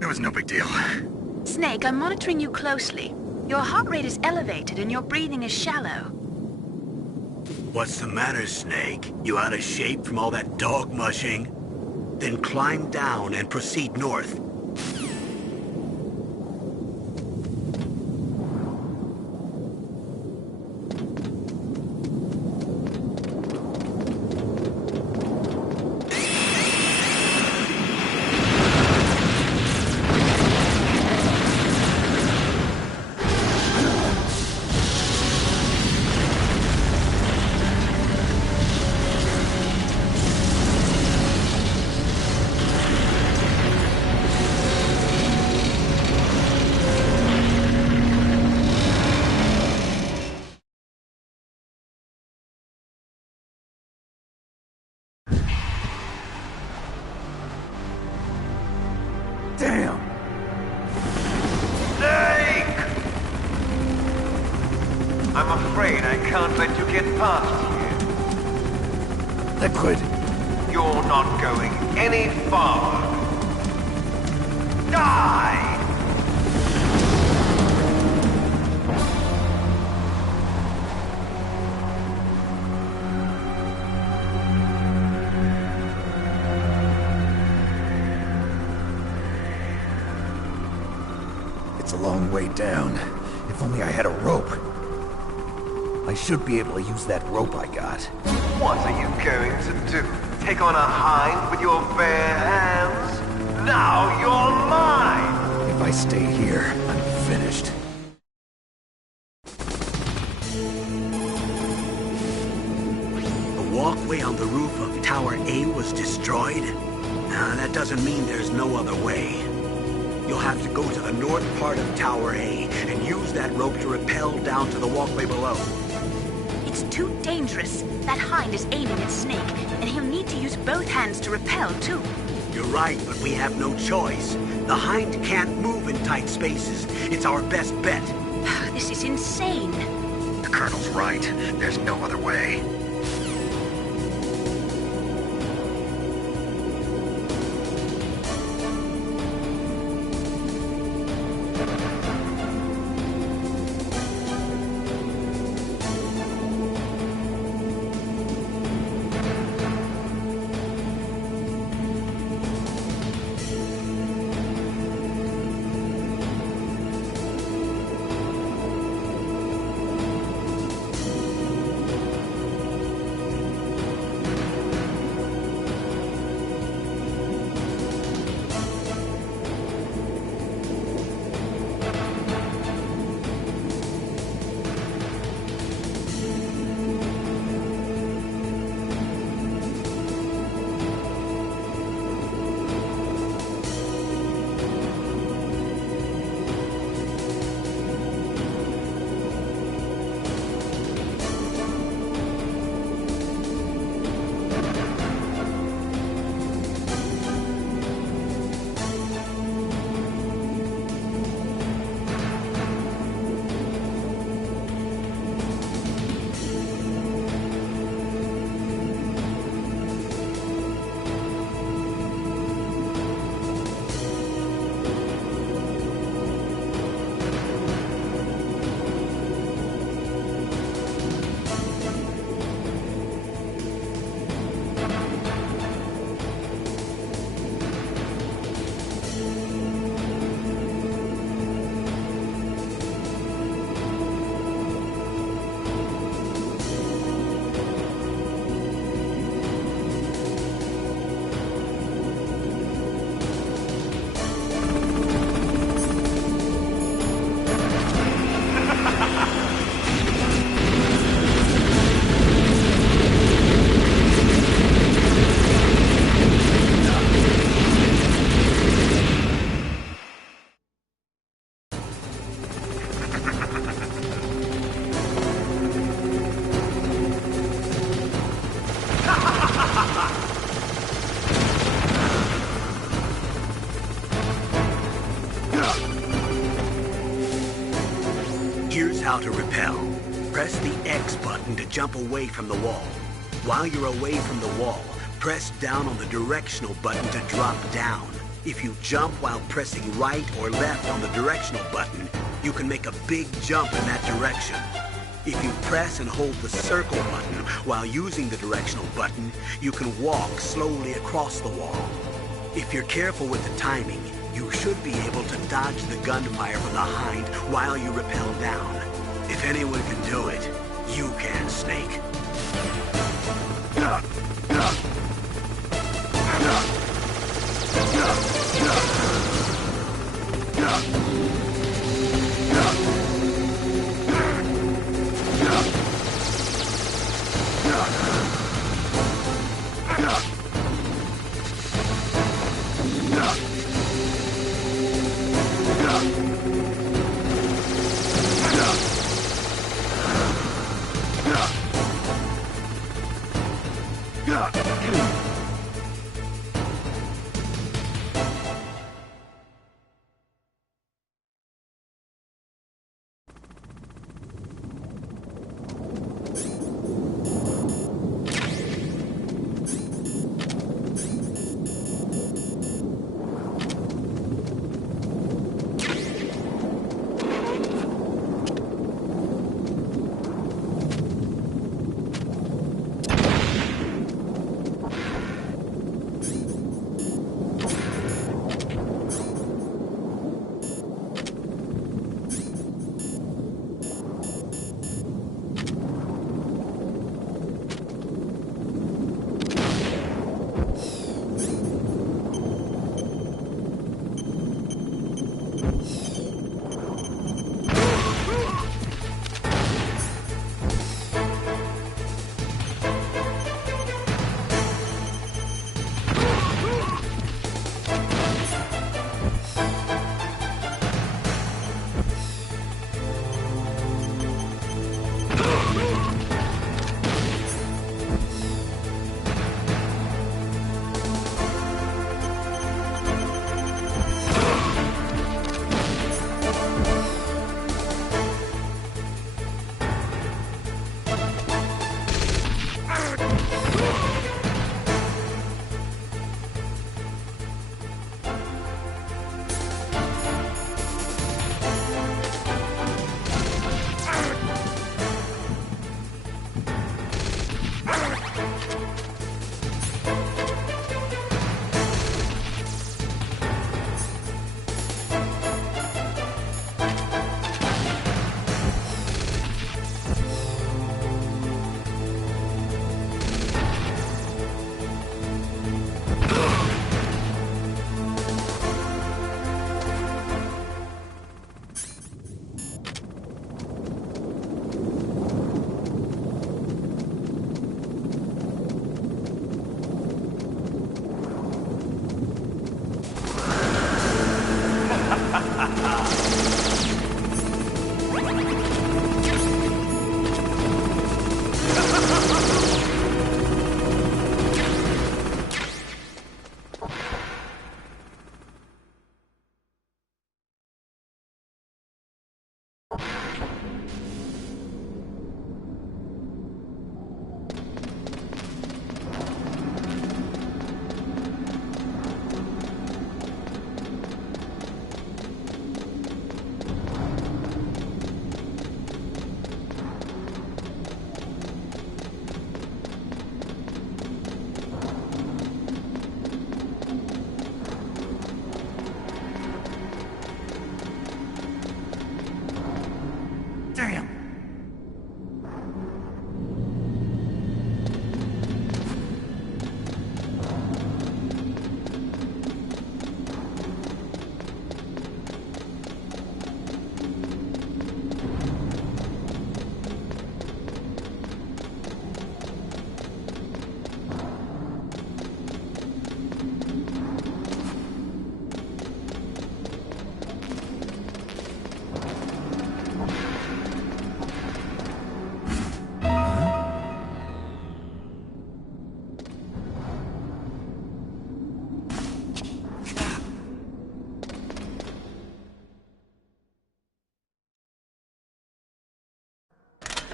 It was no big deal. Snake, I'm monitoring you closely. Your heart rate is elevated and your breathing is shallow. What's the matter, Snake? You out of shape from all that dog mushing? Then climb down and proceed north. Damn! Snake! I'm afraid I can't let you get past here. Liquid! You're not going any farther. Die! It's a long way down. If only I had a rope. I should be able to use that rope I got. What are you going to do? Take on a hind with your bare hands? Now you're mine! If I stay here, I'm finished. The walkway on the roof of Tower A was destroyed? That doesn't mean there's no other way. You'll have to go to the north part of Tower A and use that rope to rappel down to the walkway below. It's too dangerous. That hind is aiming at Snake, and he'll need to use both hands to repel, too. You're right, but we have no choice. The hind can't move in tight spaces. It's our best bet. This is insane. The Colonel's right. There's no other way. how to repel. Press the X button to jump away from the wall. While you're away from the wall, Press down on the directional button to drop down. If you jump while pressing right or left on the directional button, you can make a big jump in that direction. If you press and hold the circle button while using the directional button, you can walk slowly across the wall. If you're careful with the timing, you should be able to dodge the gunfire from behind while you rappel down. If anyone can do it, you can, Snake.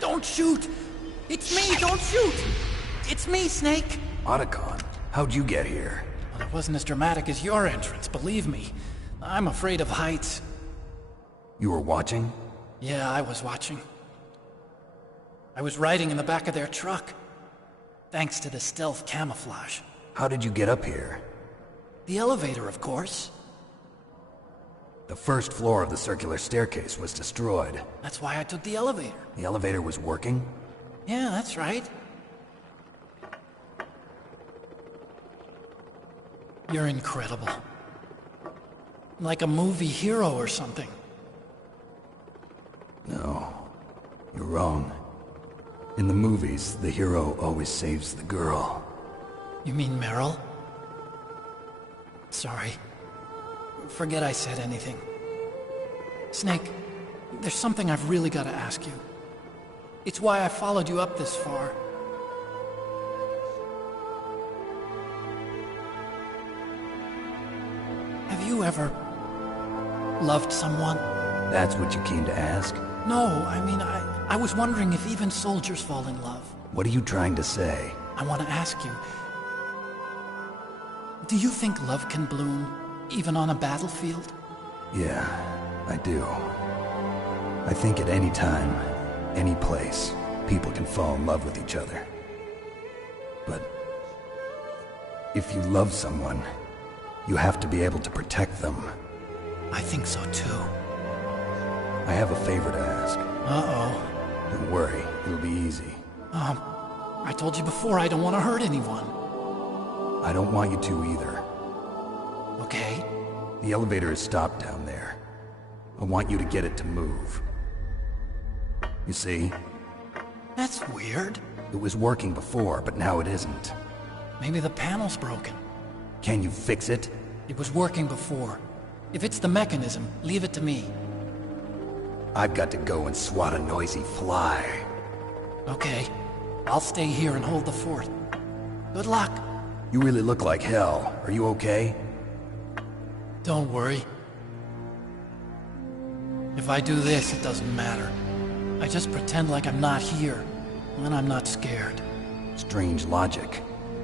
Don't shoot! It's me, don't shoot! It's me, Snake! Otacon, How'd you get here? Well, it wasn't as dramatic as your entrance, believe me. I'm afraid of heights. You were watching? Yeah, I was watching. I was riding in the back of their truck. Thanks to the stealth camouflage. How did you get up here? The elevator, of course. The first floor of the circular staircase was destroyed. That's why I took the elevator. The elevator was working? Yeah, that's right. You're incredible. Like a movie hero or something. No, you're wrong. In the movies, the hero always saves the girl. You mean Meryl? Sorry. Forget I said anything. Snake, there's something I've really got to ask you. It's why I followed you up this far. Have you ever loved someone? That's what you came to ask? No, I mean, I was wondering if even soldiers fall in love. What are you trying to say? I want to ask you, do you think love can bloom, even on a battlefield? Yeah, I do. I think at any time, any place, people can fall in love with each other. But if you love someone, you have to be able to protect them. I think so too. I have a favor to ask. Uh-oh. Don't worry, it'll be easy. I told you before I don't want to hurt anyone. I don't want you to either. Okay. The elevator is stopped down there. I want you to get it to move. You see? That's weird. It was working before, but now it isn't. Maybe the panel's broken. Can you fix it? It was working before. If it's the mechanism, leave it to me. I've got to go and swat a noisy fly. Okay. I'll stay here and hold the fort. Good luck. You really look like hell. Are you okay? Don't worry. If I do this, it doesn't matter. I just pretend like I'm not here, and then I'm not scared. Strange logic.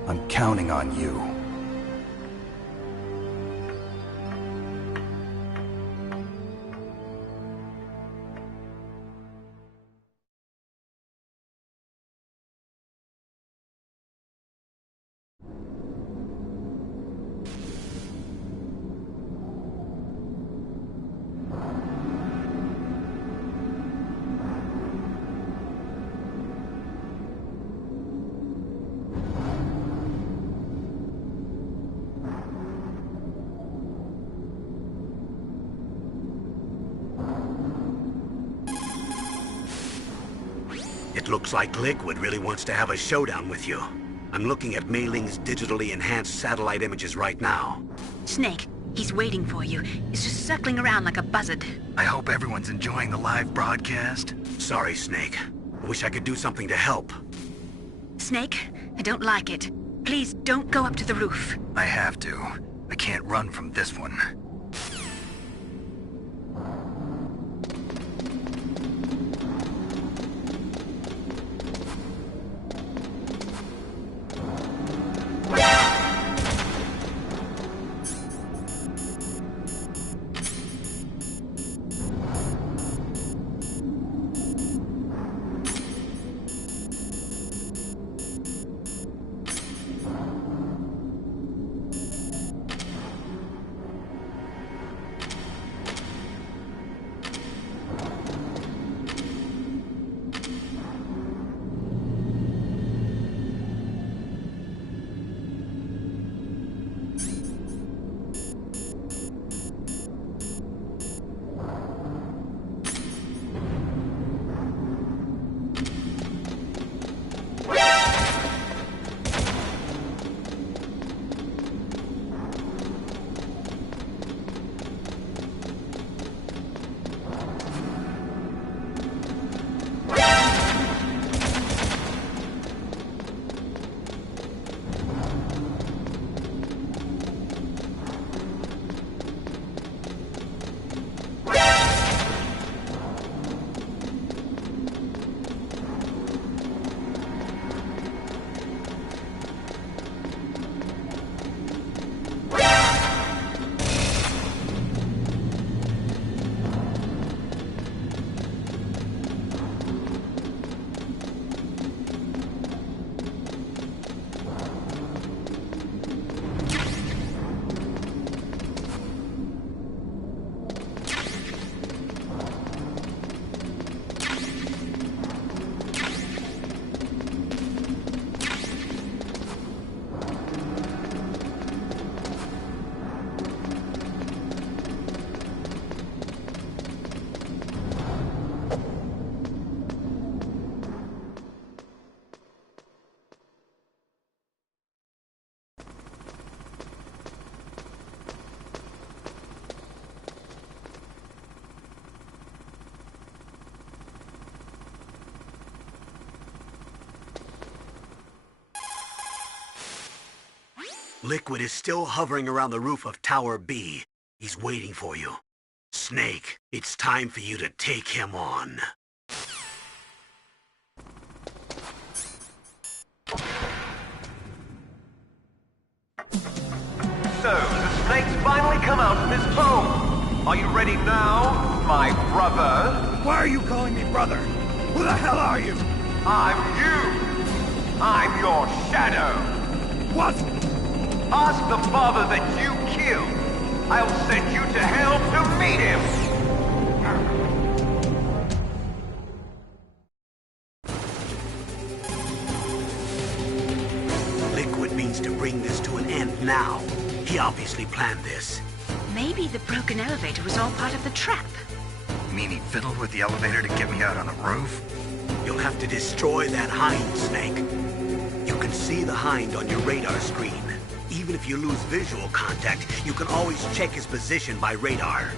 I'm counting on you. It looks like Liquid really wants to have a showdown with you. I'm looking at Mei Ling's digitally enhanced satellite images right now. Snake, he's waiting for you. He's just circling around like a buzzard. I hope everyone's enjoying the live broadcast. Sorry, Snake. I wish I could do something to help. Snake, I don't like it. Please don't go up to the roof. I have to. I can't run from this one. Liquid is still hovering around the roof of Tower B. He's waiting for you. Snake, it's time for you to take him on. So, the snake's finally come out of his home. Are you ready now, my brother? Why are you calling me brother? Who the hell are you? I'm you. I'm your shadow. What? Ask the father that you killed. I'll send you to hell to meet him. Liquid means to bring this to an end now. He obviously planned this. Maybe the broken elevator was all part of the trap. You mean he fiddled with the elevator to get me out on the roof? You'll have to destroy that hind, Snake. You can see the hind on your radar screen. Even if you lose visual contact, you can always check his position by radar.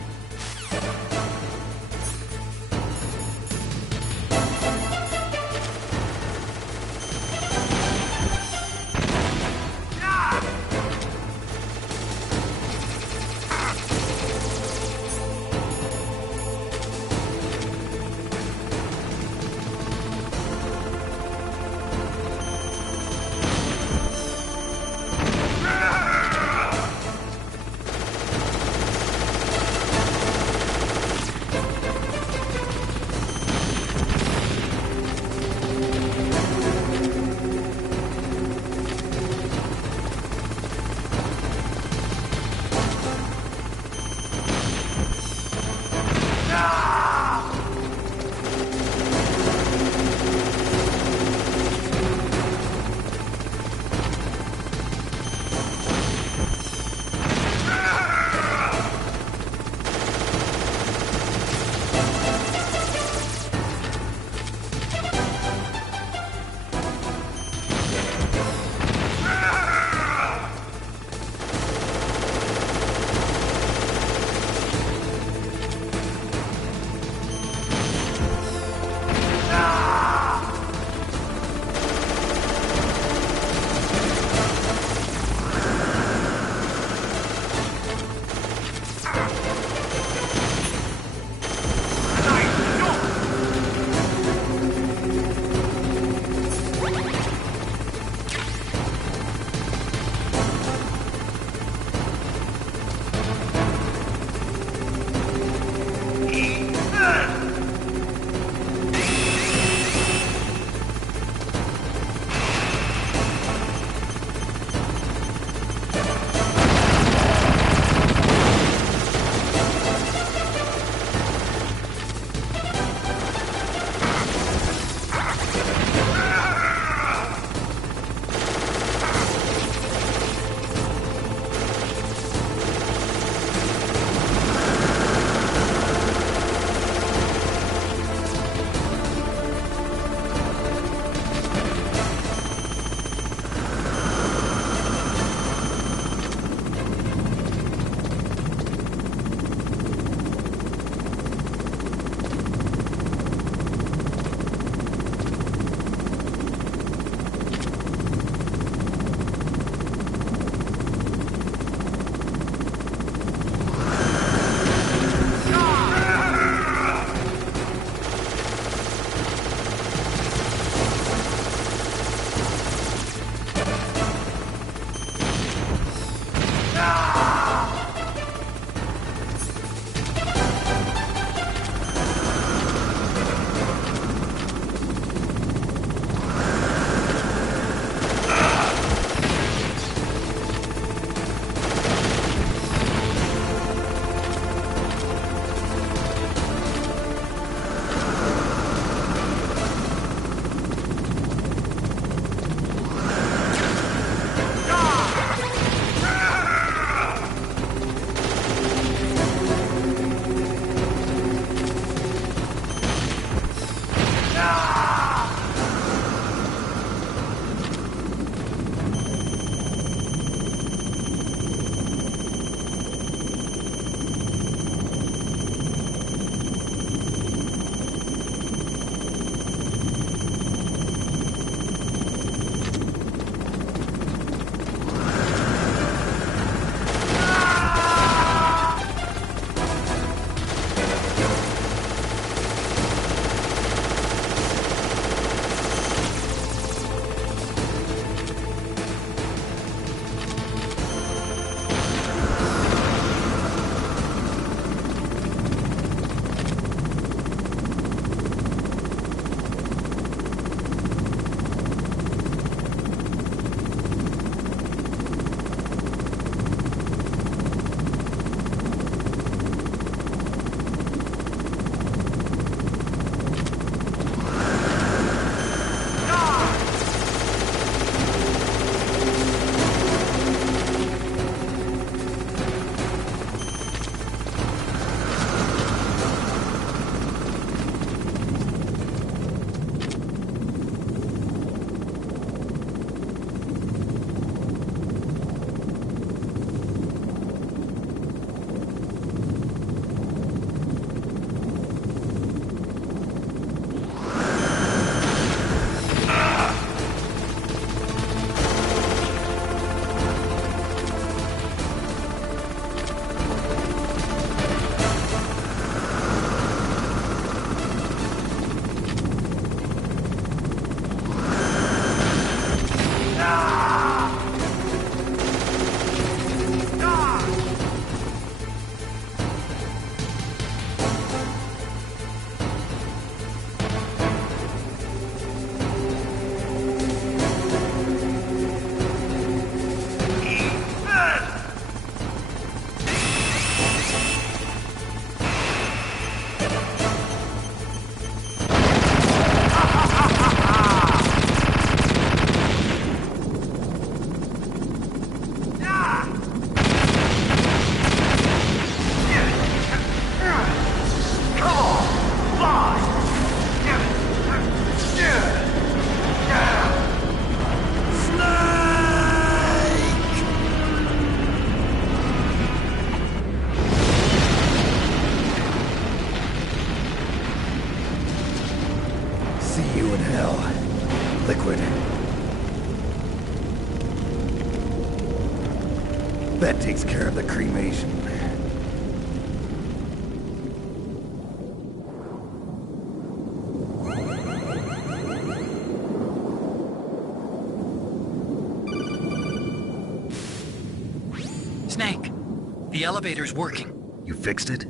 elevator's working. You fixed it?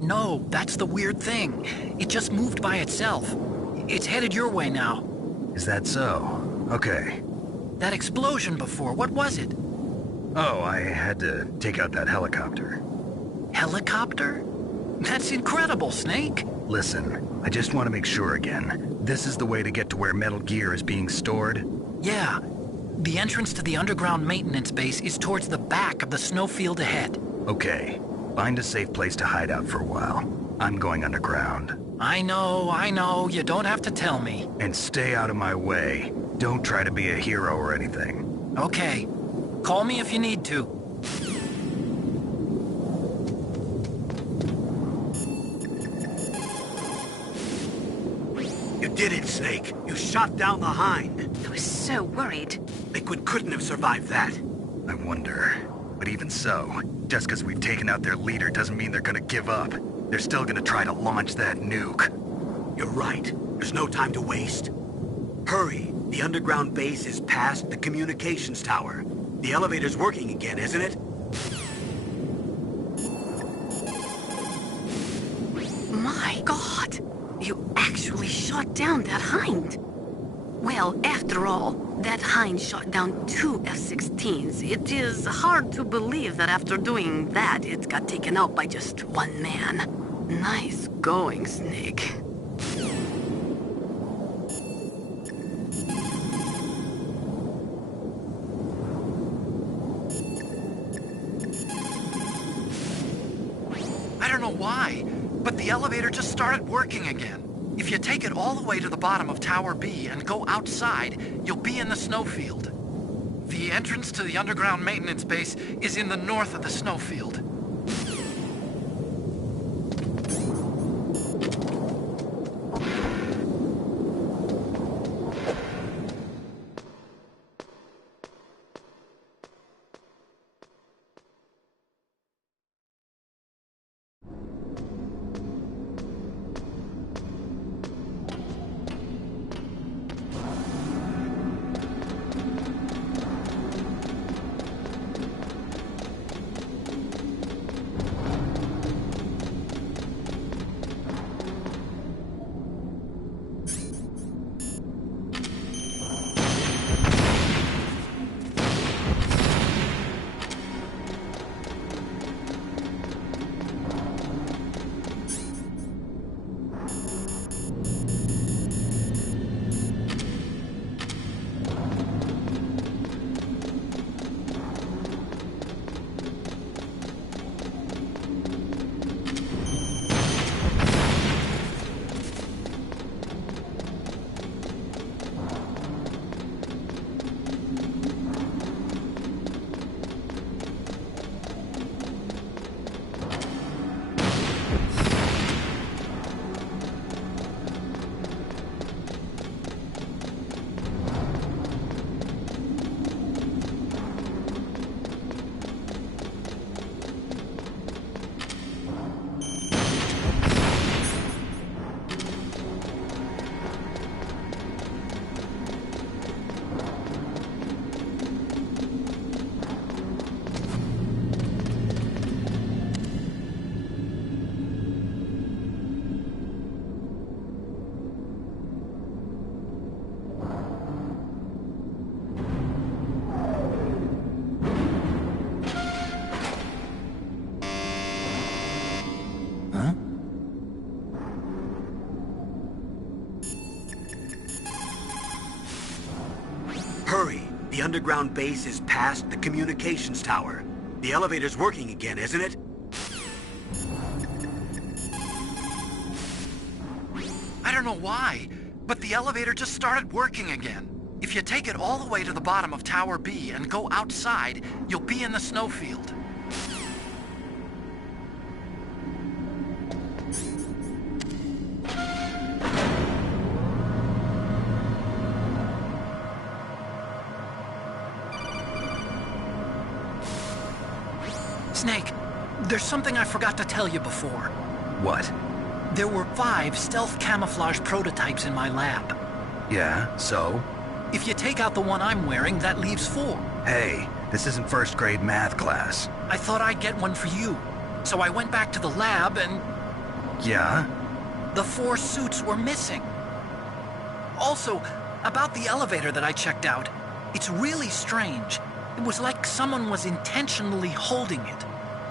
No, that's the weird thing. It just moved by itself. It's headed your way now. Is that so? Okay. That explosion before, what was it? Oh, I had to take out that helicopter. Helicopter? That's incredible, Snake. Listen, I just want to make sure again. This is the way to get to where Metal Gear is being stored? Yeah. The entrance to the underground maintenance base is towards the back of the snowfield ahead. Okay. Find a safe place to hide out for a while. I'm going underground. I know. You don't have to tell me. And stay out of my way. Don't try to be a hero or anything. Okay. Call me if you need to. You did it, Snake. You shot down the Hind. I was so worried. Liquid couldn't have survived that. I wonder. But even so, just because we've taken out their leader doesn't mean they're gonna give up. They're still gonna try to launch that nuke. You're right. There's no time to waste. Hurry. The underground base is past the communications tower. The elevator's working again, isn't it? My God! You actually shot down that Hind! Well, after all, that Hind shot down 2 F-16s. It is hard to believe that after doing that, it got taken out by just one man. Nice going, Snake. I don't know why, but the elevator just started working again. If you take it all the way to the bottom of Tower B and go outside, you'll be in the snowfield. The entrance to the underground maintenance base is in the north of the snowfield. Hurry! The underground base is past the communications tower. The elevator's working again, isn't it? I don't know why, but the elevator just started working again. If you take it all the way to the bottom of Tower B and go outside, you'll be in the snowfield. Snake, there's something I forgot to tell you before. What? There were 5 stealth camouflage prototypes in my lab. Yeah, so? If you take out the one I'm wearing, that leaves 4. Hey, this isn't first grade math class. I thought I'd get one for you. So I went back to the lab and... Yeah? The 4 suits were missing. Also, about the elevator that I checked out, it's really strange. It was like someone was intentionally holding it.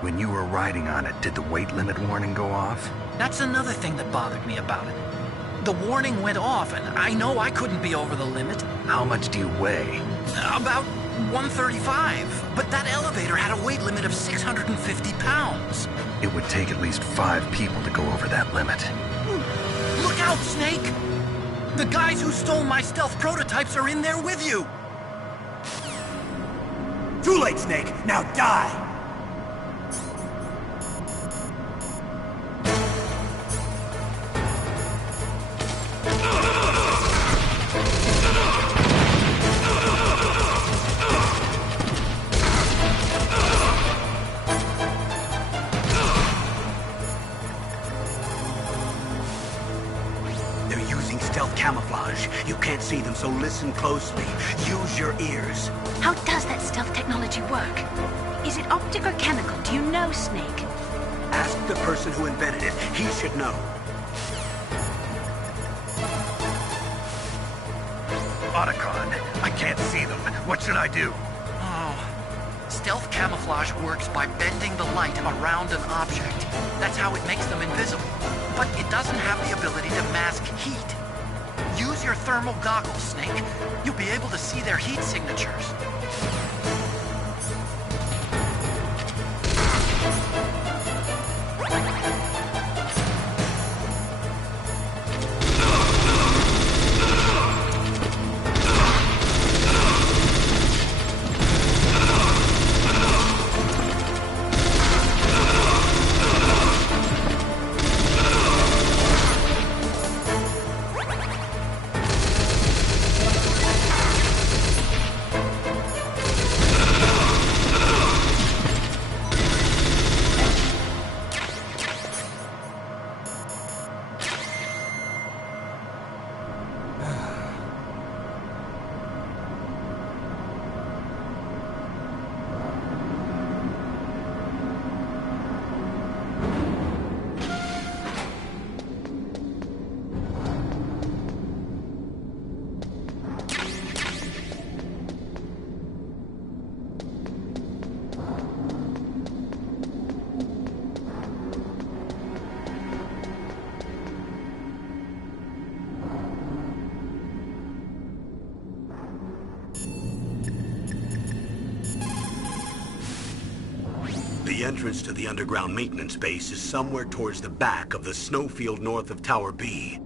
When you were riding on it, did the weight limit warning go off? That's another thing that bothered me about it. The warning went off, and I know I couldn't be over the limit. How much do you weigh? About 135, but that elevator had a weight limit of 650 pounds. It would take at least 5 people to go over that limit. Look out, Snake! The guys who stole my stealth prototypes are in there with you! Too late, Snake! Now die! Camouflage. You can't see them, so listen closely. Use your ears. How does that stealth technology work? Is it optic or chemical? Do you know, Snake? Ask the person who invented it. He should know. Otacon, I can't see them. What should I do? Oh, stealth camouflage works by bending the light around an object. That's how it makes them invisible. But it doesn't have the ability to mask heat. Use your thermal goggles, Snake. You'll be able to see their heat signatures. The entrance to the underground maintenance base is somewhere towards the back of the snowfield north of Tower B.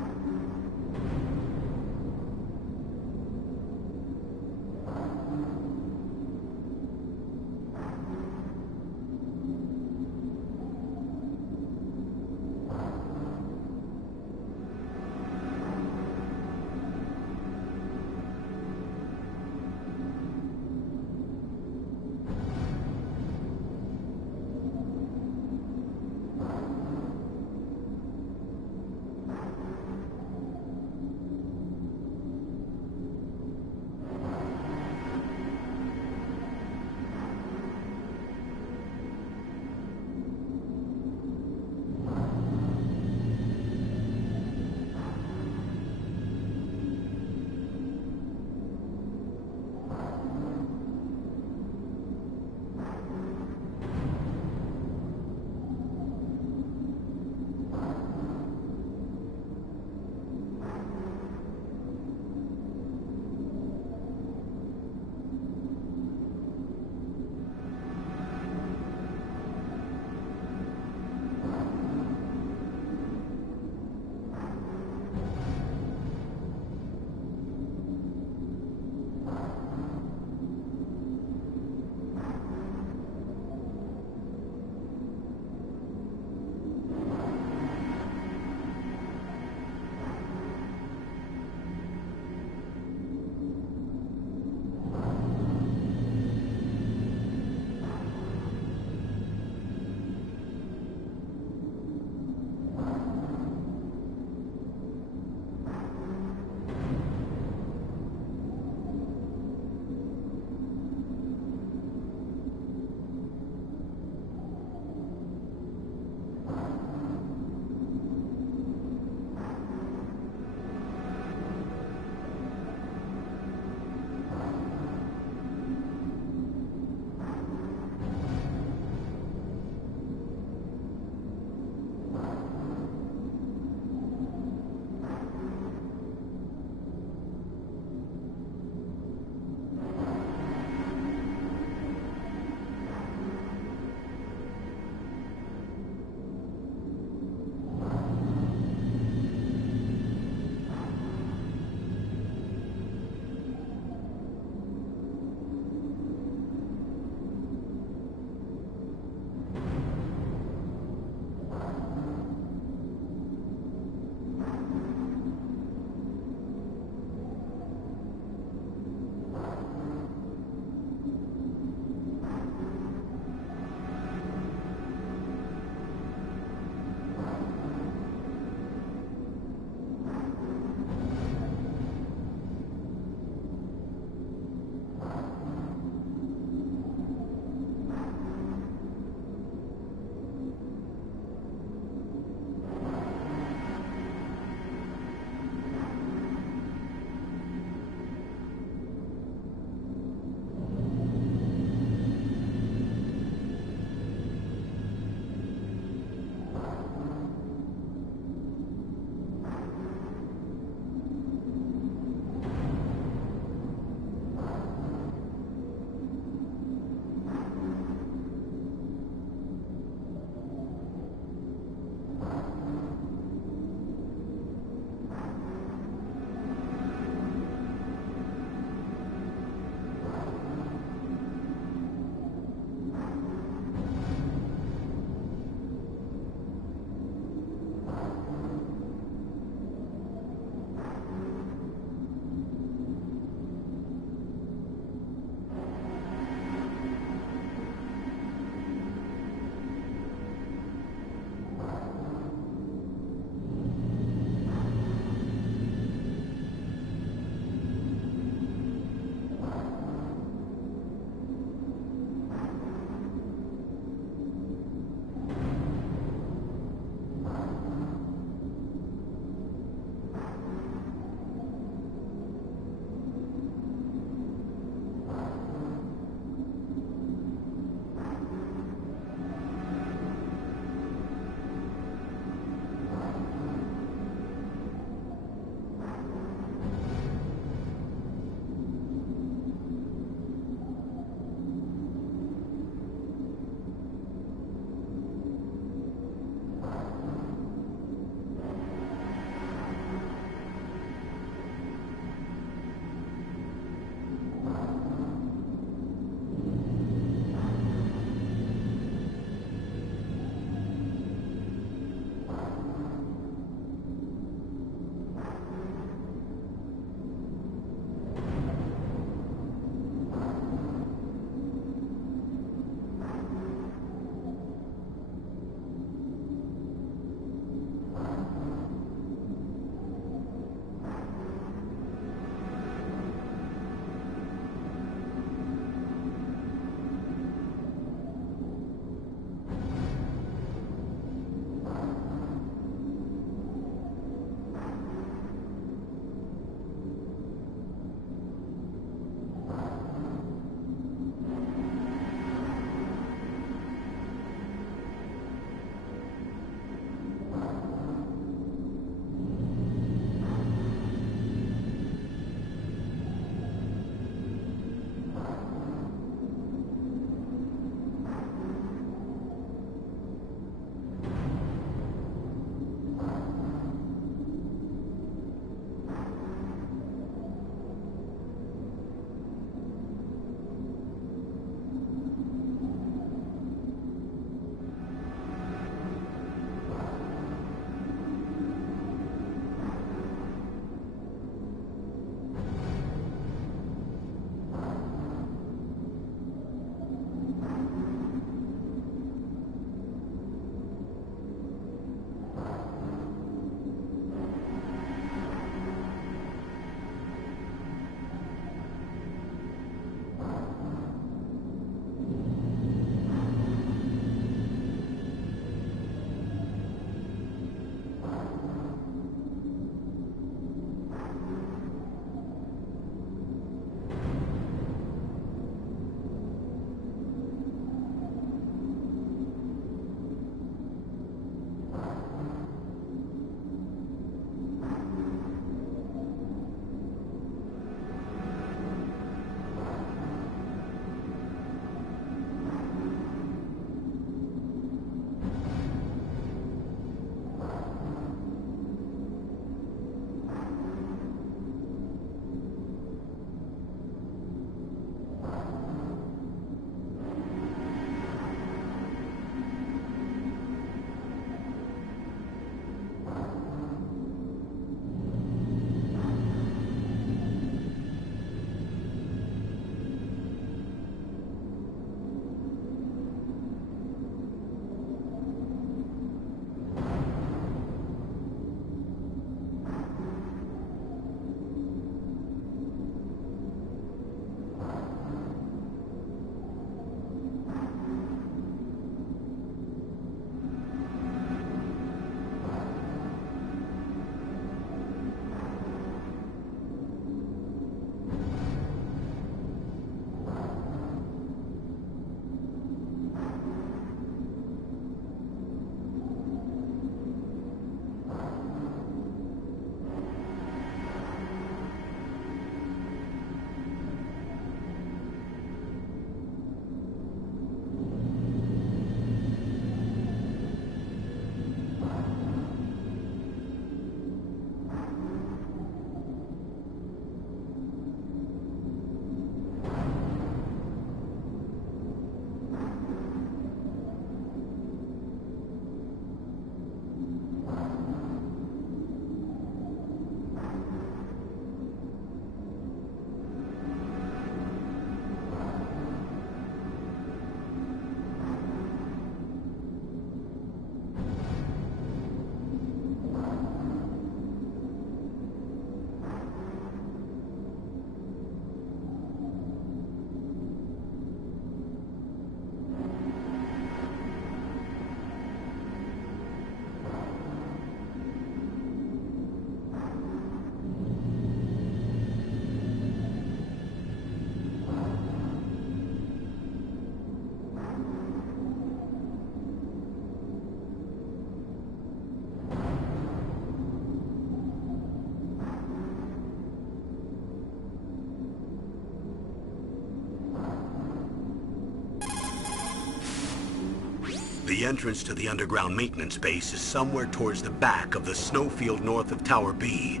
entrance to the underground maintenance base is somewhere towards the back of the snowfield north of Tower B.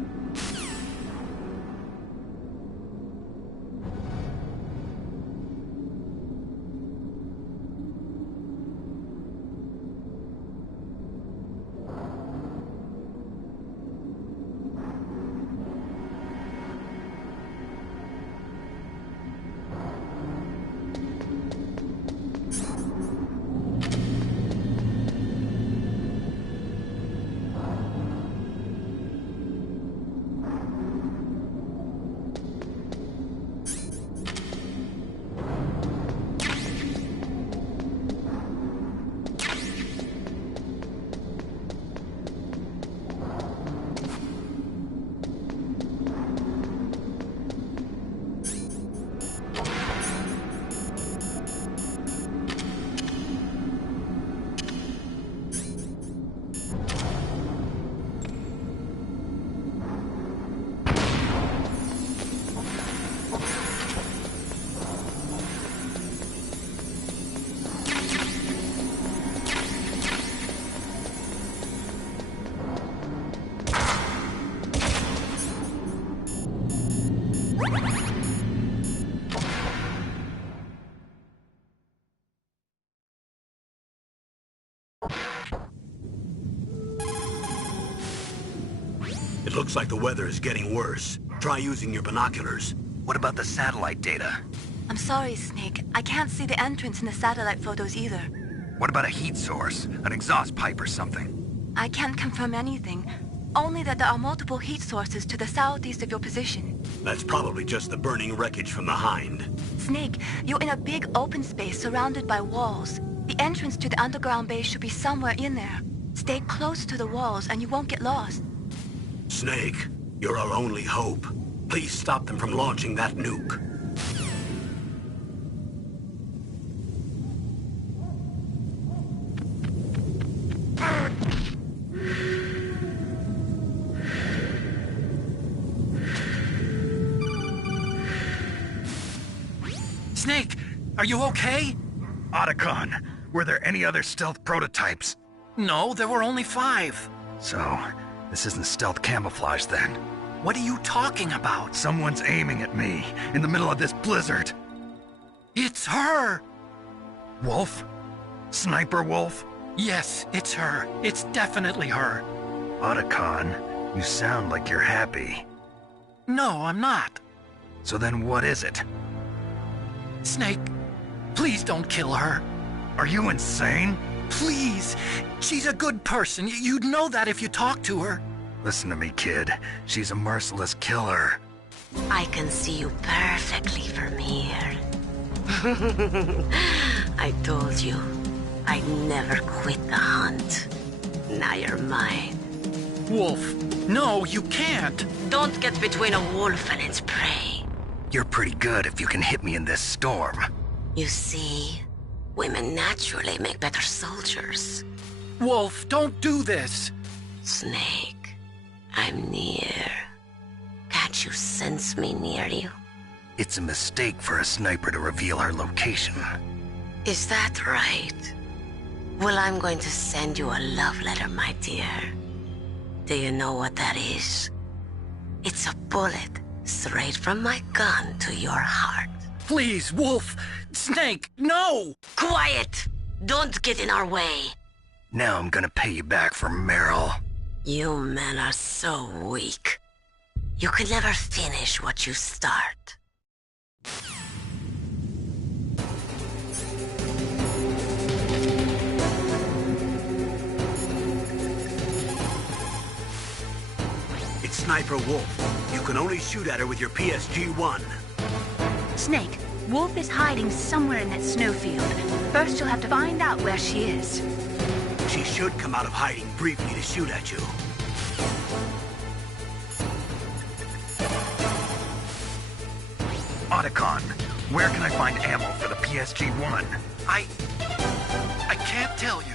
It looks like the weather is getting worse. Try using your binoculars. What about the satellite data? I'm sorry, Snake. I can't see the entrance in the satellite photos either. What about a heat source? An exhaust pipe or something? I can't confirm anything. Only that there are multiple heat sources to the southeast of your position. That's probably just the burning wreckage from the Hind. Snake, you're in a big open space surrounded by walls. The entrance to the underground base should be somewhere in there. Stay close to the walls and you won't get lost. Snake, you're our only hope. Please stop them from launching that nuke. Snake, are you okay? Otacon, were there any other stealth prototypes? No, there were only 5. So, this isn't stealth camouflage then? What are you talking about? Someone's aiming at me, in the middle of this blizzard. It's her! Wolf? Sniper Wolf? Yes, it's her. It's definitely her. Otacon, you sound like you're happy. No, I'm not. So then what is it? Snake, please don't kill her. Are you insane? Please! She's a good person. You'd know that if you talked to her. Listen to me, kid. She's a merciless killer. I can see you perfectly from here. I told you, I'd never quit the hunt. Now you're mine. Wolf, no, you can't. Don't get between a wolf and its prey. You're pretty good if you can hit me in this storm. You see, women naturally make better soldiers. Wolf, don't do this. Snake, I'm near. Can't you sense me near you? It's a mistake for a sniper to reveal her location. Is that right? Well, I'm going to send you a love letter, my dear. Do you know what that is? It's a bullet straight from my gun to your heart. Please, Wolf! Snake, no! Quiet! Don't get in our way. Now I'm gonna pay you back for Meryl. You men are so weak. You can never finish what you start. It's Sniper Wolf. You can only shoot at her with your PSG-1. Snake, Wolf is hiding somewhere in that snowfield. First, you'll have to find out where she is. She should come out of hiding briefly to shoot at you. Otacon, where can I find ammo for the PSG-1? I can't tell you.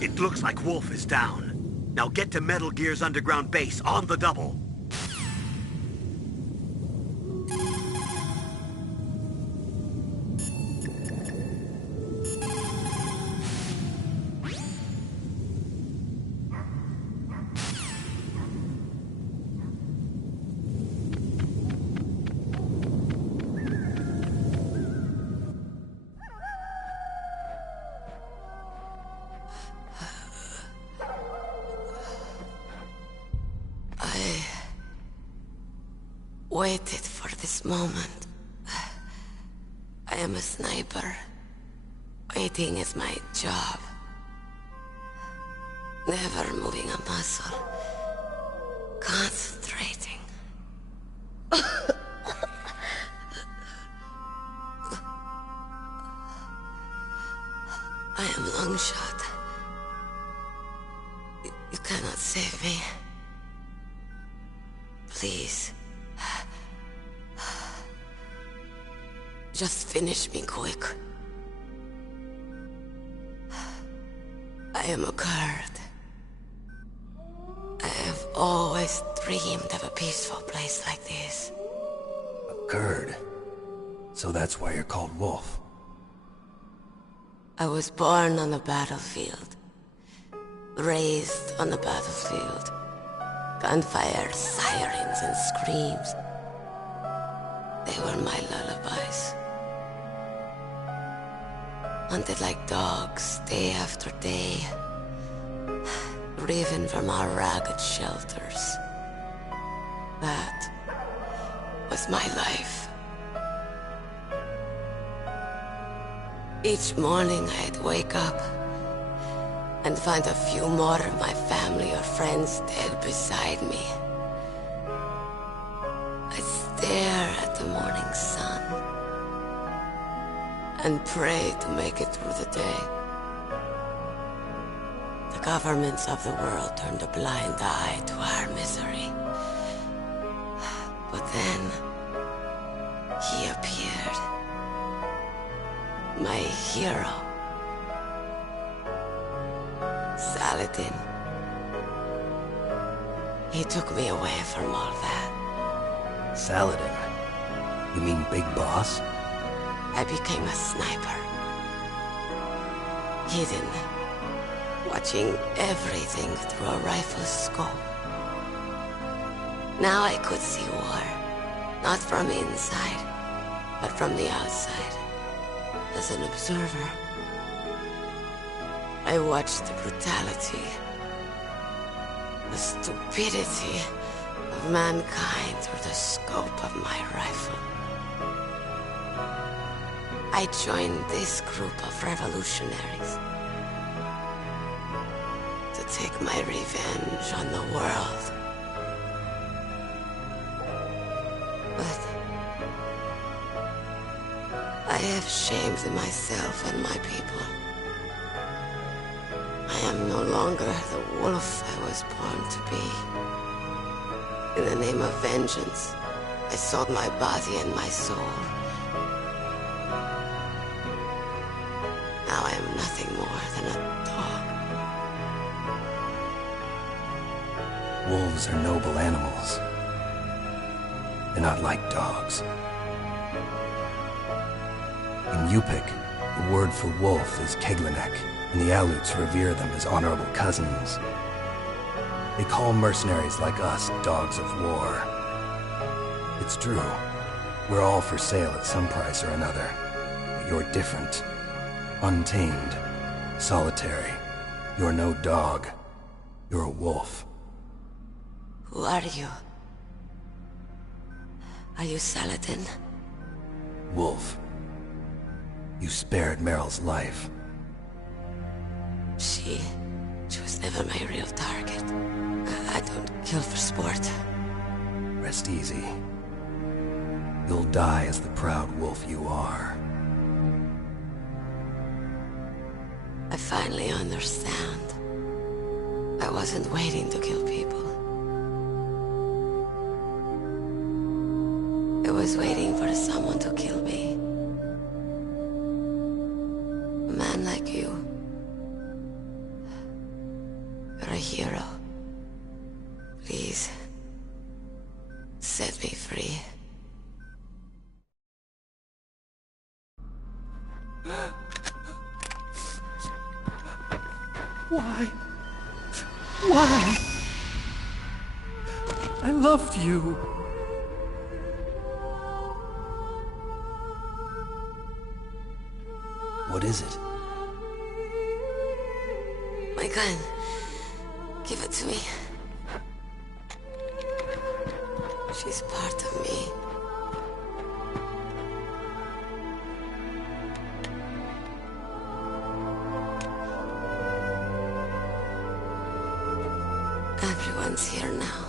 It looks like Wolf is down. Now get to Metal Gear's underground base on the double. Waited for this moment. I am a sniper. Waiting is my job. Never moving a muscle. Concentrating. I am Longshot. You cannot save me. Please. Just finish me quick. I am a Kurd. I have always dreamed of a peaceful place like this. A Kurd? So that's why you're called Wolf. I was born on the battlefield. Raised on the battlefield. Gunfire, sirens, and screams. They were my lullabies. Hunted like dogs, day after day. Driven from our ragged shelters. That was my life. Each morning I'd wake up and find a few more of my family or friends dead beside me. I'd stare at the morning sun and pray to make it through the day. The governments of the world turned a blind eye to our misery. But then, he appeared. My hero. Saladin. He took me away from all that. Saladin? You mean Big Boss? I became a sniper. Hidden. Watching everything through a rifle's scope. Now I could see war. Not from inside, but from the outside. As an observer. I watched the brutality, the stupidity of mankind through the scope of my rifle. I joined this group of revolutionaries to take my revenge on the world. But I have shamed myself and my people. I am no longer the wolf I was born to be. In the name of vengeance, I sold my body and my soul. Now I am nothing more than a dog. Wolves are noble animals. They're not like dogs. In Yupik, the word for wolf is Keglenek, and the Aleuts revere them as honorable cousins. They call mercenaries like us dogs of war. It's true. We're all for sale at some price or another. But you're different. Untamed. Solitary. You're no dog. You're a wolf. Who are you? Are you Saladin? Wolf. You spared Meryl's life. She was never my real target. I don't kill for sport. Rest easy. You'll die as the proud wolf you are. I finally understand. I wasn't waiting to kill people. I was waiting for someone to kill me. A man like you. hero. Please, set me free. Why? Why? I loved you. What is it? My gun. Give it to me. She's part of me. Everyone's here now.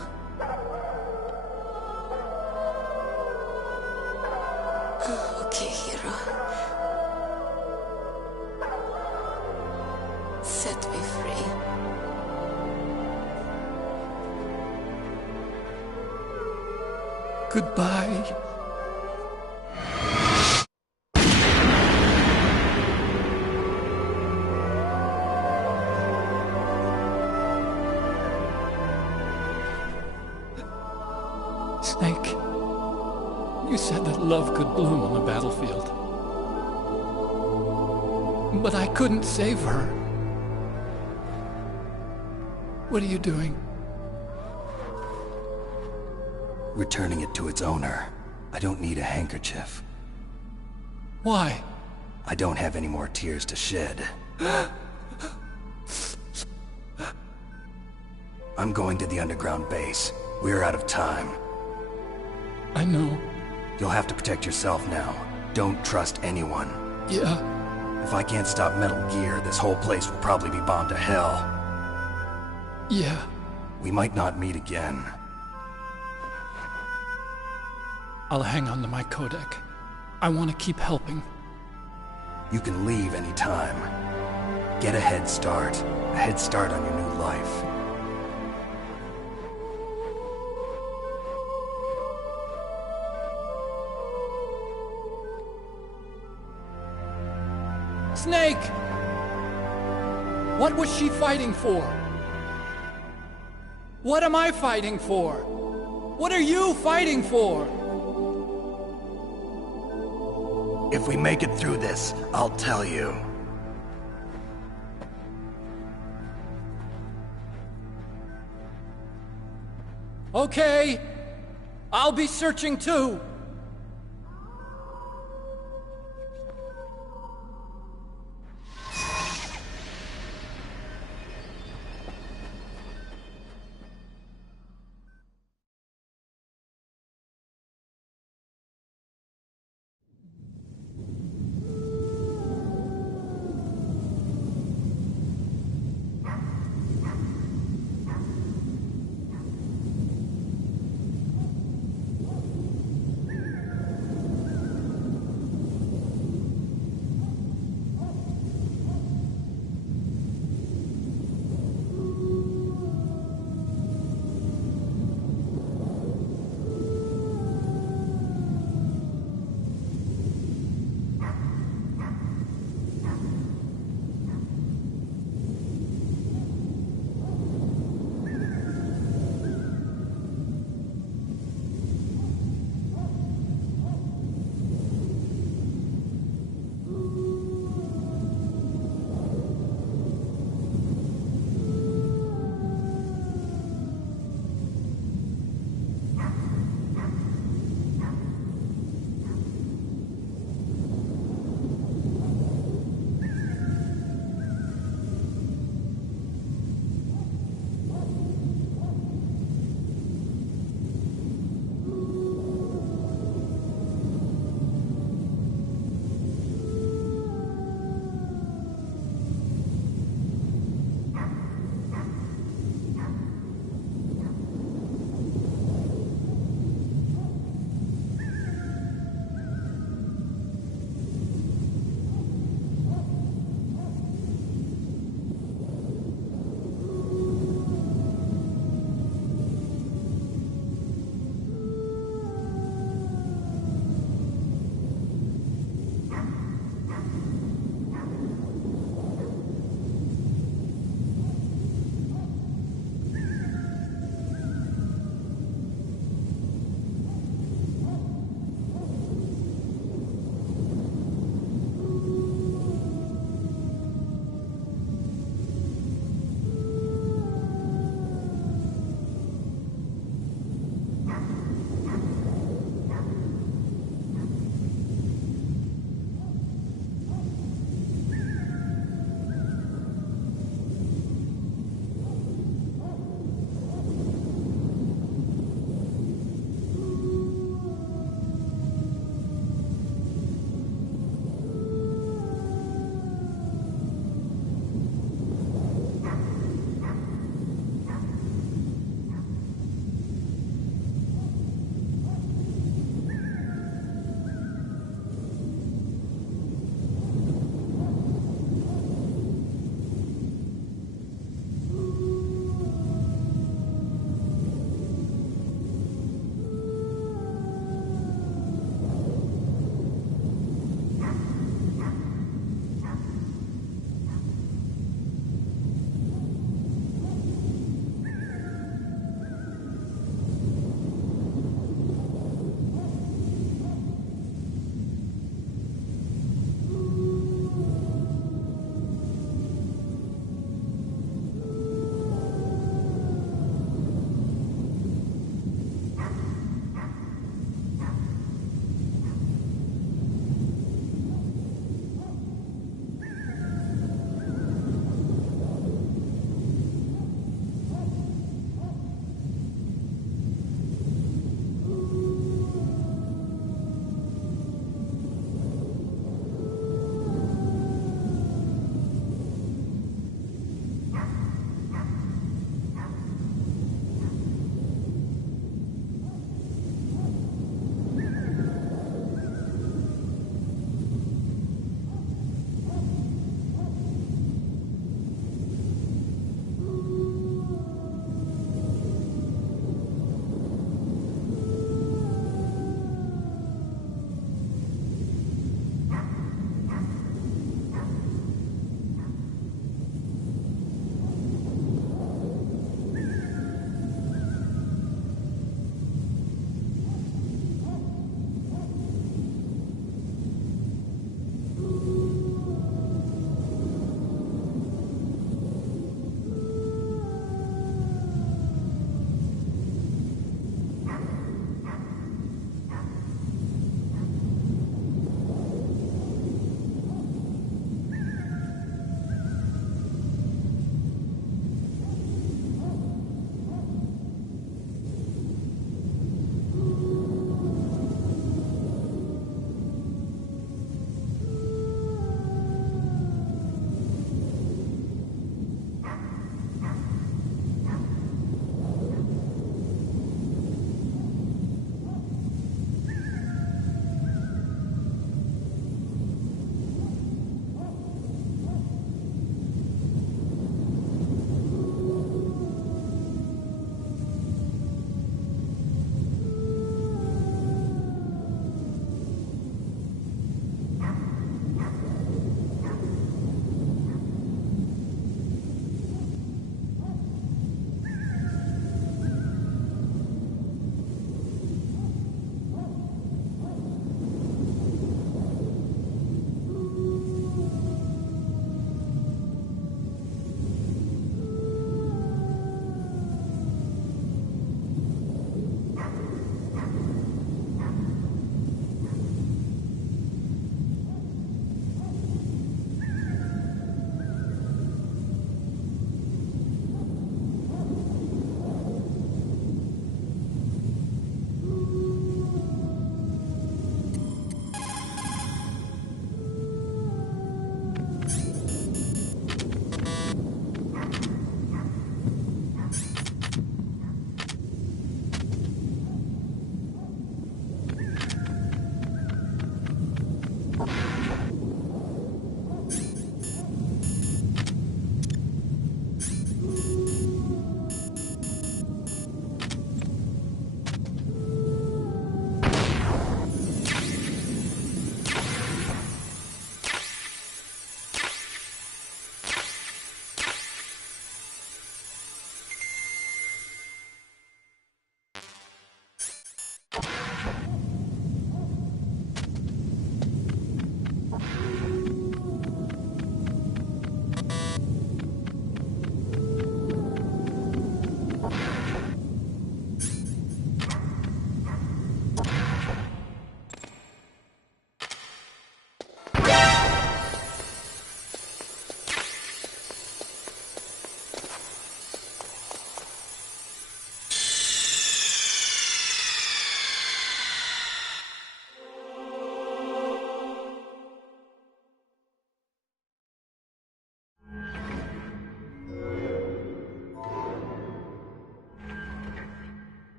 Okay, hero. Set me free. Goodbye. Snake, you said that love could bloom on the battlefield. But I couldn't save her. What are you doing? Returning it to its owner. I don't need a handkerchief. Why? I don't have any more tears to shed. I'm going to the underground base. We're out of time. I know. You'll have to protect yourself now. Don't trust anyone. Yeah. If I can't stop Metal Gear, this whole place will probably be bombed to hell. Yeah. We might not meet again. I'll hang on to my codec. I want to keep helping. You can leave anytime. Get a head start. A head start on your new life. Snake! What was she fighting for? What am I fighting for? What are you fighting for? If we make it through this, I'll tell you. Okay. I'll be searching too.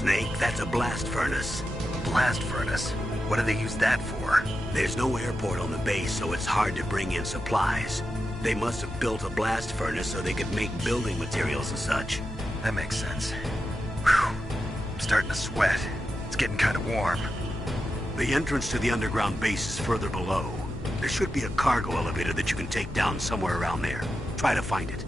Snake, that's a blast furnace. Blast furnace? What do they use that for? There's no airport on the base, so it's hard to bring in supplies. They must have built a blast furnace so they could make building materials and such. That makes sense. Whew. I'm starting to sweat. It's getting kind of warm. The entrance to the underground base is further below. There should be a cargo elevator that you can take down somewhere around there. Try to find it.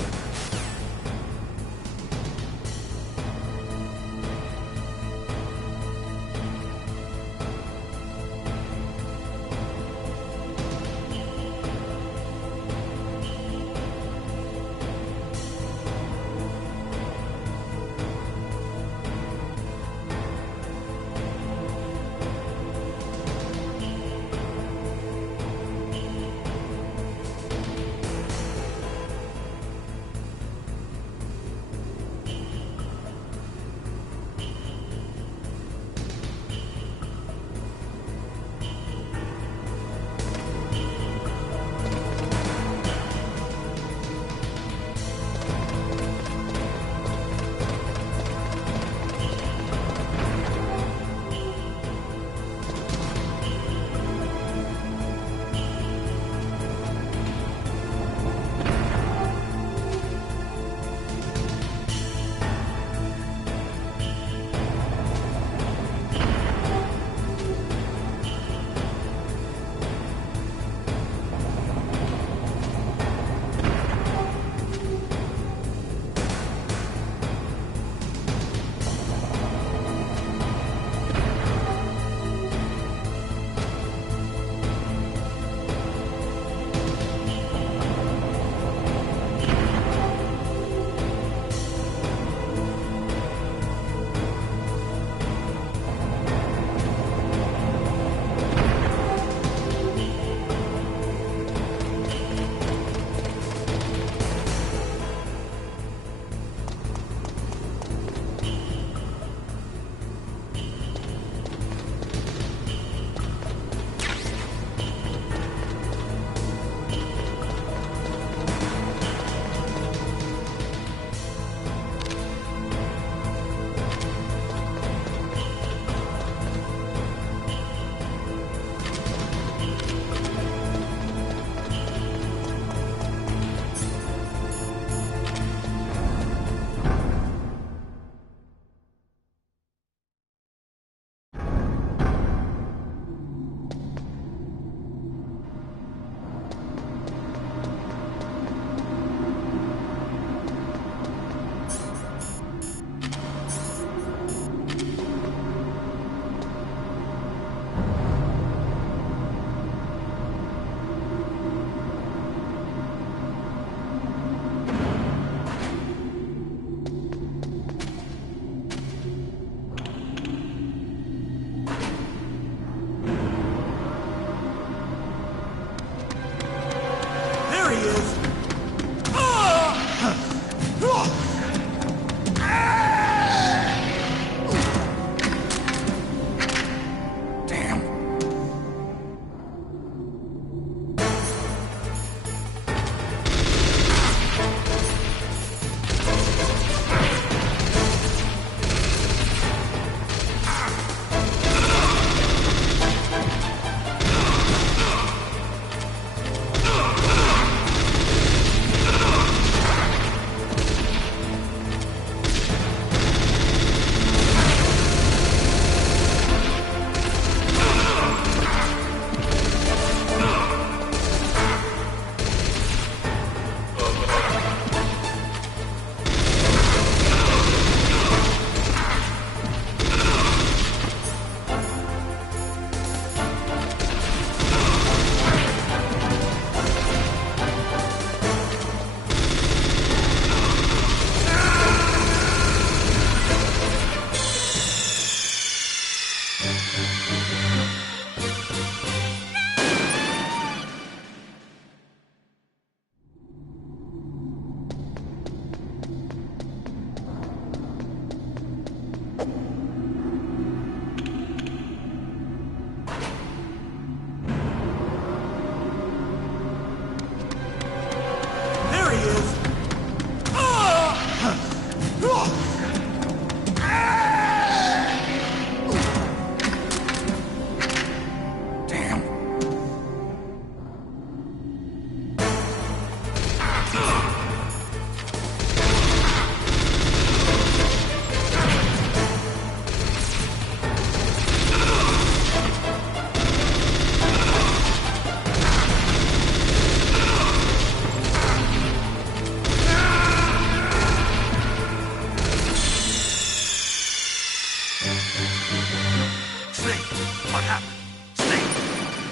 Snake! What happened? Snake!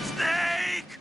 Snake!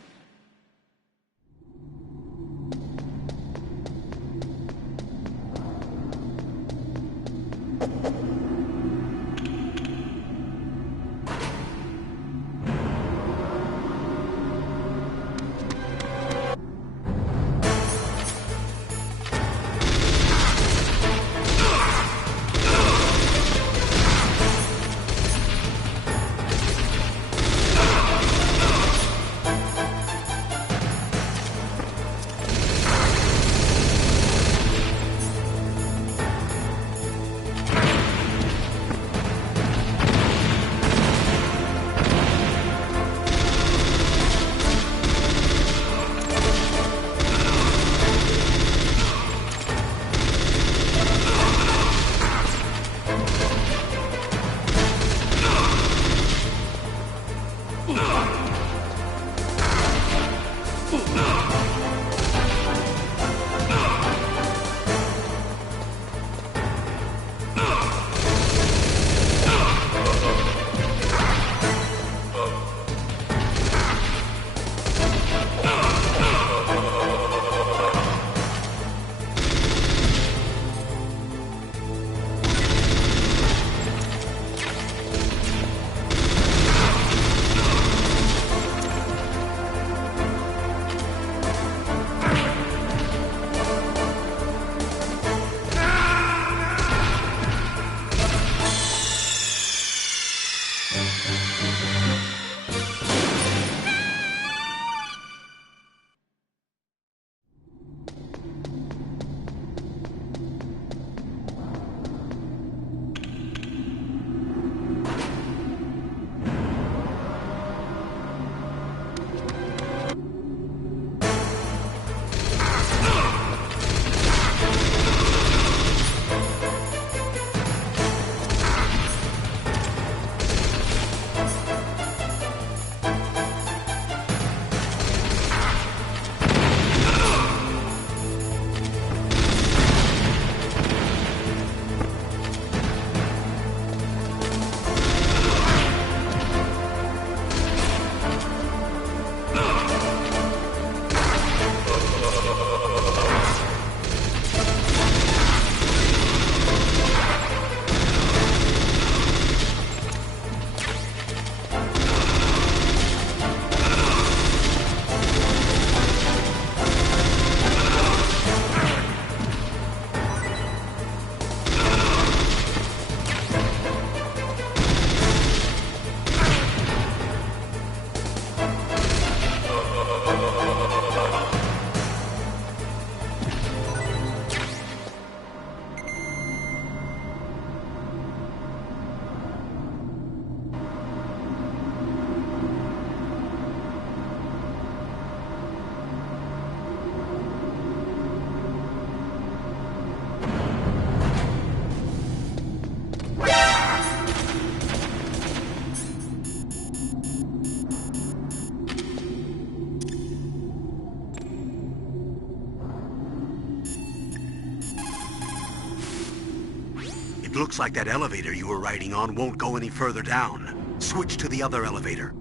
It looks like that elevator you were riding on won't go any further down. Switch to the other elevator.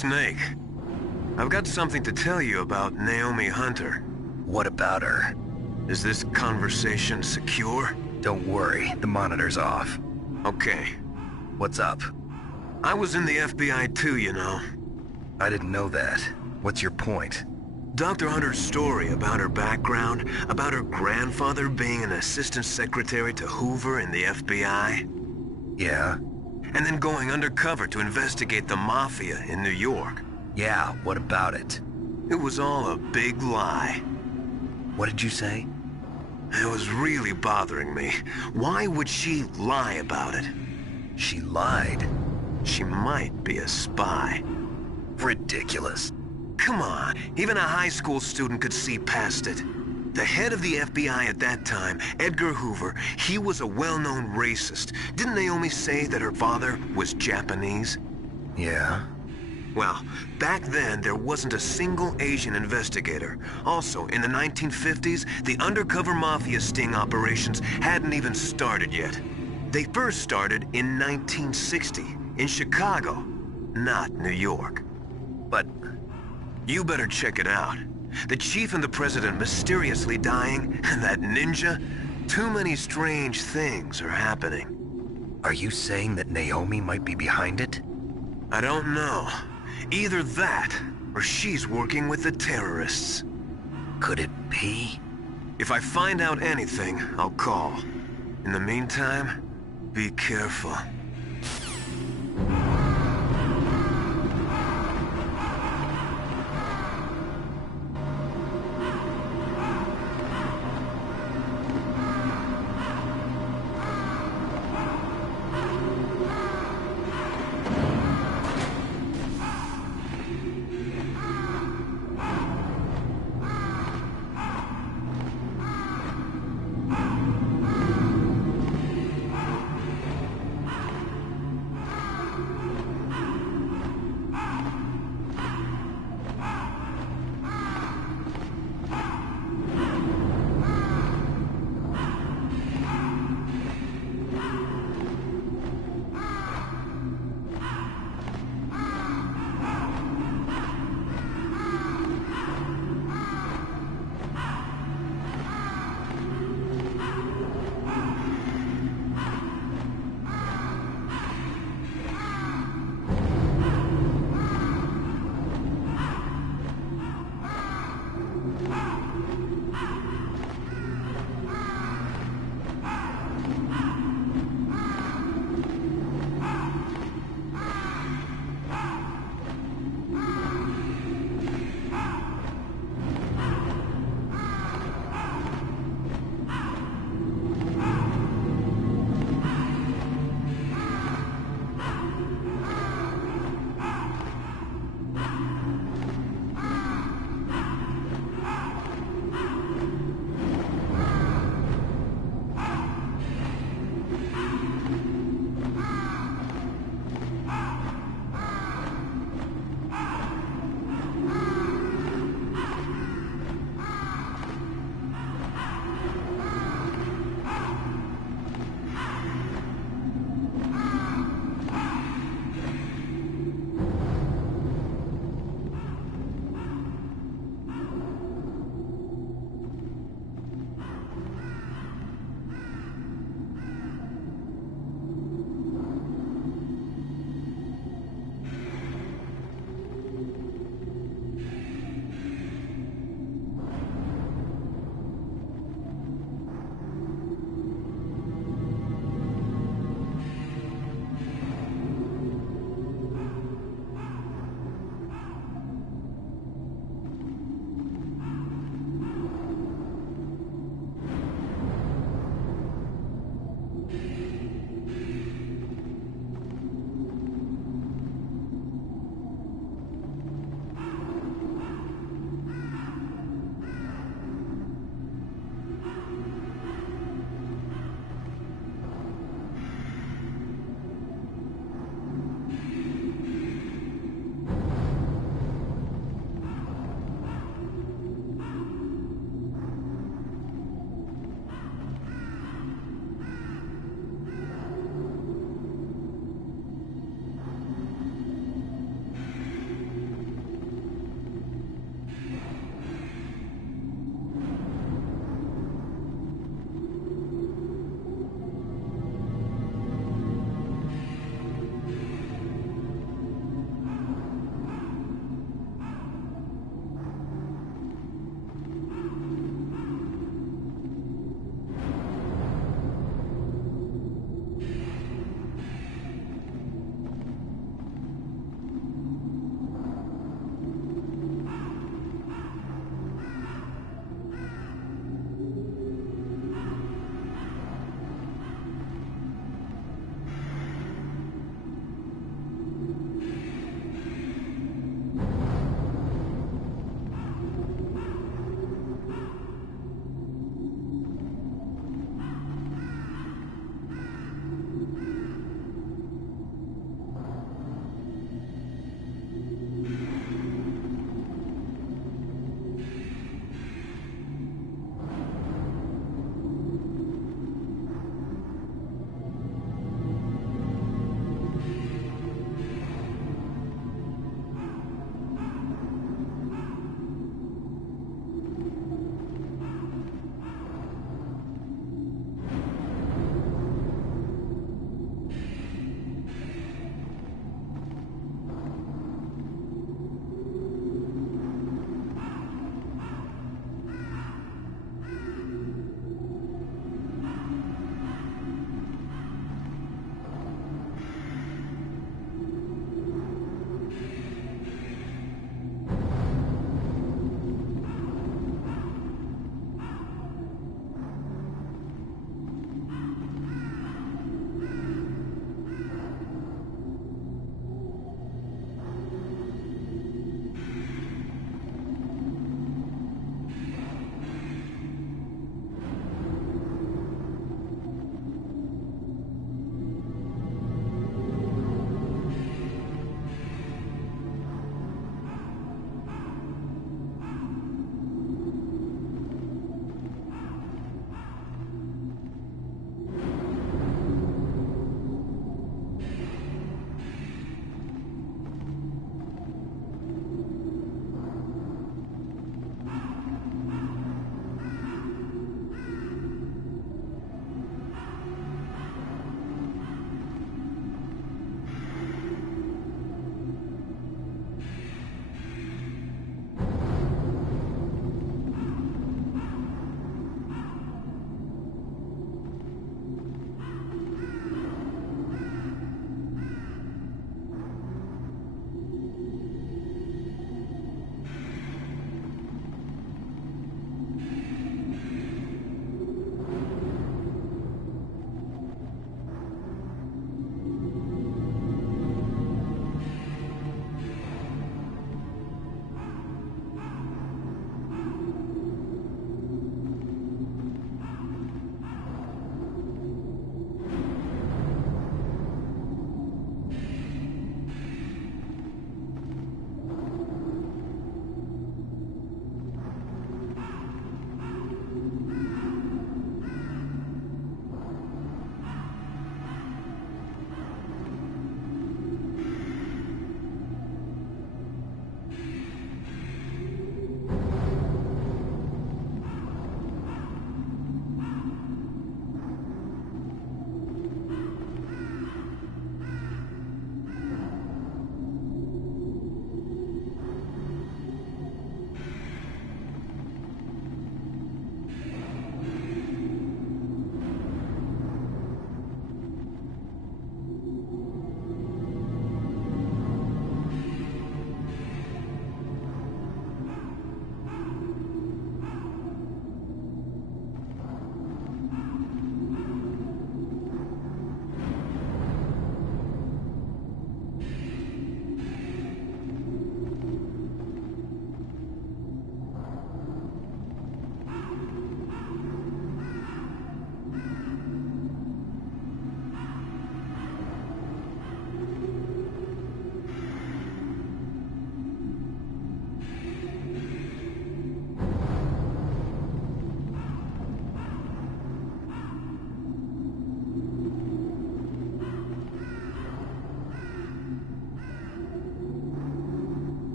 Snake. I've got something to tell you about Naomi Hunter. What about her? Is this conversation secure? Don't worry, the monitor's off. Okay. What's up? I was in the FBI too, you know. I didn't know that. What's your point? Dr. Hunter's story about her background, about her grandfather being an assistant secretary to Hoover in the FBI. Yeah? And then going undercover to investigate the Mafia in New York. Yeah, what about it? It was all a big lie. What did you say? It was really bothering me. Why would she lie about it? She lied? She might be a spy. Ridiculous. Come on, even a high school student could see past it. The head of the FBI at that time, Edgar Hoover, he was a well-known racist. Didn't Naomi say that her father was Japanese? Yeah. Well, back then, there wasn't a single Asian investigator. Also, in the 1950s, the undercover mafia sting operations hadn't even started yet. They first started in 1960, in Chicago, not New York. But you better check it out. The chief and the president mysteriously dying, and that ninja? Too many strange things are happening. Are you saying that Naomi might be behind it? I don't know. Either that, or she's working with the terrorists. Could it be? If I find out anything, I'll call. In the meantime, be careful.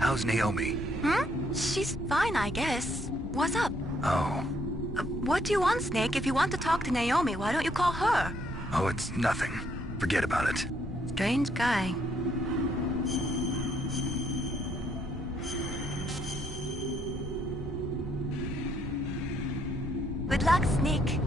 How's Naomi? She's fine, I guess. What's up? Oh. What do you want, Snake? If you want to talk to Naomi, why don't you call her? Oh, it's nothing. Forget about it. Strange guy. Good luck, Snake.